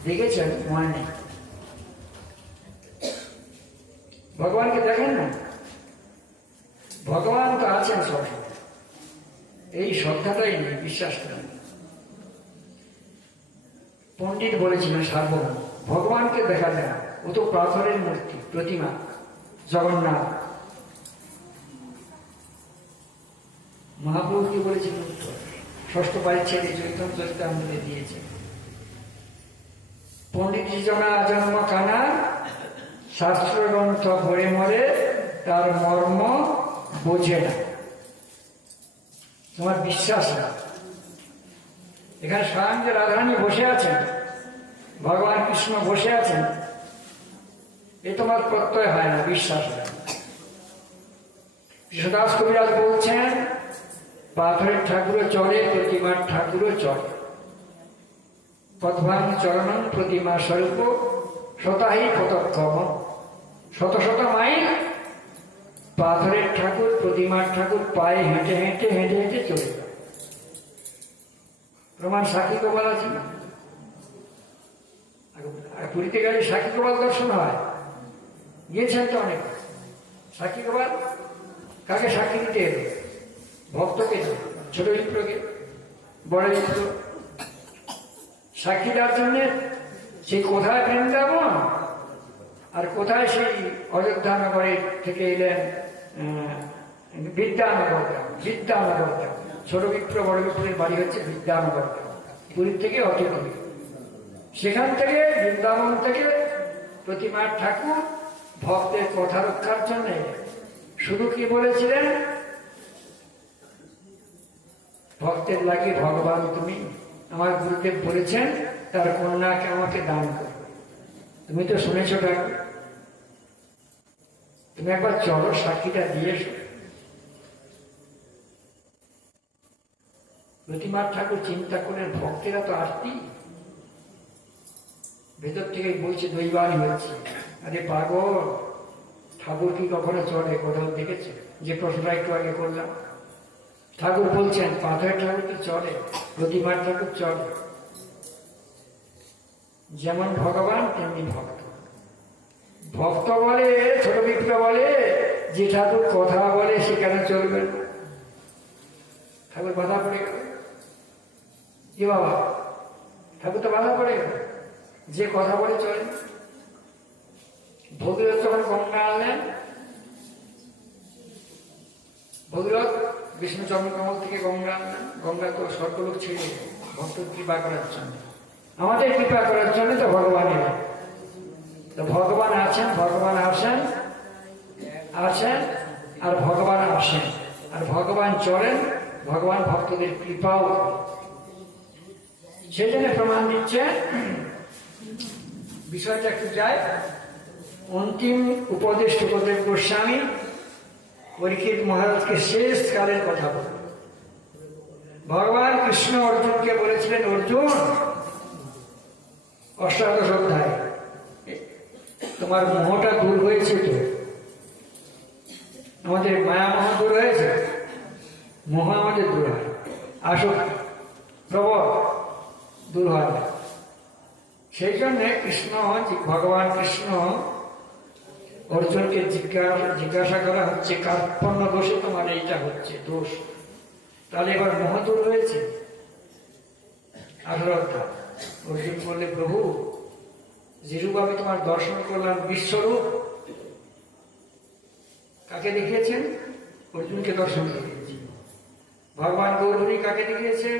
দেখেছেন? মনে নেই। ভগবানকে দেখেন না, ভগবান তো আছেন সব, এই শ্রদ্ধাটাই নেই, বিশ্বাসটা নেই। পণ্ডিত বলেছিলেন সার্বভৌম, ভগবানকে দেখা যায় না, ও তো পাথরের মূর্তি, প্রতিমা, জগন্নাথ। মহাপ্রভু কি বলেছিলেন? ষষ্ঠ পরিচ্ছেদে চৈতন্য চরিতামৃতে দিয়েছে, পণ্ডিত জনা জন্ম কানা, শাস্ত্র গ্রন্থ ভরে মরে, তার মর্ম বোঝে না। তোমার বিশ্বাস না। এখানে স্বয়ং যে রাধারানী বসে আছেন, ভগবান কৃষ্ণ বসে আছেন, এ তোমার প্রত্যয় হয় না, বিশ্বাস হয় না। কৃষ্ণদাস কবিরাজ বলছেন, পাথরের ঠাকুরও চলে, প্রতিমার ঠাকুরও চলে। পদ্মাং চরণং প্রতিমা স্বরূপ, শতাহি পতক্রম। শত শত মাইল পাথরের ঠাকুর, প্রতিমার ঠাকুর পায়ে হেঁটে হেঁটে হেঁটে হেঁটে চলে যায়। প্রমাণ সাক্ষী গোপাল আছে না? পুরীতে গেলে সাক্ষী গোপাল দর্শন হয়, গিয়েছেন তো অনেক। সাক্ষী গোপাল কাকে সাক্ষী দিতে এলো? ভক্তকে, ছোট বিপ্রকে, বড় বিপ্র। সাক্ষী দেওয়ার জন্য সেই কোথায় বৃন্দাবন আর কোথায় সেই অযোধ্যা নগরে থেকে এলেন বিদ্যানগর গ্রাম। বিদ্যানগর গ্রাম, ছোট বিপ্র বড় বিপ্রের বাড়ি হচ্ছে বিদ্যানগর গ্রাম, পুরীর থেকে অতি দূরে। সেখান থেকে বৃন্দাবন থেকে প্রতিমার ঠাকুর ভক্তের কথা রক্ষার জন্য শুধু কি বলেছিলেন? ভক্তের লাগে ভগবান তুমি, আমার গুরুদেব বলেছেন তার কন্যাকে আমাকে দান করো। তুমি তো শুনেছ ঠাকুর, তুমি একবার চলো সাক্ষীটা দিয়ে এসো। প্রতিমার ঠাকুর চিন্তা করে, ভক্তেরা তো আসতি, ভেতর থেকে বলছে দৈবানি হচ্ছে। আরে পাগল, ঠাকুর কি কখনো চলে? কোথাও দেখেছে? যে প্রশ্নটা একটু আগে করলাম, ঠাকুর বলছেন পাথরের ঠাকুর কি চলে, প্রতিমার ঠাকুর চলে। যেমন ভগবান তেমনি ভক্ত। ভক্ত বলে, ছোট বিপ্র বলে যে ঠাকুর কথা বলে সেখানে চলবে না। ঠাকুর বাধা পড়ে গেল, কি বাবা? ঠাকুর তো বাধা পড়ে গেল, যে কথা বলে চলে। ভগীরথ যখন গঙ্গা আনলেন, ভগীরথ বিষ্ণু চন্দ্রকমল থেকে গঙ্গা আনলেন। গঙ্গা তো স্বর্গলোক ছেড়ে ভক্ত কৃপা করার জন্য, আমাদের কৃপা করার জন্য তো ভগবানের। তো ভগবান আছেন, ভগবান আসেন, আসেন আর ভগবান আসেন, আর ভগবান চলেন, ভগবান ভক্তদের কৃপাও। সেই জন্য প্রমাণ দিচ্ছে। বিষয়টা একটু যায়, অন্তিম উপদেশ সুখদেব গোস্বামী পরীক্ষিত মহারাজকে শেষ কালের কথা বলে। ভগবান কৃষ্ণ অর্জুনকে বলেছিলেন, অর্জুন অষ্টাদশ অধ্যায়, তোমার মোহটা দূর হয়েছে তো? আমাদের মায়া মোহ দূর হয়েছে? মোহ আমাদের দূর হয়, আসক্তি প্রবল দূর হয় না। সেই জন্য কৃষ্ণ, ভগবান কৃষ্ণ অর্জুনকে জিজ্ঞাসা করা হচ্ছে, কার্পণ্য দোষে তোমার এইটা হচ্ছে দোষ, তাহলে এবার মোহ দূর হয়েছে? 18 অধ্যায়। অর্জুন বললে, প্রভু যেরূপ আমি তোমার দর্শন করলাম বিশ্বরূপ, কাকে দেখিয়েছেন? অর্জুনকে দর্শন দেখিয়েছি। ভগবান গৌরহরি কাকে দেখিয়েছেন?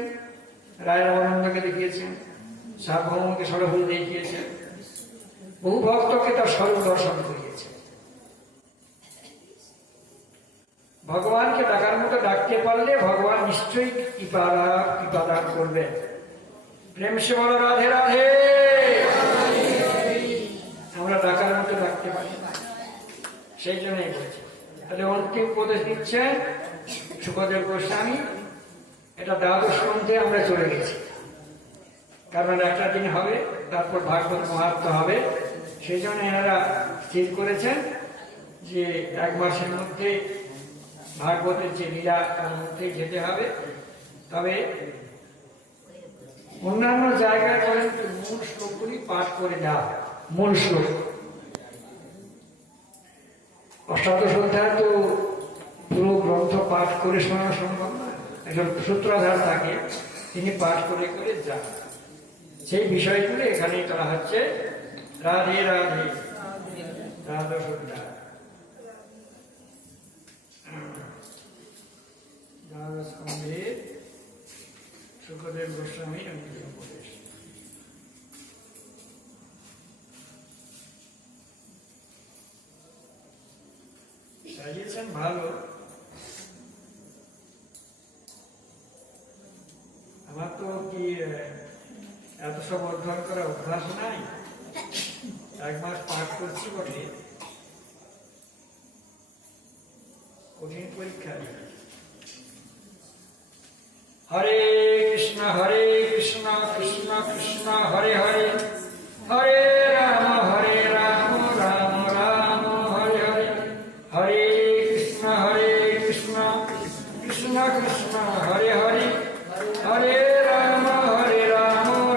রায় রামানন্দকে দেখিয়েছেন, সার্বভৌমকে সরভূমি দেখিয়েছেন, বহু ভক্তকে তার স্বরূপ দর্শন করিয়েছেন। ভগবানকে ডাকার মতো ডাকতে পারলে ভগবান নিশ্চয়ই কৃপাদান করবেন। প্রেম সে বলো রাধে রাধে। আমরা ডাকার মতো ডাকতে পারি না, সেই জন্যই বলছি। তাহলে অন্তিম উপদেশ দিচ্ছেন শুকদেব গোস্বামী। এটা দ্বাদশ গ্রন্থে আমরা চলে গেছি, কারণ একটা দিন হবে, তারপর ভাগবত মাহাত্ম্য হবে। সেই জন্য এনারা স্থির করেছেন যে 1 মাসের মধ্যে ভাগবতের যে লীলা তার মধ্যে যেতে হবে। তবে অন্যান্য জায়গায় বলেন মূল শ্লোকগুলি পাঠ করে দেওয়া হয়। মূল শ্লোক অষ্টাদশ অধ্যায় তো পুরো গ্রন্থ পাঠ করে শোনানো সম্ভব না, একজন সূত্রধার থাকে, তিনি পাঠ করে করে যান। সেই বিষয়গুলো এখানে করা হচ্ছে। রাধে রাধে। দ্বাদশ অধ্যায় দ্বাদশ স্কন্ধের শুকদেব গোস্বামীর অন্তিম উপদেশ। সাজিয়েছেন ভালো। আমার তো কি এত সব অধ্যয়ন করার অভ্যাস নাই, 1 মাস পাঠ করছি বটে, কঠিন পরীক্ষা। হরে কৃষ্ণ কৃষ্ণ কৃষ্ণ হরে হরে, হরে রাম রাম রাম হরে হরে, হরে কৃষ্ণ কৃষ্ণ কৃষ্ণ হরে হরে, হরে রাম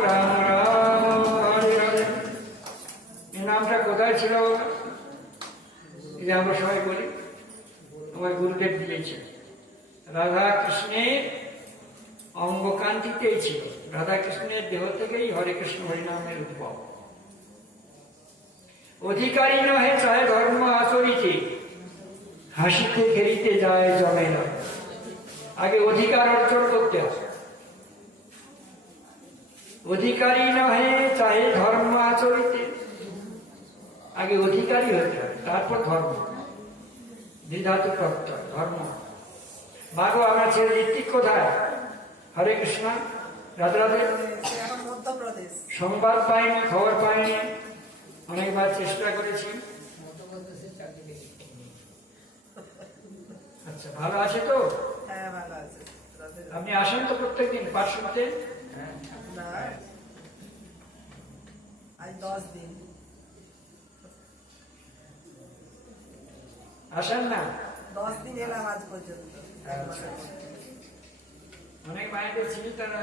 রাম রাম হরে হরে। এই নামটা কোথায় ছিল? এই যে আমরা সবাই বলি, আমার গুরুদেব দিয়েছে। রাধা কৃষ্ণের অঙ্গকান্তিতেই ছিল, রাধা কৃষ্ণের দেহ থেকেই হরে কৃষ্ণ হরিনামের উদ্ভব। অধিকারী নহে চাহে ধর্ম আচরিতে, হাসিতে খেলিতে যায় জমে না। আগে অধিকার অর্জন করতে হবে। অধিকারী নহে চাহে ধর্ম আচরিতে, আগে অধিকারী হতে হবে, তারপর ধর্ম। দ্বিধাতু প্রত্যয় ধর্ম। মাগো আমার ছেলে ঋত্বিক কোথায়? হরে কৃষ্ণ। রাধে রাধে। সংবাদ পাইনি, খবর পাইনি, অনেকবার চেষ্টা করেছি। আচ্ছা, ভালো আছে তো? আপনি আসেন তো প্রত্যেকদিন পাঠ শুনতে? আজ 10 দিন আসেন না? 10 দিন এলাম আজ পর্যন্ত। অনেক মায়েদের চিনি, তারা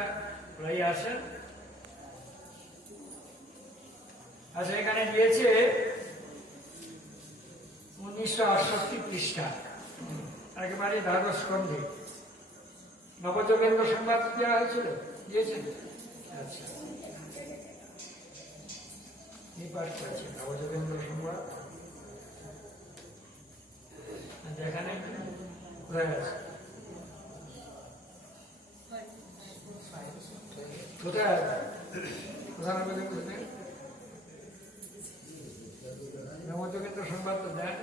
প্রায় আসেন। আচ্ছা, এখানে দিয়েছে 1968 পৃষ্ঠা, একেবারে দ্বাদশ স্কন্ধে নবযোগেন্দ্র সংবাদ দেওয়া হয়েছিল, দিয়েছেন? আচ্ছা, পাঠ করেছে নবযোগেন্দ্র সংবাদ। এখানে কোথায় আছে? কোথায় নবযোগেন্দ্র সংবাদ তো দেন।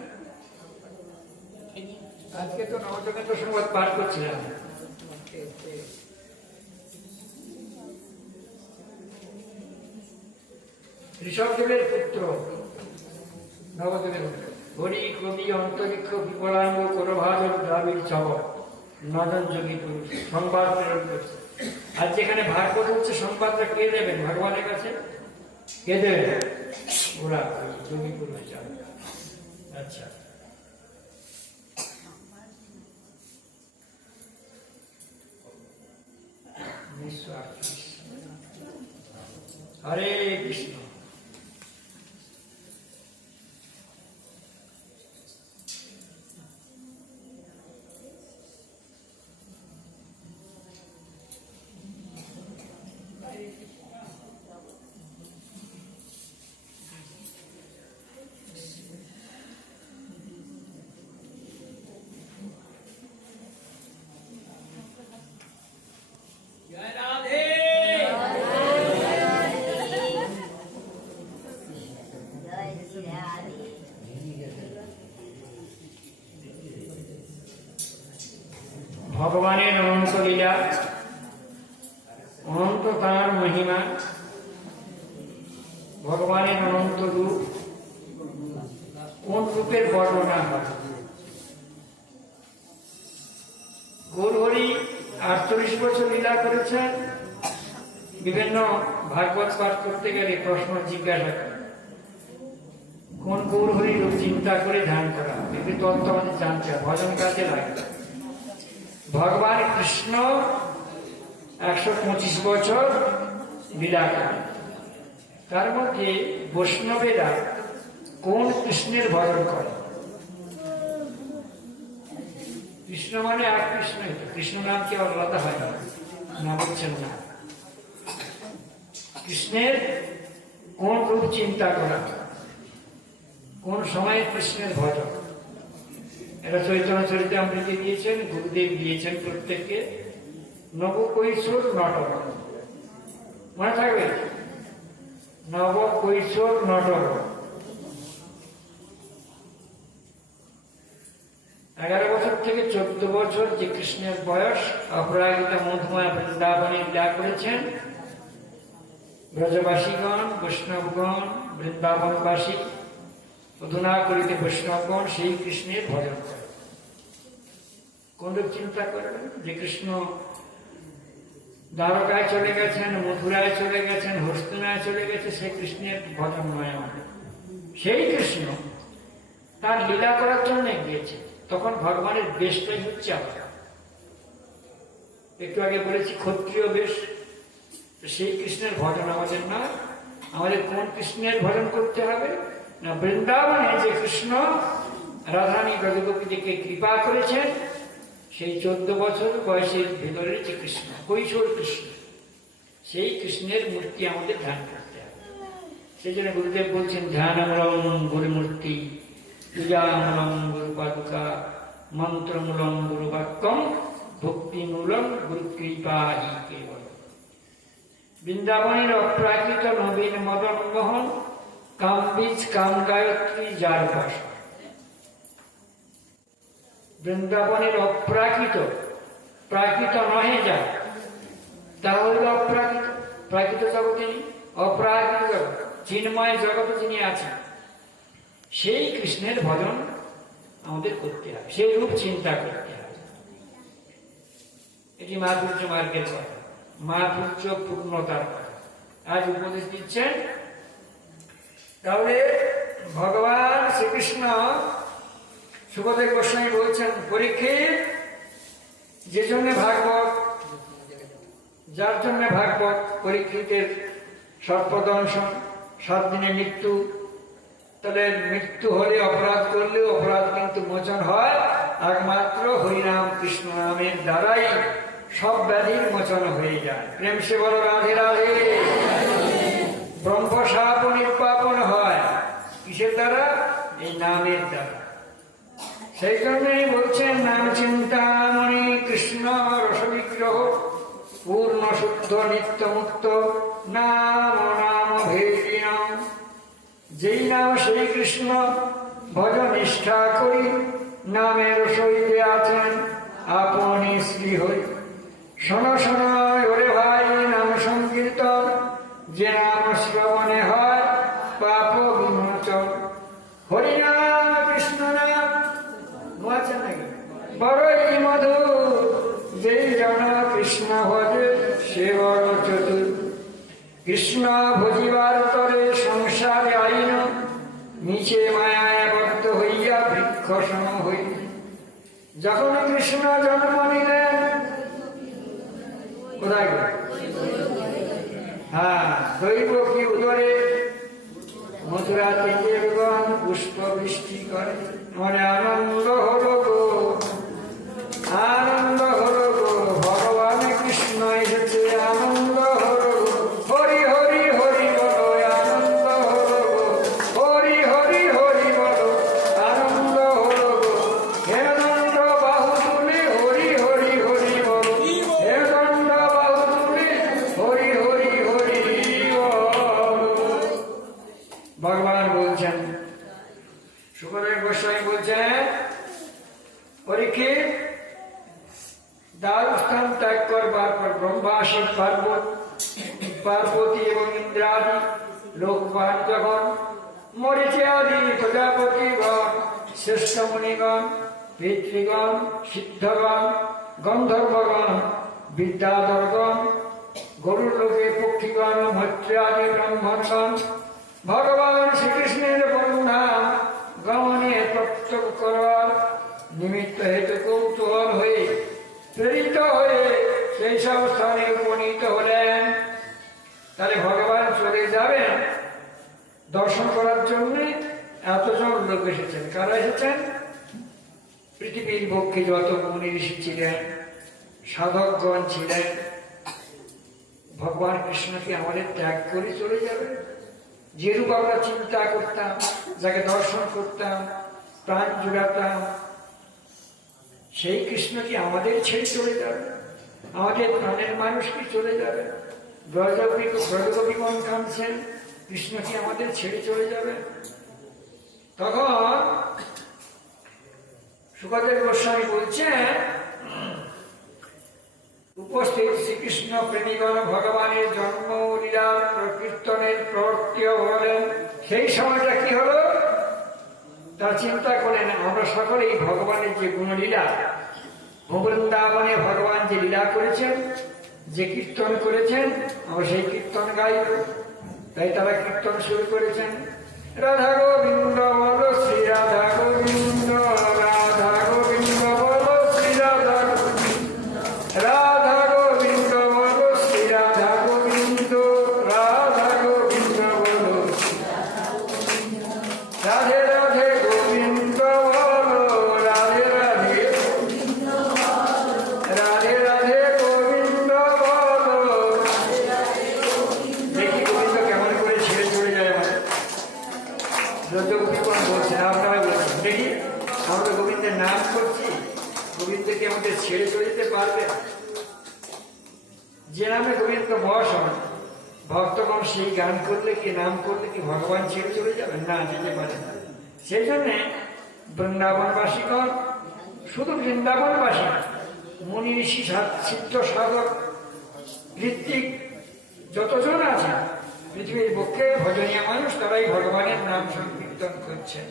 আজকে তো নবযোগেন্দ্র সংবাদ পাঠ করছিলাম। ঋষভদেবের পুত্র নবযোগেন্দ্র, হরি কবি অন্তরিক্ষ বিপলাঙ্গ করভাজন দ্রাবিড় ছব নজন যোগী পুরুষ সংবাদ প্রেরণ করছে। আর যেখানে ভাগবত হচ্ছে, সংবাদটা কে দেবেন ভগবানের কাছে? কে দেবেন? ওরা যোগী পুরুষ যাবে। আচ্ছা, হরে কৃষ্ণ। ভগবানের অনন্ত লীলা, অনন্ত তাঁর মহিমা, ভগবানের অনন্ত রূপ, কোন রূপের বর্ণনা হয়? গৌরহরি 48 বছর লীলা করেছেন। বিভিন্ন ভাগবত পাঠ করতে গেলে প্রশ্ন জিজ্ঞাসা করে কোন গৌরহরি রূপ চিন্তা করে ধ্যান করা, এটি তত্ত্ব আমাদের জানতে হয়, ভজন কাজে লাগে। ভগবান কৃষ্ণ 125 বছর লীলা করেন। তার মধ্যে বৈষ্ণবেরা কোন কৃষ্ণের ভজন করে? কৃষ্ণ মানে আর কৃষ্ণ, কৃষ্ণ নাম কি আলাদা হয় না, বলছেন না। কৃষ্ণের কোন রূপ চিন্তা করা, কোন সময়ে কৃষ্ণের ভজন? এটা চৈতন্য চরিতামৃতে দিয়েছেন, গুরুদেব দিয়েছেন প্রত্যেককে। নবকৈশোর নটক, মনে থাকবে? নবকৈশোর নটক। 11 বছর থেকে 14 বছর যে কৃষ্ণের বয়স, অপরাজিতা মধুময় বৃন্দাবনে লীলা করেছেন। ব্রজবাসীগণ, বৈষ্ণবগণ, বৃন্দাবনবাসী, অধুনা করিতে বৈষ্ণবগণ সেই কৃষ্ণের ভজন করে। কোন রূপ চিন্তা করবেন? যে কৃষ্ণ দ্বারকায় চলে গেছেন, মথুরায় চলে গেছেন, হস্তিনায় চলে গেছে, সেই কৃষ্ণের ভজন নয় আমাদের। সেই কৃষ্ণ তার লীলা করার জন্য গিয়েছে, তখন ভগবানের বেশটাই হচ্ছে আমরা। একটু আগে বলেছি ক্ষত্রিয় বেশ, সেই কৃষ্ণের ভজন আমাদের না। আমাদের কোন কৃষ্ণের ভজন করতে হবে না? বৃন্দাবনে যে কৃষ্ণ রাধারানী ব্রজগোপীদেরকে কৃপা করেছেন, সেই 14 বছর বয়সের ভেতরের যে কৃষ্ণ, কৈশোর কৃষ্ণ, সেই কৃষ্ণের মূর্তি আমাদের ধ্যান করতে হবে। সেই জন্য গুরুদেব বলছেন ধ্যানমূলম গুরুমূর্তি, পূজামূলম গুরু পাদুকা, মন্ত্রমূলম গুরু বাক্যম, ভক্তিমূলম গুরু কৃপাহি কেবল। বৃন্দাবনের অপ্রাকৃত নবীন মদন মোহন, কাম বীজ কাম গায়ত্রী যার বস। বৃন্দাবনের অপ্রাকৃত, প্রাকৃত নহে যা, তা হইল অপ্রাকৃত। প্রাকৃত জগতে নেই, অপ্রাকৃত জগৎ, চিন্ময় জগতে যিনি আছেন, সেই কৃষ্ণের ভজন আমাদের করতে হবে, সেই রূপ চিন্তা করতে হবে। এটি মাধুর্য মার্গের কথা, মাধুর্য পূর্ণতার কথা আজ উপদেশ দিচ্ছেন। তাহলে ভগবান শ্রীকৃষ্ণ, সুখদেব গোস্বামী বলছেন, পরীক্ষিত যে জন্য ভাগবত, যার জন্য ভাগবত, পরীক্ষিতের সর্পদংশন, 7 দিনে মৃত্যু। তাহলে মৃত্যু হলে, অপরাধ করলে অপরাধ কিন্তু মোচন হয় একমাত্র হরিনাম কৃষ্ণ নামের দ্বারাই সব ব্যাধির মোচন হয়ে যায়। প্রেম সে বলো রাধে রাধে। ব্রহ্মশাপ নির্বাপন হয় কিসের দ্বারা? এই নামের দ্বারা। সেই জন্যই বলছেন নাম চিন্তামণি কৃষ্ণ রসবিগ্রহ, পূর্ণ শুদ্ধ নিত্য মুক্ত নাম নাম ভেদিনাম। যেই নাম সেই কৃষ্ণ ভজ নিষ্ঠা করি, নামের সহিতে আছেন আপনি শ্রী হরি। শোনো শোনো ওরে ভাই নাম সংকীর্তন, যে নাম শ্রবণে হয় পাপ বিমোচন। হরিনাম কৃষ্ণ নাম বলছেন নাকি বড়ই মধুর, যেই জন কৃষ্ণ ভজে সে বড় চতুর। কৃষ্ণ ভজিবার তরে সংসারে আইন, নিচে মায়ায় বদ্ধ হইয়া বৃক্ষ সম হই। যখন কৃষ্ণ জন্ম নিলেন কোথায়? হ্যাঁ, দৈব কি উদরে, মথুরা থেকে দেবগণ পুষ্প বৃষ্টি করে। মনে আনন্দ হলো গো, আনন্দ হলো গো, ভগবান কৃষ্ণ এসেছে, আনন্দ হলো গো। হরি হরি হরি বলো, আনন্দ হলো গো। হরি হরি হরি বলো, আনন্দ হলো গো। হেমন্ত বাহু তুলে হরি দারু স্থান ত্যাগ করবার পর ব্রহ্মা শিব পার্বতী এবং ইন্দ্রাদি লোকপাল যখন মরিচি আদি প্রজাপতিগণ শ্রেষ্ঠ মুনিগণ পিতৃগণ সিদ্ধগণ গন্ধর্বগণ বিদ্যাধরগণ গরুর লোকে পক্ষীগণ মৈত্রাদি ব্রাহ্মণগণ ভগবান শ্রীকৃষ্ণের বরুণাম গমনে প্রত্যক্ষ করবার নিমিত্ত হেতু কৌতূহল হয়ে প্রেরিত হয়ে সেই সব স্থানে উপনীত হলেন। তাহলে ভগবান চলে যাবেন দর্শন করার জন্য এতজন লোক এসেছেন। কারা এসেছেন? পৃথিবীর পক্ষে যত মুনি ঋষি ছিলেন, সাধকগণ ছিলেন। ভগবান কৃষ্ণকে আমাদের ত্যাগ করে চলে যাবে? যেরূপ আমরা চিন্তা করতাম, যাকে দর্শন করতাম, প্রাণ জুড়াতাম, সেই কৃষ্ণ কি আমাদের ছেড়ে চলে যাবে? আমাদের প্রাণের মানুষ কি চলে যাবে? ব্রজগোপীগণ কাঁদছেন, কৃষ্ণ কি আমাদের ছেড়ে চলে যাবে? তখন শুকদেব গোস্বামী বলছেন, উপস্থিত শ্রীকৃষ্ণ প্রেমীগণ ভগবানের জন্ম লীলার কীর্তনের প্রবর্তীয় হলেন। সেই সময়টা কি হলো? তার চিন্তা করলেন, আমরা সকলেই ভগবানের যে গুণলীলা, বৃন্দাবনে ভগবান যে লীলা করেছেন, যে কীর্তন করেছেন, আমরা সেই কীর্তন গাইব। তাই তারা কীর্তন শুরু করেছেন। রাধা গোবিন্দ বল শ্রী রাধা গোবিন্দ, রাধা গোবিন্দ বল শ্রী রাধা গোবিন্দ, রাধা গোবিন্দ বল শ্রী রাধা গোবিন্দ, রাধা গোবিন্দ বল রাধে রাধে গোবিন্দ বল, রাধে রাধে রাধে রাধে গোবিন্দ বল। দেখি গোবিন্দ কেমন করে ছেড়ে চলে যায় আমাদের। ব্রজগোপীগণ বলছেন, আপনারা বলছেন, দেখি আমরা গোবিন্দের নাম করছি, গোবিন্দকে আমাদের ছেড়ে চলে যেতে পারবে? যে নামে গোবিন্দ মহাসমান, ভক্তগণ সেই গান করলে কি, নাম করলে কি ভগবান ছেড়ে চলে যাবেন? না, যেতে পারে না। সেই জন্যে বৃন্দাবনবাসীগণ, শুধু বৃন্দাবনবাসী না, মুনি ঋষি সিদ্ধ সাধক ঋত্বিক যতজন আছেন পৃথিবীর পক্ষে ভজনীয় মানুষ, তারাই ভগবানের নাম সংকীর্তন করছেন।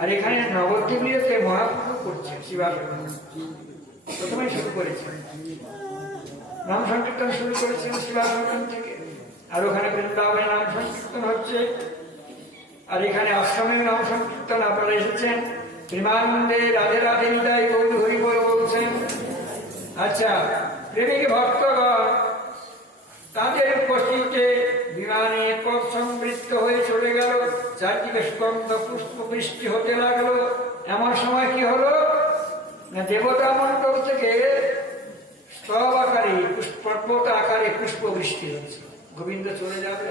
আর এখানে নবদ্বীপে মহাপ্রভু করছেন, শিবাসন প্রথমেই শুরু করেছেন, নাম সংকীর্তন শুরু করেছেন শিবাসন থেকে। আর ওখানে বৃন্দাবনের নাম সংকীর্তন হচ্ছে, আর এখানে আশ্রমের নাম সংকীর্তন। আপনারা এসেছেন প্রেমানন্দে রাধে রাধে নিতাই গৌর হরি বল বলছেন। আচ্ছা, প্রেমিক ভক্তগণ তাদের উপস্থিতিতে বিমানে পথ সমৃদ্ধ হয়ে চলে গেল। চারদিকে সুগন্ধ পুষ্প বৃষ্টি হতে লাগলো। এমন সময় কি হলো না, দেবতা মণ্ডল থেকে স্তব আকারে, পর্বত আকারে পুষ্প বৃষ্টি হচ্ছে। গোবিন্দ চলে যাবে,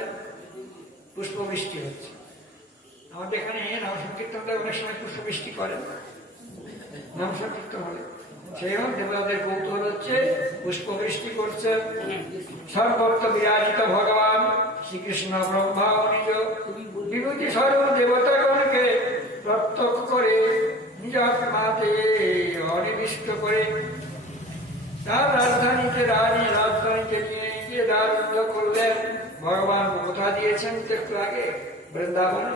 পুষ্প বৃষ্টি হচ্ছে। আমাদের এখানে নাম সংকীর্তনটা অনেক সময় পুষ্প বৃষ্টি করে, নাম সংকীর্তন হলে সেই দেবতাদের কৌতূহল হচ্ছে, পুষ্প বৃষ্টি করছে। সর্বত্র বিরাজিত ভগবান শ্রীকৃষ্ণ ব্রহ্মা নিজ বিভূতি সর্ব দেবতাগণকে প্রত্যক্ষ করে নিজ আত্মাতে অনিবিষ্ট করে তার রাজধানীতে নিয়ে গিয়ে দ্বারুদ্ধ করলেন। ভগবান কথা দিয়েছেন একটু আগে বৃন্দাবনে,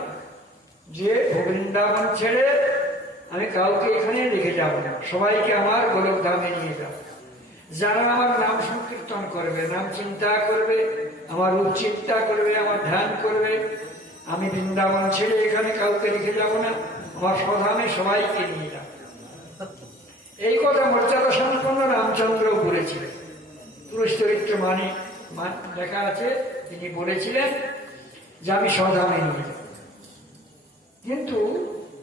যে বৃন্দাবন ছেড়ে আমি কাউকে এখানে রেখে যাব না, সবাইকে আমার গোলক ধামে নিয়ে যাব। যারা আমার নাম সংকীর্তন করবে, নাম চিন্তা করবে, আমার রূপ চিন্তা করবে, আমার ধ্যান করবে, আমি বৃন্দাবন ছেড়ে এখানে কাউকে রেখে যাব না, আমার স্বধামে সবাইকে নিয়ে যাব। এই কথা মর্যাদা সম্পন্ন রামচন্দ্র বলেছিলেন। পুরুষ চরিত্র মানে লেখা আছে, তিনি বলেছিলেন যে আমি স্বধামে নিয়ে যাব। কিন্তু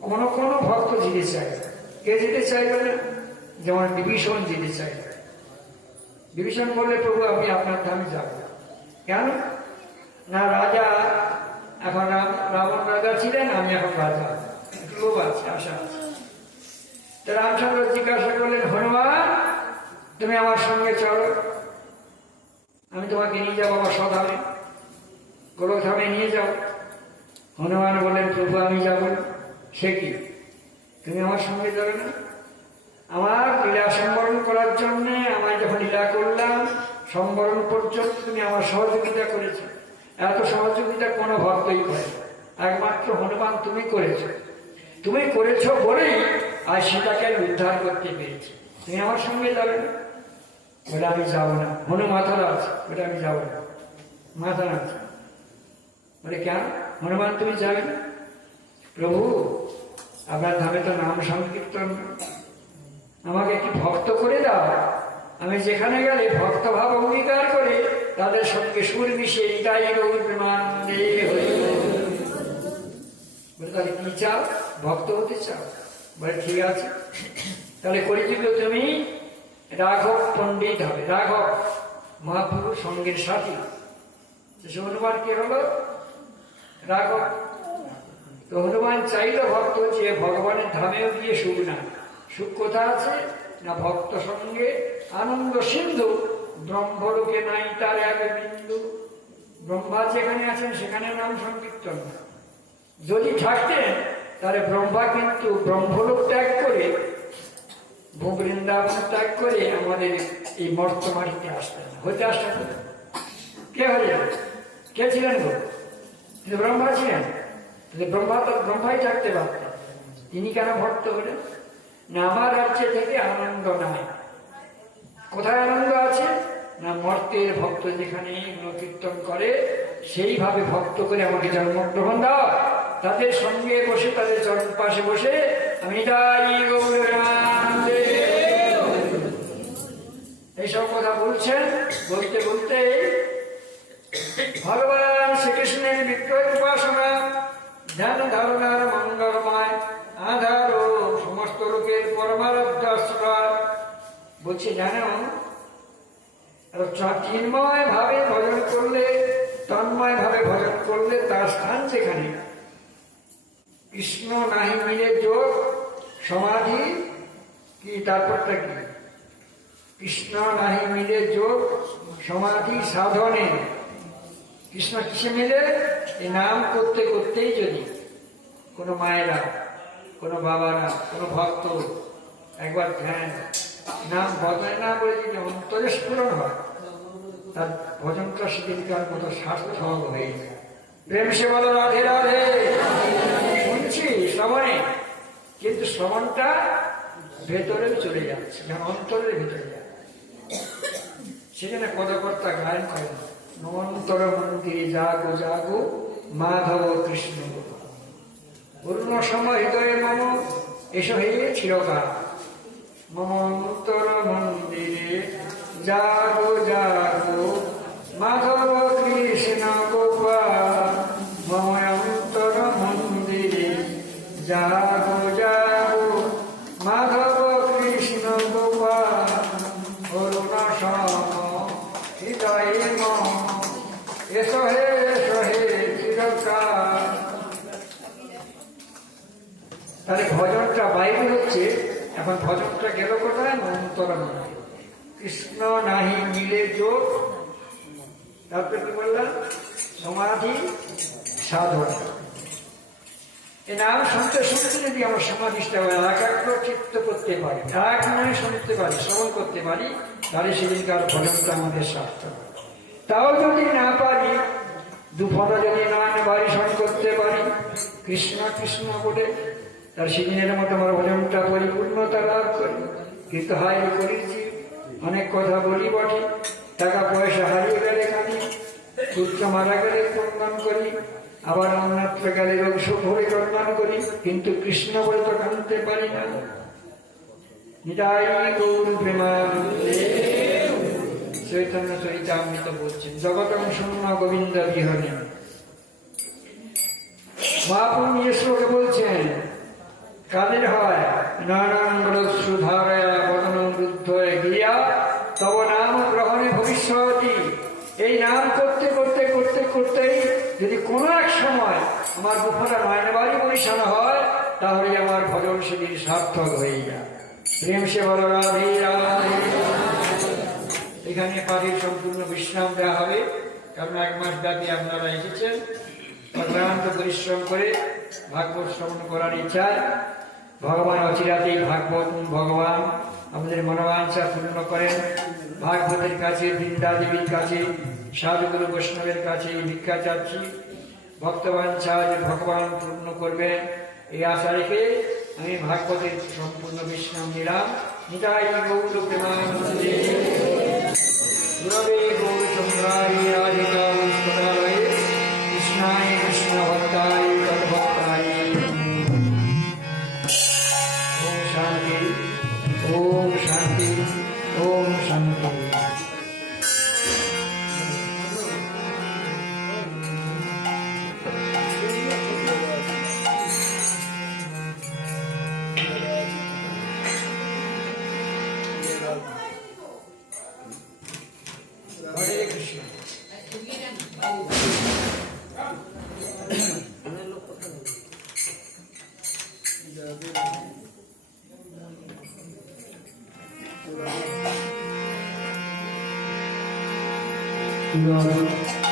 কোন কোন ভক্ত যেতে চাইবে, কে যেতে চাইবে না? যেমন বিভীষণ যেতে চাইবে। বিভীষণ বললে, প্রভু আমি আপনার ধামে যাব। কেন না, রাজা এখন রাবণ রাজা ছিলেন, আমি এখন রাজা, একটু লোভ আছে, আশা আছে। রামচন্দ্র জিজ্ঞাসা করলেন, হনুমান তুমি আমার সঙ্গে চলো, আমি তোমাকে নিয়ে যাবো আমার স্বধামে, গোলকধামে নিয়ে যাও। হনুমান বললেন, প্রভু আমি যাব না। সে কি, তুমি আমার সঙ্গে যাবে না? আমার লীলা সম্বরণ করার জন্য সম্বরণ পর্যন্ত তুমি আমার সহযোগিতা করেছো। এত সহযোগিতা কোনো ভক্তই করে, একমাত্র হনুমান তুমি করেছো। তুমি করেছো বলেই আজ সীতাকে আমি উদ্ধার করতে পেরেছি। তুমি আমার সঙ্গে যাবে না? বলে আমি যাবো না। হনু মাথা আছে, বলে আমি যাবো না, মাথা আছে। বলে কেন হনুমান তুমি যাবে না? প্রভু আপনার ধামে তো নাম সংকীর্তন, আমাকে কি ভক্ত করে দাও। আমি যেখানে গেলে ভক্ত ভাব অঙ্গীকার করে তাদের সঙ্গে সুর মিশিয়ে নিতাই গৌর প্রেমানন্দে হরি বল। বলে তাহলে কি চাও? ভক্ত হতে চাও? বলে ঠিক আছে, তাহলে করিযুগে তুমি রাঘব পণ্ডিত হবে। রাঘব মহাপুরুষ, সঙ্গের সাথী। হনুমান কি হলো? রাঘব। তো হনুমান চাইল ভক্ত যে ভগবানের ধামেও গিয়ে সুখ না। সুখ কোথা আছে না ভক্ত সঙ্গে আনন্দ সিন্ধু, ব্রহ্মলোকে নাই তার এক বিন্দু। ব্রহ্মা যেখানে আছেন সেখানে নাম সংকীর্তন। যদি থাকতেন তাহলে ব্রহ্মা কিন্তু ব্রহ্মলোক ত্যাগ করে, বৃন্দাবন ত্যাগ করে আমাদের এই মর্তমাটিতে আসতেন না। হইতে আসতেন কে হলেন? কে ছিলেন গো? তিনি ব্রহ্মা ছিলেন। ব্রহ্মা তো ব্রহ্মাই থাকতে পারতেন, তিনি কেন ভক্ত হলেন? না আমার রাজ্যে থেকে আনন্দ নাই। কোথায় আনন্দ আছে না মর্তের ভক্ত যেখানে কীর্তন করে সেইভাবে ভক্ত করে আমাকে জন্মগ্রহণ দাও। তাদের সঙ্গে বসে, তাদের চরণ পাশে বসে আমি এইসব কথা বলছেন। বলতে বলতে ভগবান শ্রীকৃষ্ণের বিগ্রহ উপাসনা, ধ্যান ধারণার মঙ্গলময় আধার ও সমস্ত লোকের পরমারাধ্য আশ্রয়। বলছে জানো, চিন্ময় ভাবে ভজন করলে, তন্ময় ভাবে ভজন করলে তার স্থান যেখানে কৃষ্ণ নাহি মিলে যোগ সমাধি কি, তারপরটা কি? কৃষ্ণ নাহি মিলে যোগ সমাধি সাধনে। কৃষ্ণ কিসে মিলে? এই নাম করতে করতেই যদি কোনো মায়েরা, কোনো বাবারা, কোনো ভক্ত একবার ধ্যান নাম ভজনে না করে যদি অন্তরে স্ফুরণ হয়, তার ভজনটা সেদিনকার মতো সার্থক হয়ে যায়। প্রেম সে বলো রাধে রাধে। শুনছি শ্রবণে, কিন্তু শ্রবণটা ভেতরে চলে যাচ্ছে, যেমন অন্তরের ভেতরে যায়। সেখানে পদকর্তা গায়ন করেন, অন্তর মন্দিরে জাগো জাগো মাধব কৃষ্ণ পূর্ণ সময় হৃদয়ে মম এসো হে চিরকাল। মম অন্তর মন্দিরে জাগো জাগো মাধব কৃষ্ণ গোপাল। মম অন্তর মন্দিরে জাগো জাগো মাধব কৃষ্ণ গোপাল। অরুণ সম হৃদয়ে মম এসো হে চিরকাল। তাহলে ভজনটা বাইরে হচ্ছে, এখন ভজনটা গেল কোথায়? অন্তর কৃষ্ণ নাহি মিলে যোগ। তারপরে কি বললাম? সমাধি সাধনা। এই নাম শুনতে শুনতে যদি আমার সমাধিষ্ঠা হয়, একাগ্র চিত্ত করতে পারি, এক মনে শুনতে পারি, শ্রবণ করতে পারি, তাহলে সেদিনকার ভজনটা আমাদের সার্থক। তাও যদি না পারি, দুফলা যদি নাম বারিশন করতে পারি কৃষ্ণ কৃষ্ণ বলে, তার সেদিনের মতো আমার ভজনটা পরিপূর্ণতা লাভ করি। কিন্তু হাই করেছি, অনেক কথা বলি বটে, টাকা পয়সা হারিয়ে গেলে কাঁদি, পুত্র মারা গেলে কন্যান করি, আবার অন্যত্র গেলে রোগ সুখ হয়ে কন্যান করি, কিন্তু কৃষ্ণ বলে তো কাঁদতে পারি না। নিতাই গৌর প্রেমানন্দে। চৈতন্য চরিতামৃত বলছেন, জগতং শূন্য গোবিন্দ বিহনে। মহাপুর নিয়ে শ্লোকে বলছেন, কাদের হয় নয়নাঙ্গলশ্রুধারয়া বদনং রুদ্ধ গিয়া তব নাম গ্রহণে ভবিষ্যতি। এই নাম করতে করতে করতে করতেই যদি কোনো এক সময় আমার দুঃখটা নয়নবাড়ি পরিচালনা হয়, তাহলে আমার ভজন সেদিন সার্থক হয়ে যায়। প্রেম সে বল রাধে রাধে। এখানে পাখির সম্পূর্ণ বিশ্রাম দেওয়া হবে, কারণ 1 মাস ব্যাপী আপনারা এসেছেন অক্লান্ত পরিশ্রম করে ভাগবত শ্রবণ করার ইচ্ছায়। ভগবান অচিরাতেই ভাগবত ভগবান আমাদের মনোবাঞ্ছা পূর্ণ করেন। ভাগবতের কাছে, বৃন্দা দেবীর কাছে, সাধুগুরু বৈষ্ণবের কাছে ভিক্ষা চাচ্ছি, ভক্তবাঞ্ছা যে ভগবান পূর্ণ করবেন এই আশা রেখে আমি ভাগবতের সম্পূর্ণ বিশ্রাম নিলাম। নিতাই গৌর প্রেমানন্দে গুরবে গৌরচন্দ্রায় রাধিকায় কৃষ্ণায় কৃষ্ণ ভক্তায় তদ্ভক্তায়। ওম শান্তি, ওম শান্তি, ওম শান্তি। হরে কৃষ্ণ। Thank you.